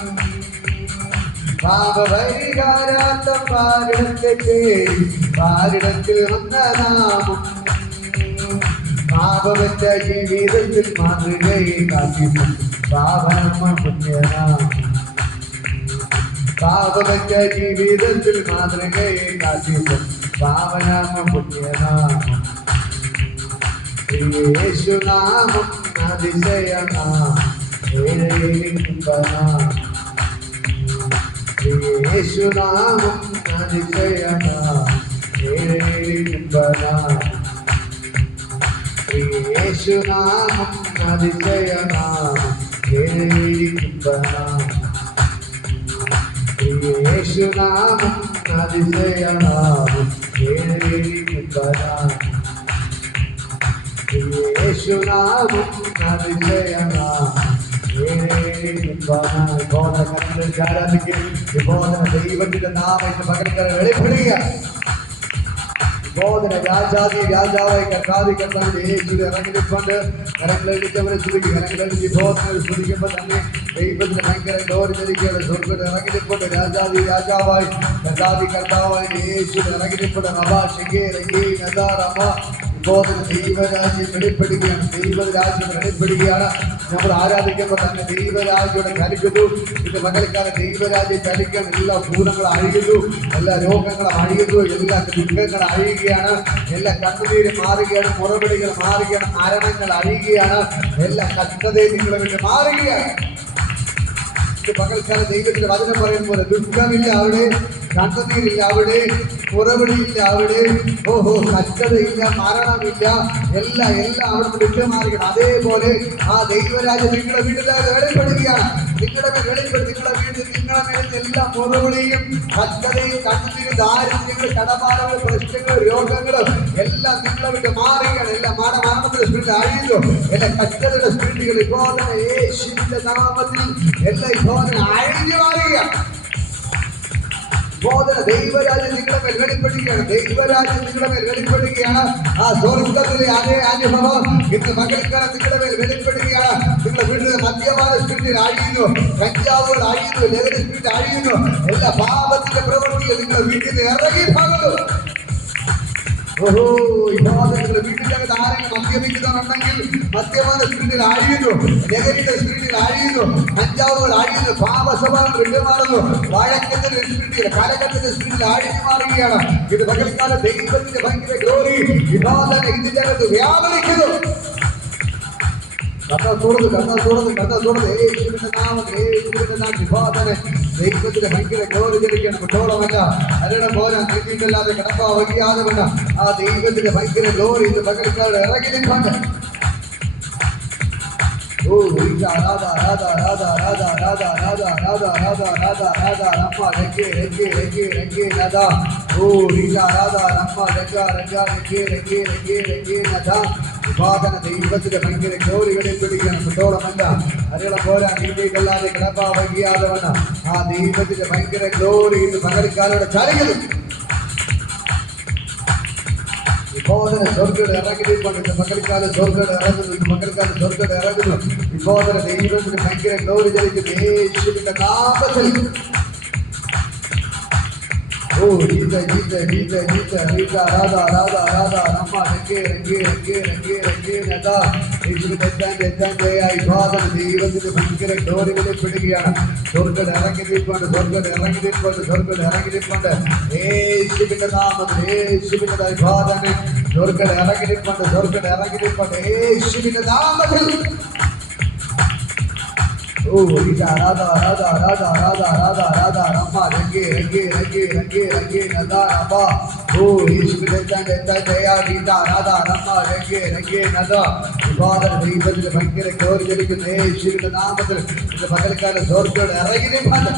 പാപപരിഹാരാർത്ഥം പാരിടത്തെ തേടി പാരിടത്തിൽ വന്ന നാമം. പാപവറ്റ ജീവിതത്തിൽ മാതൃകയെ കാട്ടിട്ട പാവനമ്മ പുണ്യനാമം. പാപവറ്റ ജീവിതത്തിൽ മാതൃകയെ കാട്ടിട്ട പാവനമ്മ പുണ്യനാമം. യേശുനാമം അതിശയനാമം ഏഴേഴിക്കുമ്പനാമം. യേശുനാമം അതിശയനാമം ഏഴേഴിക്കുമ്പനാമം. യേശുനാമം അതിശയനാമം ഏഴേഴിക്കുമ്പനാമം. യേശുനാമം അതിശയനാമം ഏഴേഴിക്കുമ്പനാമം. യേശുനാമം അതിശയനാമം ഏഴേഴിക്കുമ്പനാമം. ബോധനത്തിൽ ആരാധിക്കും. ഈ ബോധന ദൈവത്തിന്റെ നാമത്തെ പകർത്തര വെളിപ്പെടുക. ബോധന രാജാതി രാജാവായി കർത്താവിന്റെ യേശുവിനെ ഇറങ്ങിക്കൊണ്ട് കരങ്ങളെടുത്തവരെ സ്തുതിക്കുക. കരങ്ങളെടുത്ത് ബോധനകൾ സ്തുതിക്കുമ്പോൾ തന്നെ ദൈവത്തിന് ഭയങ്കര ഗൗരി ധരിക്കുകയാണ്. സ്വർഗ്ഗത്തിൽ ഇറങ്ങിക്കൊണ്ട് രാജാതി രാജാവായി കർത്താവായി യേശുവിനെ ഇറങ്ങിക്കൊണ്ട് ബോധന ദൈവരാജ്യം വെളിപ്പെടുകയാണ്. ദൈവരാജ്യം വെളിപ്പെടുകയാണ്. നമ്മൾ ആരാധിക്കുമ്പോൾ തന്നെ ദൈവരാജ്യം ചലിക്കുന്നു. ഇത് പകൽക്കാലം ദൈവരാജ്യം ചലിക്കാൻ എല്ലാ ഭൂതങ്ങളും അഴിയുന്നു, എല്ലാ രോഗങ്ങളും അഴിയുന്നു, എല്ലാ ദുഃഖങ്ങളും അഴിയുകയാണ്, എല്ലാ കണ്ണുനീര് മാറുകയാണ്, മുറവിളികൾ മാറുകയാണ്, മരണങ്ങൾ അഴിയുകയാണ്, എല്ലാ കഷ്ടതയും നിങ്ങളെ വിട്ട് മാറുകയാണ്. പകൽക്കാലം ദൈവത്തിന്റെ വചനം പറയുന്ന പോലെ ദുഃഖമില്ല അവിടെ, കണ്ണുനീരില്ല അവിടെ, മുറവിളിയില്ല അവിടെ, കഷ്ടതയില്ല, മരണമില്ല, എല്ലാം അവിടെ വിട്ടുമാറുകയാണ്. അതേപോലെ ആ ദൈവരാജ്യം നിങ്ങളുടെ വീട്ടിലേക്ക് വെളിപ്പെടുകയാണ്. നിങ്ങളുടെ വീട്ടിൽ നിങ്ങളുടെ മേൽ എല്ലാ മുറവിളിയും കഷ്ടതയും കണ്ണുനീരും ദാരിദ്ര്യങ്ങൾ കടബാധകൾ പ്രശ്നങ്ങൾ രോഗങ്ങളും എല്ലാം നിങ്ങളെ വിട്ട് മാറുകയാണ്. എല്ലാ മരണത്തിന്റെ സ്പിരിറ്റ് അഴിയുന്നു. എല്ലാ കഷ്ടതയുടെ സ്പിരിറ്റുകൾ ഇപ്പോൾ തന്നെ യേശുവിന്റെ നാമത്തിൽ എല്ലാ ഇപ്പോൾ അഴിഞ്ഞു മാറുകയാണ്. ബോധന ദൈവരാജ്യം നിങ്ങളുടെ മേൽ വെളിപ്പെടുകയാണ്. ദൈവരാജ്യം നിങ്ങളുടെ മേൽ വെളിപ്പെടുകയാണ്. ആ സ്വർഗ്ഗത്തിലെ അതേ അനുഭവം ഇന്ന് പകൽക്കാലം നിങ്ങളുടെ മേൽ വെളിപ്പെടുകയാണ്. നിങ്ങളുടെ വീട്ടിലെ മദ്യപാന സ്പിരിറ്റ് അഴിയുന്നു, കഞ്ചാവുകൾ അഴിയുന്നു, ലഹരി സ്പിരിറ്റ് അഴിയുന്നു, എല്ലാ പാപത്തിന്റെ പ്രവൃത്തികൾ നിങ്ങളുടെ വീട്ടിൽ നിന്ന് ഇറങ്ങി പോകുന്നു. ഓഹോ, ഇപ്പോൾ നിങ്ങളുടെ വീട്ടിനകത്ത് ആരെങ്കിലും മദ്യപിക്കുന്നുണ്ടെങ്കിൽ മദ്യപാന സ്പിരിറ്റിൽ ആഴിയുന്നു, ലഹരിയുടെ സ്പിരിറ്റിൽ ആഴിയുന്നു, കഞ്ചാവുകൾ ആഴിയുന്നു, പാപസ്വഭാവങ്ങൾ വിട്ടുമാറുന്നു, വഴക്കത്തിന്റെ സ്പിരിറ്റിൽ, കലകത്തിന്റെ സ്പിരിറ്റിൽ ആഴിഞ്ഞു മാറുകയാണ്. ഇത് പകൽക്കാലം ദൈവത്തിന്റെ ഭയങ്കര ഗ്ലോറി ഇപ്പോൾ തന്നെ ഇതിന്റെ അകത്ത് വ്യാപരിക്കുന്നു. ദൈവത്തിന്റെ ഭയങ്കര ഗ്ലോറി ജനിക്കണം. കുട്ടോളമല്ല അരണം പോലെ നീട്ടിയിട്ടല്ലാതെ കിടപ്പാ വയ്യാതെ വേണ്ട ആ ദൈവത്തിന്റെ ഭയങ്കര ഗ്ലോറി ഇത് പകൽക്കാലം ഇറങ്ങി നിൽക്കാണ്ട്. ഓ രാധാ രാധാ രാധാ രാധാ രാധാ രാധാ രാധാ രാധാ രാധാ രാധാ രാധാ രമ്മ രംഗേ രംഗേ രംഗേ രംഗേ നദാ. ഓ രാധാ രാധാ രമ്മ രംഗ രംഗ രംഗേ രംഗേ രംഗേ രംഗേ നദാ. ഉപാദന ദൈവത്തിന്റെ ഭയങ്കര ഗ്ലോറികളിൽ പിടിക്കണം. കുട്ടോളമല്ല അരളം പോരാ നീതിക്കല്ലാതെ കിടപ്പാ വയ്യാതെ വേണ്ട ആ ദൈവത്തിന്റെ ഭയങ്കര ഗ്ലോറി ഇത് പകൽക്കാലോടെ ചലിക്കുന്നു. ഇപ്പോതന്നെ സ്വർഗ്ഗം ഇറങ്ങിയിട്ടുണ്ട്. പകൽക്കാലം സ്വർഗ്ഗം ഇറങ്ങുന്നു. പകൽക്കാലം സ്വർഗ്ഗം ഇറങ്ങുന്നു. ഇപ്പോതന്നെ ദൈവത്തിന് ഭയങ്കര ഗ്ലോറി ജനിക്കുന്നു യേശുവിന്റെ നാമത്തിൽ. ഓ ജീത ജീത ജീത ജീത ജീത രാധാ രാധാ രാധാ രമ്മ രംഗേ രംഗേ രംഗേ രംഗേ രംഗേ നദാ. യേശുവിന്റെ എത്താൻ ഇപ്പോതന്നെ ദൈവത്തിന്റെ ഭയങ്കര ഗ്ലോറി വെളിപ്പെടുകയാണ്. സ്വർഗ്ഗം ഇറങ്ങി നിൽപ്പുണ്ട്. സ്വർഗ്ഗം ഇറങ്ങി നിൽപ്പുണ്ട്. സ്വർഗ്ഗം ഇറങ്ങി നിൽപ്പുണ്ട് യേശുവിന്റെ നാമത്തിൽ. യേശുവിന്റെ ഇപ്പോതന്നെ സ്വർഗ്ഗം ഇറങ്ങി നിൽപ്പുണ്ട്. സ്വർഗ്ഗം ഇറങ്ങി നിൽപ്പുണ്ട് യേശുവിന്റെ നാമത്തിൽ. ഓ രാധാ രാധാ രാധാ രാധാ രാധാ രാധാ രമ്മ രംഗേ രംഗേ രംഗേ രംഗേ രംഗേ നദാ രമ്മ. ഓ യേശുവിന്റെ ഗീത രാധാ രമ്മ രംഗേ രംഗേ നദാ. ഉപാദന ദൈവത്തിന്റെ ഭയങ്കര ഗ്ലോറി ജനിക്കുന്ന യേശുവിന്റെ നാമത്തിൽ ഇത് പകൽക്കാലം സ്വർഗ്ഗം ഇറങ്ങി നിൽപ്പുണ്ട്.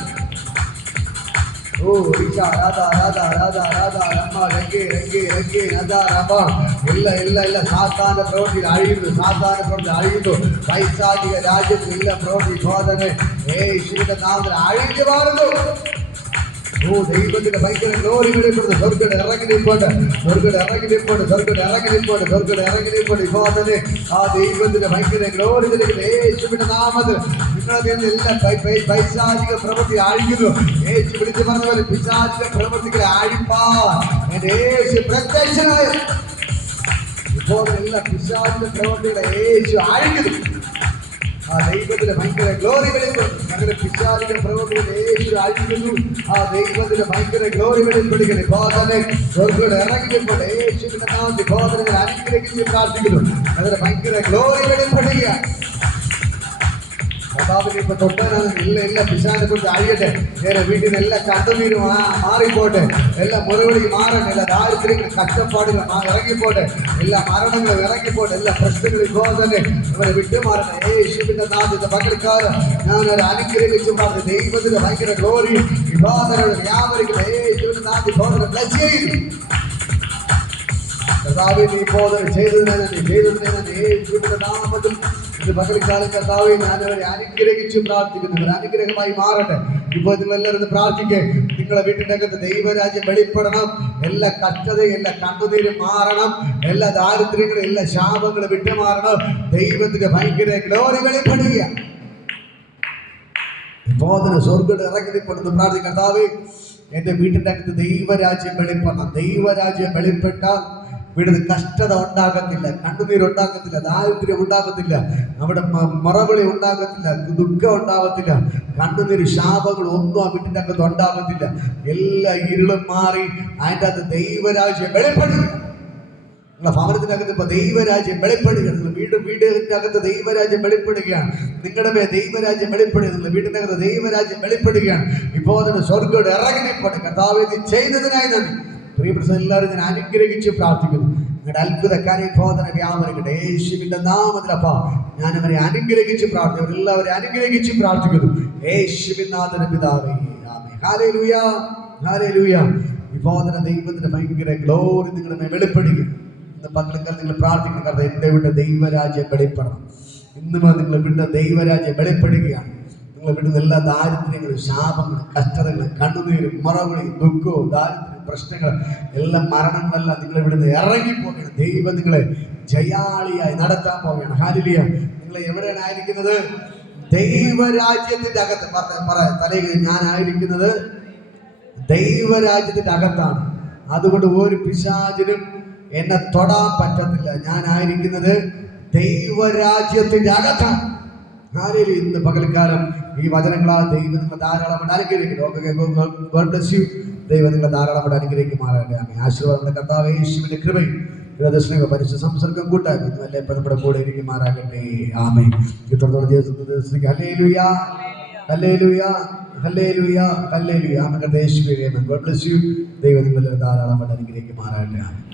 ഓ രാധാ രാധാ രാധാ രാധാ രമ്മ രംഗേ രംഗേ രംഗേ നദാ രമ്മ. ഇല്ല സാത്താന്റെ പ്രവൃത്തിയിൽ അഴിയുന്നു. സാത്താന്റെ പ്രവൃത്തി അഴിയുന്നു. പൈശാചിക രാജ്യത്തിൽ ഇല്ല പ്രവൃത്തി ബോധന യേശുവിന്റെ നാമത്തിൽ അഴിഞ്ഞു മാറുന്നു. ഓ ദൈവത്തിന്റെ ഭയങ്കര ഗ്ലോറി വെളിപ്പെടുന്നു. സ്വർഗ്ഗം ഇറങ്ങി നിൽപ്പുണ്ട്. സ്വർഗ്ഗം ഇറങ്ങി നിൽപ്പുണ്ട്. സ്വർഗ്ഗം ഇറങ്ങി നിൽപ്പുണ്ട്. സ്വർഗ്ഗം ഇറങ്ങി നിൽപ്പുണ്ട്. ഇപ്പോൾ തന്നെ ആ ദൈവത്തിന്റെ ഭയങ്കര ഗ്ലോറി ജനിക്കുന്ന യേശുവിന്റെ നാമത്തിൽ നിങ്ങളെ എല്ലാം പൈശാചിക പ്രവൃത്തി അഴിക്കുന്നു. യേശു വിളിച്ചു പറഞ്ഞ പോലെ പിശാചിക പ്രവൃത്തികളെ അഴിപ്പാൻ എന്റെ യേശു പ്രത്യക്ഷനായി. ഇപ്പോൾ എല്ലാ പിശാചിക പ്രവൃത്തികളെ യേശു അഴിക്കുന്നു. ആ ദൈവത്തിന്റെ ഭയങ്കര ഗ്ലോറി വെളിപ്പെടുന്നു. അങ്ങനെ പിശാചിക പ്രവൃത്തികളെ യേശു അഴിക്കുന്നു. ആ ദൈവത്തിന്റെ ഭയങ്കര ഗ്ലോറി വെളിപ്പെടുകയാണ്. ഇപ്പോൾ തന്നെ സ്വർഗ്ഗം ഇറങ്ങിയപ്പോൾ യേശുവിന്റെ നാമത്തിൽ ബോധനങ്ങൾ അനുഗ്രഹിച്ച് പ്രാർത്ഥിക്കുന്നു. അതിന്റെ ഭയങ്കര ഗ്ലോറി വെളിപ്പെടുകയാണ്. കർത്താവിനെ ഇപ്പൊ തൊട്ടാണ് ഇല്ല പിശാചിനെ കുറിച്ച് അഴിയട്ടെ. നേരെ വീട്ടിൽ നിന്ന് എല്ലാ കണ്ണുനീരും മാറിപ്പോട്ടെ. എല്ലാ മുറിവിളി മാറട്ടെ. എല്ലാ ദാരിദ്ര്യങ്ങൾ കഷ്ടപ്പാടുകൾ ഇറങ്ങിപ്പോട്ടെ. എല്ലാ മരണങ്ങളും ഇറങ്ങിപ്പോട്ടെ. എല്ലാ പ്രശ്നങ്ങളും ഇപ്പോൾ തന്നെ അവരെ വിട്ടുമാറട്ടെ യേശുവിന്റെ നാമത്തിൽ. പകൽക്കാലം ഞാൻ ഒരു അനുഗ്രഹിച്ചു പറഞ്ഞു. ദൈവത്തിന്റെ ഭയങ്കര ഗ്ലോറി വിവാദനോട് വ്യാപരിക്കുന്ന യേശുവിന്റെ നാമത്തിൽ ബോധന ബ്ലസ് ചെയ്യുന്നു. കർത്താവേ നീ ബോധന ചെയ്തതിനെ യേശുവിന്റെ നാമത്തിൽ ഇത് പകൽക്കാലം കർത്താവേ ഞാനവരെ അനുഗ്രഹിച്ച് പ്രാർത്ഥിക്കുന്നു. അവർ അനുഗ്രഹമായി മാറട്ടെ. ഇപ്പോൾ നിങ്ങളെല്ലാവരും പ്രാർത്ഥിക്കേ. നിങ്ങളെ വീട്ടിൻ്റെ അകത്ത് ദൈവരാജ്യം വെളിപ്പെടണം. എല്ലാ കഷ്ടതയും എല്ലാ കണ്ണുനീരും മാറണം. എല്ലാ ദാരിദ്ര്യങ്ങളും എല്ലാ ശാപങ്ങളും വിട്ടുമാറണം. ദൈവത്തിന്റെ ഭയങ്കര ഗ്ലോറി വെളിപ്പെടുക. ബോധന സ്വർഗ്ഗം ഇറങ്ങി നിൽപ്പെടുന്നു. പ്രാർത്ഥിക്കുക. കർത്താവേ എൻ്റെ വീട്ടിൻ്റെ അകത്ത് ദൈവരാജ്യം വെളിപ്പെടണം. ദൈവരാജ്യം വെളിപ്പെട്ടാൽ വീടിന് കഷ്ടത ഉണ്ടാകത്തില്ല, കണ്ണുനീരുണ്ടാകത്തില്ല, ദാരിദ്ര്യം ഉണ്ടാകത്തില്ല, അവിടെ മറവിളി ഉണ്ടാകത്തില്ല, ദുഃഖം ഉണ്ടാകത്തില്ല, കണ്ണുനീര് ശാപങ്ങൾ ഒന്നും ആ വീട്ടിൻ്റെ അകത്ത് ഉണ്ടാകത്തില്ല. എല്ലാ ഇരുളും മാറി അതിൻ്റെ അകത്ത് ദൈവരാജ്യം വെളിപ്പെടുക. നിങ്ങളുടെ ഭവനത്തിനകത്ത് ഇപ്പൊ ദൈവരാജ്യം വെളിപ്പെടുകയാണ്. വീടിന്റെ അകത്ത് ദൈവരാജ്യം വെളിപ്പെടുകയാണ്. നിങ്ങളുടെ മേൽ ദൈവരാജ്യം വെളിപ്പെടുക. വീടിന്റെ അകത്ത് ദൈവരാജ്യം വെളിപ്പെടുകയാണ്. ഇപ്പോൾ അതിന് സ്വർഗ്ഗം ഇറങ്ങി നിൽപ്പട്ടെ. കർത്താവേ നീ ചെയ്തതിനായി നന്ദി. പ്രിയപ്പെട്ട എല്ലാവരും ഞാൻ അനുഗ്രഹിച്ച് പ്രാർത്ഥിക്കുന്നു. നിങ്ങളുടെ അത്ഭുത കാര്യബോധന വ്യാപരിക്കട്ടെ യേശുവിന്റെ നാമത്തിൽ. അപ്പാ ഞാൻ അവരെ അനുഗ്രഹിച്ച് പ്രാർത്ഥിക്കുന്നു. എല്ലാവരും അനുഗ്രഹിച്ച് പ്രാർത്ഥിക്കുന്നു യേശുവിൻ നാമത്തിൽ പിതാവേ. ആമേൻ. Hallelujah, hallelujah. വിബോധന ദൈവത്തിന്റെ ഭയങ്കര ഗ്ലോറി നിങ്ങളുടെ മേൽ വെളിപ്പെടുക. ഇന്ന് പകൽക്കാലം നിങ്ങൾ പ്രാർത്ഥിക്കണം. കാരണം എൻ്റെ വീട്ടിൽ ദൈവരാജ്യം വെളിപ്പെടണം. ഇന്ന് നിങ്ങളുടെ വീട്ടിൽ ദൈവരാജ്യം വെളിപ്പെടുകയാണ്. നിങ്ങളുടെ വീട്ടിൽ എല്ലാ ദാരിദ്ര്യങ്ങളും ശാപങ്ങളും കഷ്ടതകളും കണ്ണുനീരും മറവിളി ദുഃഖവും ദാരിദ്ര്യം പ്രശ്നങ്ങൾ എല്ലാ മരണങ്ങളെല്ലാം നിങ്ങളെ ഇവിടുന്ന് ഇറങ്ങിപ്പോവുകയാണ്. ദൈവം നിങ്ങളെ ജയാളിയായി നടത്താൻ പോവുകയാണ്. ഹല്ലേലൂയ. നിങ്ങൾ എവിടെയാണ് ആയിരിക്കുന്നത്? ദൈവരാജ്യത്തിന്റെ അകത്ത്. പറയാം തലയിൽ ഞാനായിരിക്കുന്നത് ദൈവരാജ്യത്തിന്റെ അകത്താണ്. അതുകൊണ്ട് ഒരു പിശാചിനും എന്നെ തൊടാൻ പറ്റത്തില്ല. ഞാനായിരിക്കുന്നത് ദൈവരാജ്യത്തിന്റെ അകത്താണ്. ഹാലേലൂയ. ഇന്ന് പകൽക്കാലം ഈ വചനങ്ങളാൽ ദൈവം നിങ്ങളെ ധാരാളമായിട്ട് അനുഗ്രഹിക്കും. God bless you. ദൈവം നിങ്ങളെ ധാരാളമായിട്ട് അനുഗ്രഹിക്കുമാറാകട്ടെ. ആമേൻ. ആശീർവാദങ്ങളുടെ കർത്താവേ യേശുവിന്റെ കൃപയും സ്നേഹ പരിശുദ്ധ സംസർഗം കൂട്ടായ്മ അല്ലേ ഇപ്പം നമ്മുടെ കൂടെ ഇരിക്കുമാറാകട്ടെ. ആമേൻ. ഇത്രത്തോളം ദിവസത്തിൽ ഹല്ലേലൂയ, ഹല്ലേലൂയ, ഹല്ലേലൂയ, ഹല്ലേലൂയ. ആമേൻ. യേശുവേ ആമേൻ. God bless you. ദൈവം നിങ്ങളെ ധാരാളമായിട്ട് അനുഗ്രഹിക്കുമാറാകട്ടെ. ആമേൻ.